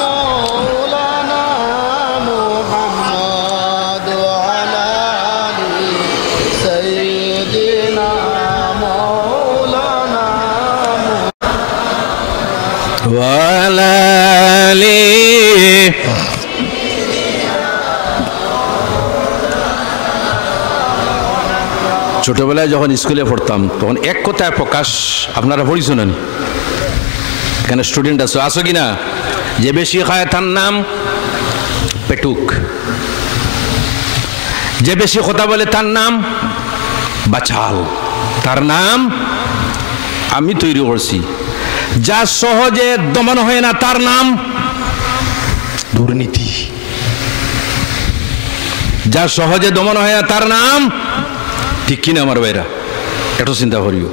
مولانا محمد وعلى آل سيدنا مولانا وعلى آل। ছোটবেলায় যখন স্কুলে পড়তাম তখন এক কথায় প্রকাশ আপনারা পড়িছো না? এখানে স্টুডেন্ট আসো কিনা? যে বেশি খায় তার নাম পেটুক, যে বেশি কথা বলে তার নাম বাচাল, তার নাম আমি তৈরি করছি। যা সহজে দমন হয় না তার নাম দুর্নীতি, যা সহজে দমন হয় না তার নাম, ঠিক কিনা আমার ভাইরা? একটু চিন্তা করিও।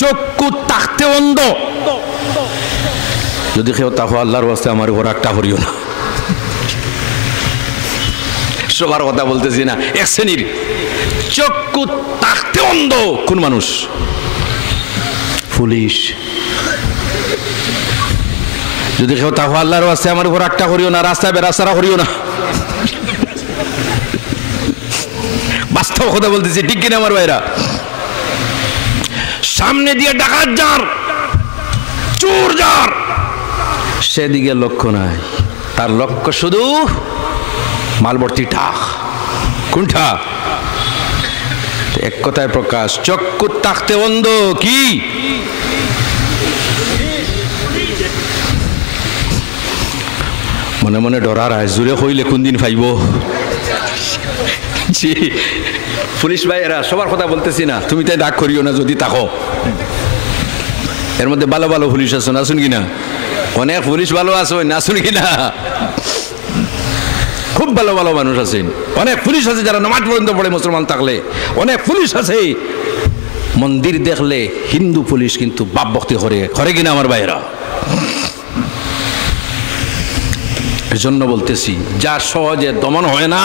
চক্ষু তাকতে অন্ধ, যদি কেউ তাহলে আল্লাহর ওয়াস্তে আমার উপর একটা করিও না। সবার কথা বলতেছি না, এক শ্রেণীর চক্ষু তাকতে অন্ধ কোন মানুষ? পুলিশ। যদি কেউ তাহলে আল্লাহর ওয়াস্তে আমার উপর একটা করিও না, রাস্তায় বেরাস্তারা করিও না। বাস্তব কথা বলতেছি, ঠিক কিনা আমার ভাইরা? সামনে দিয়ে ডাকাত যার, চোর যার, সেদিকে লক্ষ্য নাই, তার লক্ষ্য শুধু মালবর্তী টাক। কোনটা? এক কথায় প্রকাশ, চক্ষু তাকতে অন্ধ। কি? মনে মনে ডরার আয়, জুড়ে হইলে কোন দিন পাইব। জি, পুলিশ ভাইয়েরা, সবার কথা বলতেছি না, তুমি তাই ডাক করিও না যদি তাকো। এর মধ্যে ভালো ভালো পুলিশ আছো, নাচুন কিনা? অনেক পুলিশ ভালো আছো, নাচুন কিনা? খুব ভালো ভালো মানুষ আছেন, অনেক পুলিশ আছে যারা নামাজ পর্যন্ত পড়ে মুসলমান থাকলে, অনেক পুলিশ আছে মন্দির দেখলে হিন্দু পুলিশ কিন্তু বাপ ভক্তি করে কিনা আমার ভাইয়েরা? এজন্য বলতেছি, যা সহজে দমন হয় না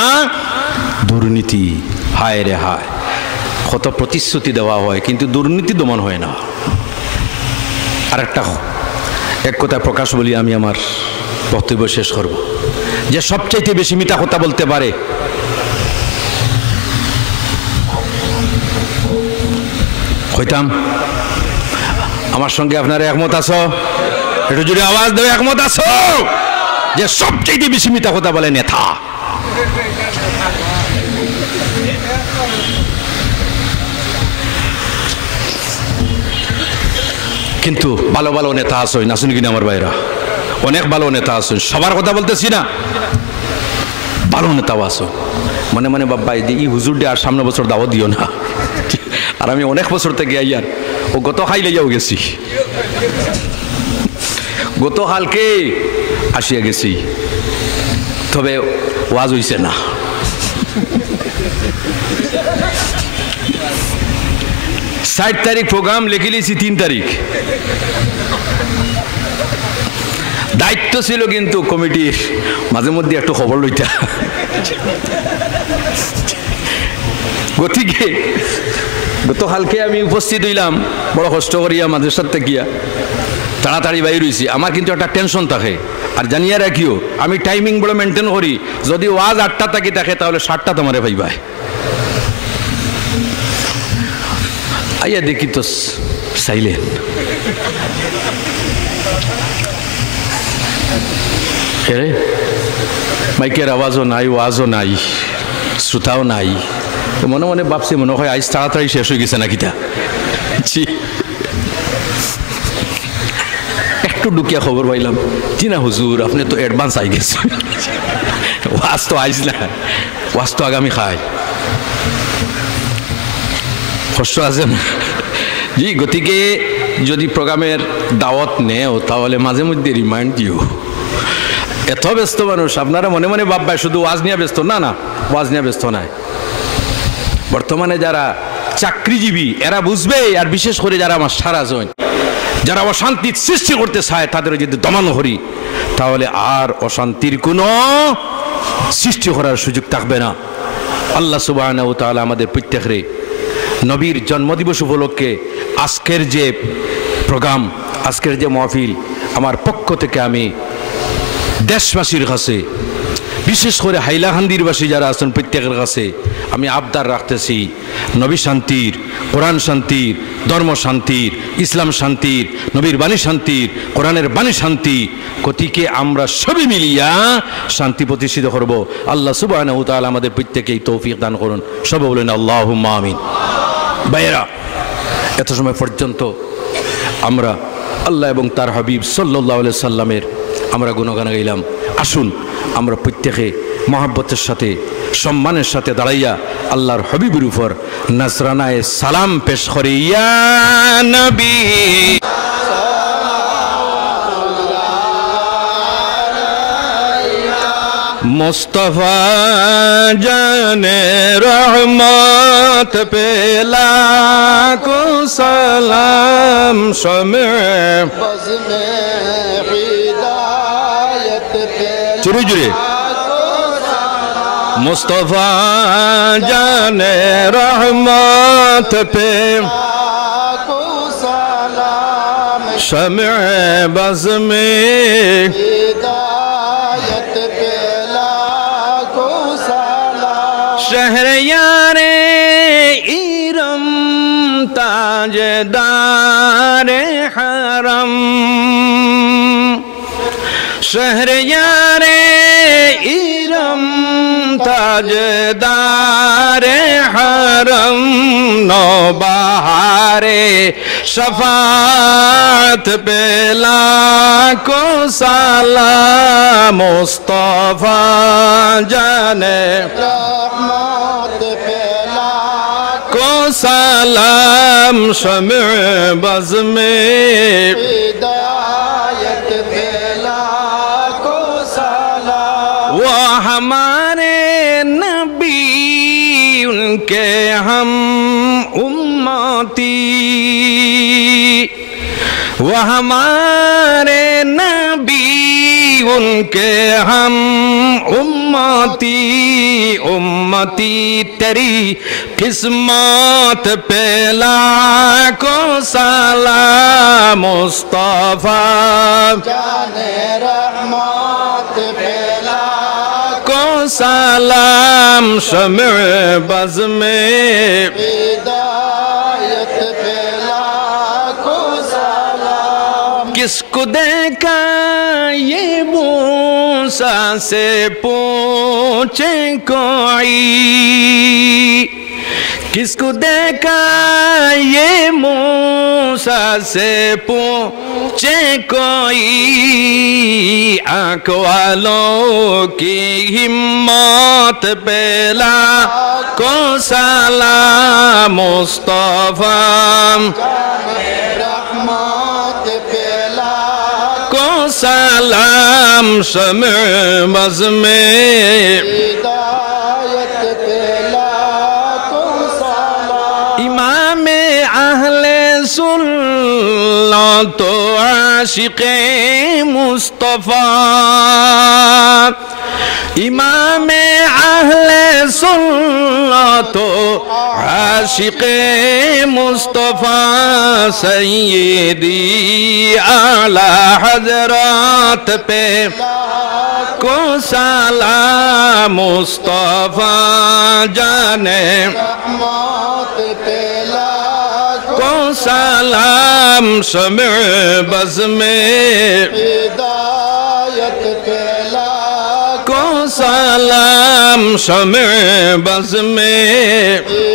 দুর্নীতি। হায় রে হায়, কত প্রতিশ্রুতি দেওয়া হয় কিন্তু দুর্নীতি দমন হয় না। আর একটা এক কথায় প্রকাশ বলি, আমি আমার বক্তব্য শেষ করব। যে সবচাইতে বেশি মিথ্যা কথা বলতে পারে, কইতাম আমার সঙ্গে আপনারা একমত আছো? একটু জোরে আওয়াজ দেবে, একমত আছো? যে সবচাইতে বেশি মিথ্যা কথা বলে নেতা। কিন্তু ভালো ভালো নেতা আছে, নাচুন কিনা আমার ভাইরা? অনেক ভালো নেতা আছে, সবার কথা বলতেছি না, ভালো নেতাও আছে। মনে মনে বাবা ই হুজুর ডে আর সামনে বছর দাওয়াত দিও না। আর আমি অনেক বছর থেকে আইয়ার ও গত খাইলে যাও গেছি, গত হালকে আসিয়া গেছি, তবে ওয়াজ হইছে না। ষাট তারিখ প্রোগ্রাম লিখে লিছি, 3 তারিখ দায়িত্ব ছিল কিন্তু কমিটির মাঝে মধ্যে একটু খবর লইতা। গতিকে গতকালকে আমি উপস্থিত হইলাম বড় কষ্ট করিয়া মাদ্রাসাতে গিয়া, তাড়াতাড়ি বাইর হইছি, আমার কিন্তু একটা টেনশন থাকে। আর জানিয়ে রাখিও, আমি টাইমিং বড় মেনটেন করি। যদি ওয়াজ 8টা থাকি থাকে তাহলে 7টা তোমারে পাইবাই। আইয়া দেখি তো সাইলেন্ট। মাইকের আওয়াজও নাই, ওয়াজও নাই, শ্রোতাও নাই। মনে মনে ভাবছি মনে হয় আজ তাড়াতাড়ি শেষ হয়ে গেছে নাকি তা। একটু ঢুকিয়া খবর পাইলাম, জি না হুজুর আপনি তো অ্যাডভান্স আই গেছে, ওয়াজ তো আইস না, ওয়াজ তো আগামী খাই। কষ্ট আছে জি। গতিকে যদি প্রোগ্রামের দাওয়াত নেও তাহলে মাঝে মধ্যে রিমাইন্ড দিও। এত ব্যস্ত মানুষ, আপনারা মনে মনে ভাববাই শুধু ওয়াজ নিয়ে ব্যস্ত। না না, ওয়াজ নিয়ে ব্যস্ত নাই। বর্তমানে যারা চাকরিজীবী এরা বুঝবে, আর বিশেষ করে যারা আমার সারাজন, যারা অশান্তির সৃষ্টি করতে চায় তাদের যদি দমন করি তাহলে আর অশান্তির কোনো সৃষ্টি করার সুযোগ থাকবে না। আল্লাহ সুবহানাহু ওয়া তাআলা আমাদের প্রত্যেকের নবীর জন্মদিবস উপলক্ষে আজকের যে প্রোগ্রাম, আজকের যে মাহফিল, আমার পক্ষ থেকে আমি দেশবাসীর কাছে, বিশেষ করে হাইলাকান্দিরবাসী যারা আছেন প্রত্যেকের কাছে আমি আবদার রাখতেছি, নবী শান্তির, কোরআন শান্তির, ধর্ম শান্তির, ইসলাম শান্তির, নবীর বাণী শান্তির, কোরআনের বাণী শান্তি, গতিকে আমরা সবই মিলিয়া শান্তি প্রতিষ্ঠিত করব। আল্লাহ সুবহানাহু ওয়া তাআলা আমাদের প্রত্যেকেই তৌফিক দান করুন। সবাই বলেন আল্লাহুম্মা আমিন। ভাইয়েরা, এত সময় পর্যন্ত আমরা আল্লাহ এবং তার হাবিব সাল্লাল্লাহু আলাইহি সাল্লামের আমরা গুণগান গাইলাম। আসুন আমরা প্রত্যেকে মহব্বতের সাথে, সম্মানের সাথে দাঁড়াইয়া আল্লাহর হাবিবের উপর নাজরানায়ে সালাম পেশ করি। ইয়া নবী মুস্তাফা জানে রহমত পে লাখো সালাম, শমে জুড়ে জুড়ে মুস্তাফা জানে রহমত পে শমে বজ মে शहरयारे इरम ताजदारे हरम, शहरयारे इरम ताजदारे हरम, नौबहारे शफात पे लाखो सलाम, मुस्तफा जाने सलाम, शम्अ बज़ में हिदायत पे लाखो सलाम। वो हमारे नबी उनके हम उम्मती, वो हमारे नबी उनके हम उम्मती, उम्मती तेरी किस्मत पे लाखो सलाम, मुस्तफा जाने रहमत पे लाखो सलाम, शम्अ बज़ में हिदायत पे लाखो सलाम। किसको देखा ये मूसा से पूछे कोई, किसको देखा ये मूसा से पूछे कोई, आँख वालों की हिम्मत पे लाखो सलाम, मुस्तफा सलाम, शम्अ बज़ में हिदायत पे लाखो सलाम। इमाम अहले सुन्नत तो आशिक़े मुस्तफा, इमाम अहले सुन्नत तो आशिक़े मुस्तफ़ा सैयदी आला हज़रात पे को सलाम मुस्तफ़ा जाने को सलाम शमे बज़ में को सलाम शमे बज़ में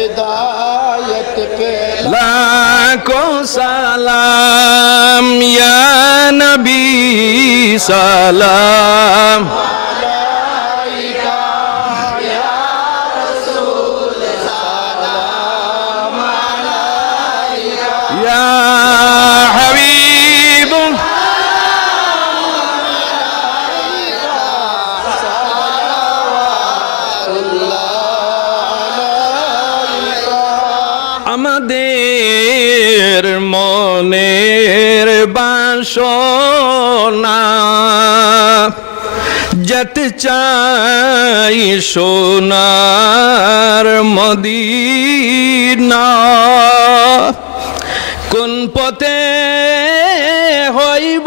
लाखों सलाम या नबी सलाम या हबीब আমাদের মনের বাসনা যেতে চাই সোনার মদিনা কোন পথে হইব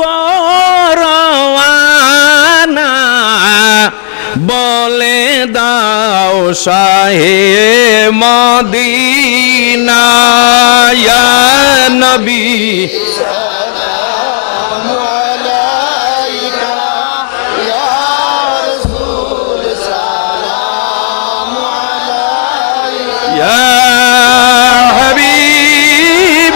রওয়ানা বলে দাও শাহে মদিনা ইয়া নবী ইয়া হাবিব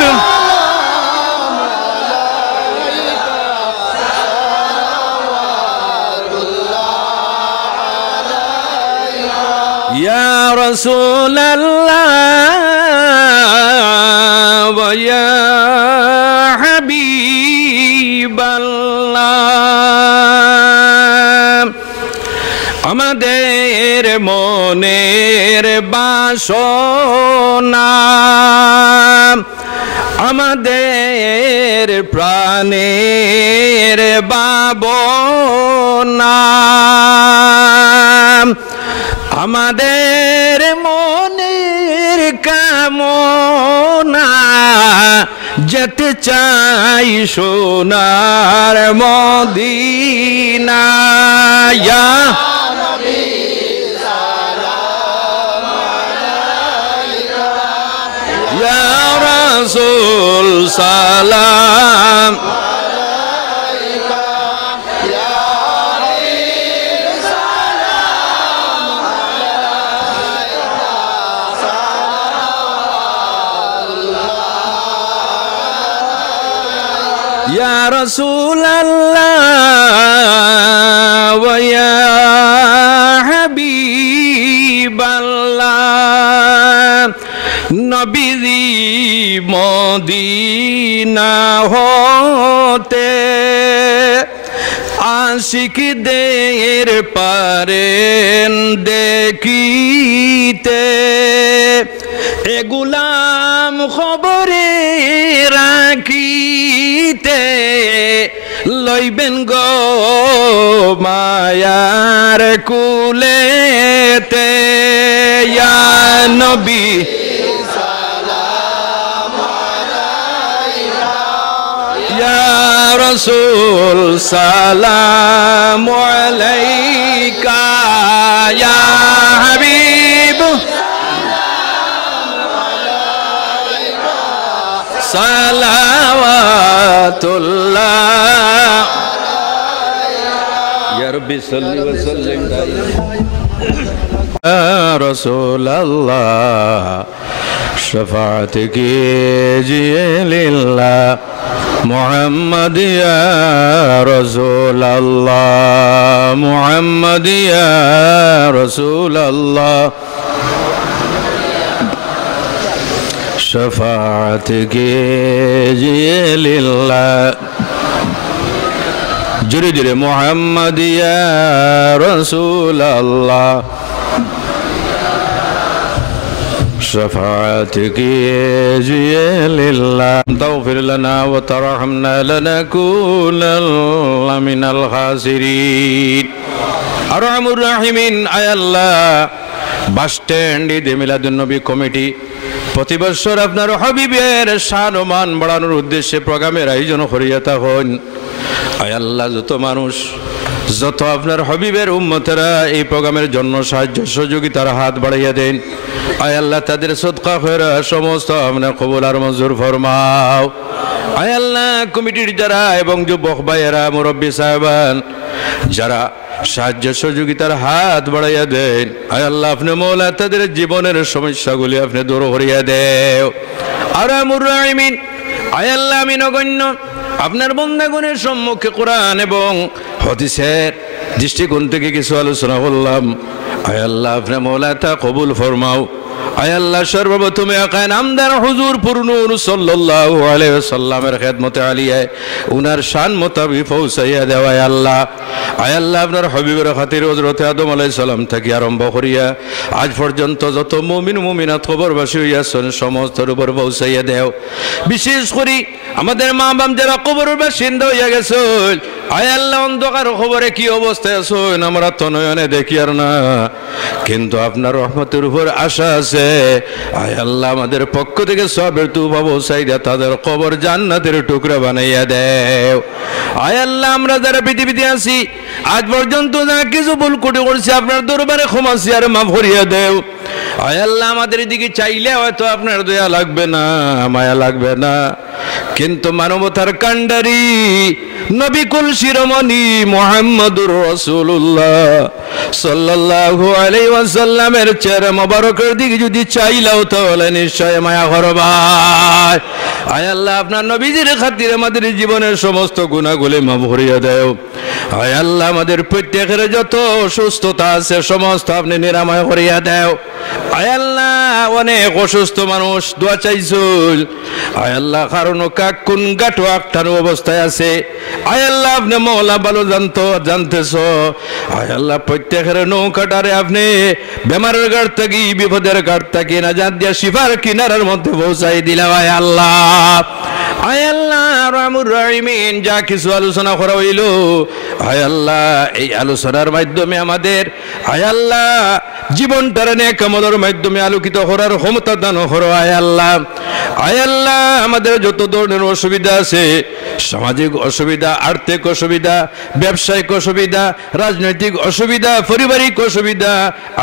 ইয়া রাসূলাল্লাহ ওয়া ইয়া হাবিবাল্লাহ আমাদের মনের বাসনা আমাদের প্রাণের ভাবনা আমাদের মনের কামনা যেতে চাই সোনার মদিনা ইয়া ইয়া রাসূল সালাম ইয়া রাসূলাল্লাহ ওয়া ইয়া হাবিবাল্লাহ নবীজি মদিনা হতে আশিকদের পারেন দেখিতে এ গুলাম খবরে রাখিতে লইবেন গো মায়ার কুলেতে ইয়া নবী ইয়া রাসূল সালামু আলাইকা ইয়া হাবিব সালাওয়াতুল্লাহ ইয়া রাব্বি সাল্লি ওয়া সাল্লিম ইয়া রাসূলাল্লাহ शफाअत कीजिए लिल्लाह मुहम्मद या रसूल अल्लाह मुहम्मद या रसूल अल्लाह शफाअत कीजिए लिल्लाह जुरे जुरे मुहम्मद या रसूल अल्लाह शफाअत कीजिए लिल्लाह तग़फिर लना व तरहमना लनकूनन्ना मिनल खासिरीन अरहमुर राहिमीन आय अल्लाह বাস স্ট্যান্ড ঈদে মিলাদুন্নবী কমিটি প্রতি বছর আপনার হাবিবের শান ও মান বাড়ানোর উদ্দেশ্যে প্রোগ্রামের আয়োজন করিয়া থাকুন। আয় আল্লাহ, যত মানুষ, যত আপনার হাবিবের উম্মতেরা এই প্রোগ্রামের জন্য সাহায্য সহযোগিতার হাত বাড়াইয়া দেন, আয় আল্লাহ তাদের সদকা খয়রা সমস্ত আপনার কবুল আর মঞ্জুর ফরমাও। আয় আল্লাহ, কমিটির যারা এবং যুবক ভাইয়েরা, মুরব্বী সাহেবান যারা সাহায্য সহযোগিতার হাত বাড়াইয়া দেন, আয় আল্লাহ আপনি মৌলা তাদের জীবনের সমস্যাগুলি আপনি দূর করিয়া দেও। আরামুর রাহিমিন, আয় আল্লাহ আমি নগণ্য আপনার বন্দাগণের সম্মুখে কোরআন এবং হাদিসের দৃষ্টিকোণ থেকে কিছু আলোচনা করলাম। আয় আল্লাহ আপনি মৌলা তা কবুল ফরমাও। আয় আল্লাহ সর্বপ্রথমে আকা নামদার হুজুর পুরনুর সাল্লাল্লাহু আলাইহি ওয়াসাল্লামের খেদমতে আলিয়ায় উনার শান মোতাবিক পৌঁছাইয়া দেওয়া। আয় আল্লাহ, আয় আল্লাহ আপনার হাবিবের খাতির হযরত আদম আলাইহিস সালাম থেকে আরম্ভ করিয়া আজ পর্যন্ত যত মুমিন মুমিনাত কবরবাসী হইয়াছেন সমস্তের উপর পৌঁছাইয়া দেও। বিশেষ করে আমাদের মা বাপ যারা কবরের বাসিন্দা হইয়া গেছে, আয় আল্লাহ অন্ধকার খবরে কি অবস্থায় আছেন আমরা তো নয়নে দেখি আর না, কিন্তু আপনার রহমতের উপর আশা আছে। আয় আল্লাহ আমাদের পক্ষ থেকে সবের তুফা পৌঁছাইয়া তাদের কবর জান্নাতের টুকরা বানাইয়া দেও। আয় আল্লাহ আমরা যারা পৃথিবীতে আছি আজ পর্যন্ত যা কিছু ভুল কুটি করছি আপনার দরবারে ক্ষমা আর মাফ করিয়া দেও। আয় আল্লাহ আমাদের দিকে চাইলে হয়তো আপনার দয়া লাগবে না, মায়া লাগবে না, কিন্তু মানবতার কান্ডারি নবী কুল শিরোমণি মুহাম্মদুর রাসূলুল্লাহ সাল্লাল্লাহু আলাইহি ওয়াসাল্লামের চেহারা মোবারকের দিকে যদি চাইলাও তাহলে নিশ্চয় মায়া করবা। আয় আল্লাহ আপনার নবীজির খাতিরে আমাদের জীবনের সমস্ত গুনাহগুলি মাফ করিয়া দাও। আয় আল্লাহ আমাদের প্রত্যেকের যত অসুস্থতা আছে সমস্ত আপনি নিরাময় করিয়া দাও। আয় আল্লাহ অনেক অসুস্থ মানুষ দোয়া চাইছিল, আয় আল্লাহ কারণ কাক কোন গাঁটো আটটানো অবস্থায় আছে, আয় আল্লাহ আপনি মওলা ভালো জানতেছ। আয় আল্লাহ প্রত্যেকের নৌকাটারে আপনি বেমারের ঘাট থাকি বিপদের ঘাট থাকি না জান দিয়া শিফার কিনারার মধ্যে পৌঁছাই দিলাম। আয় আল্লাহ, আয় আল্লাহ রাহমুর রাহিমিন যা কিছু আলোচনা করা হইল, আয় আল্লাহ এই আলোচনার মাধ্যমে আমাদের আয় আল্লাহ জীবনটার নেক আমলের মাধ্যমে আলোকিত করার ক্ষমতা দান করো। আয় আল্লাহ, আয় আল্লাহ আমাদের যত ধরনের অসুবিধা আছে, সামাজিক অসুবিধা, আর্থিক অসুবিধা, ব্যবসায়িক অসুবিধা, রাজনৈতিক অসুবিধা, পারিবারিক অসুবিধা,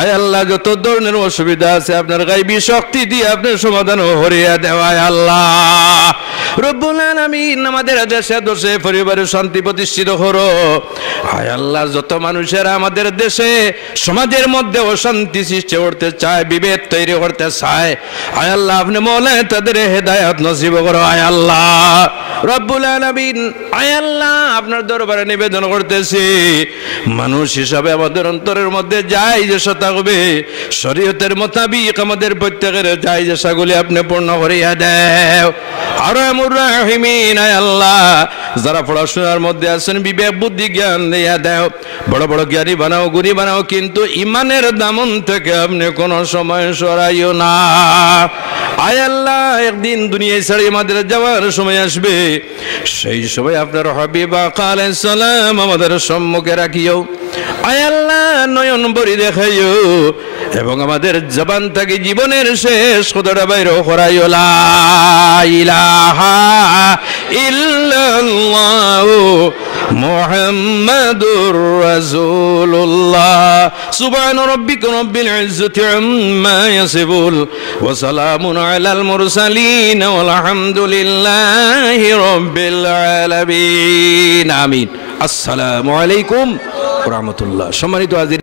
আয় আল্লাহ যত ধরনের অসুবিধা আছে আপনার গায়বী শক্তি দিয়ে আপনার সমাধান হরিয়া দেওয়া। আয় আল্লাহ রব্বুল আলামিন আমাদের দেশে দেশে পরিবারের শান্তি প্রতিষ্ঠিত করো। আয় আল্লাহ যত মানুষেরা আমাদের দেশে সমাজের মধ্যে অশান্তি সৃষ্টি করতে চায়, বিভেদ তৈরি করতে চায়, আয় আল্লাহ আপনি মৌলা তাদের হেদায়েত নসিব করো। আয় আল্লাহ রব্বুল আলামিন, আয় আল্লাহ আপনার দরবারে নিবেদন করতেছি মানুষ হিসাবে আমাদের অন্তরের মধ্যে যাই যে থাকবে শরীয়তের মোতাবিক আমাদের প্রত্যেকের যাই যে সেগুলি আপনি পূর্ণ করিয়া দেও। আরহামুর রাহিমিন, আয় আল্লাহ যারা পড়াশোনার মধ্যে আছেন বিবেক বুদ্ধি জ্ঞান দিয়া দেও, বড় বড় জ্ঞানী বানাও, গুণী বানাও, কিন্তু ইমানের দামন থেকে আপনি কোনো সময় সরাইও না। আয় আল্লাহ একদিন দুনিয়ায় ছেড়ে আমাদের যাওয়ার সময় আসবে, সেই সময় আপনার হাবিব আলাইহিস সালাম আমাদের সম্মুখে রাখিও। আয় আল্লাহ নয়ন বরি দেখাইও এবং আমাদের জবান থেকে জীবনের শেষ কথাটা বাইর করাইও, লা ইলাহা ইল্লাল্লাহু মুহাম্মাদুর রাসূলুল্লাহ। সুবহান রাব্বিকা রাব্বিল ইজ্জাতি আম্মা ইয়াসিফুন ওয়া সালামুন আলাল মুরসালিন ওয়াল হামদুলিল্লাহি রাব্বিল আলামিন। আমিন। আসসালামু আলাইকুম ওয়া রাহমাতুল্লাহ। সম্মানিত হাজির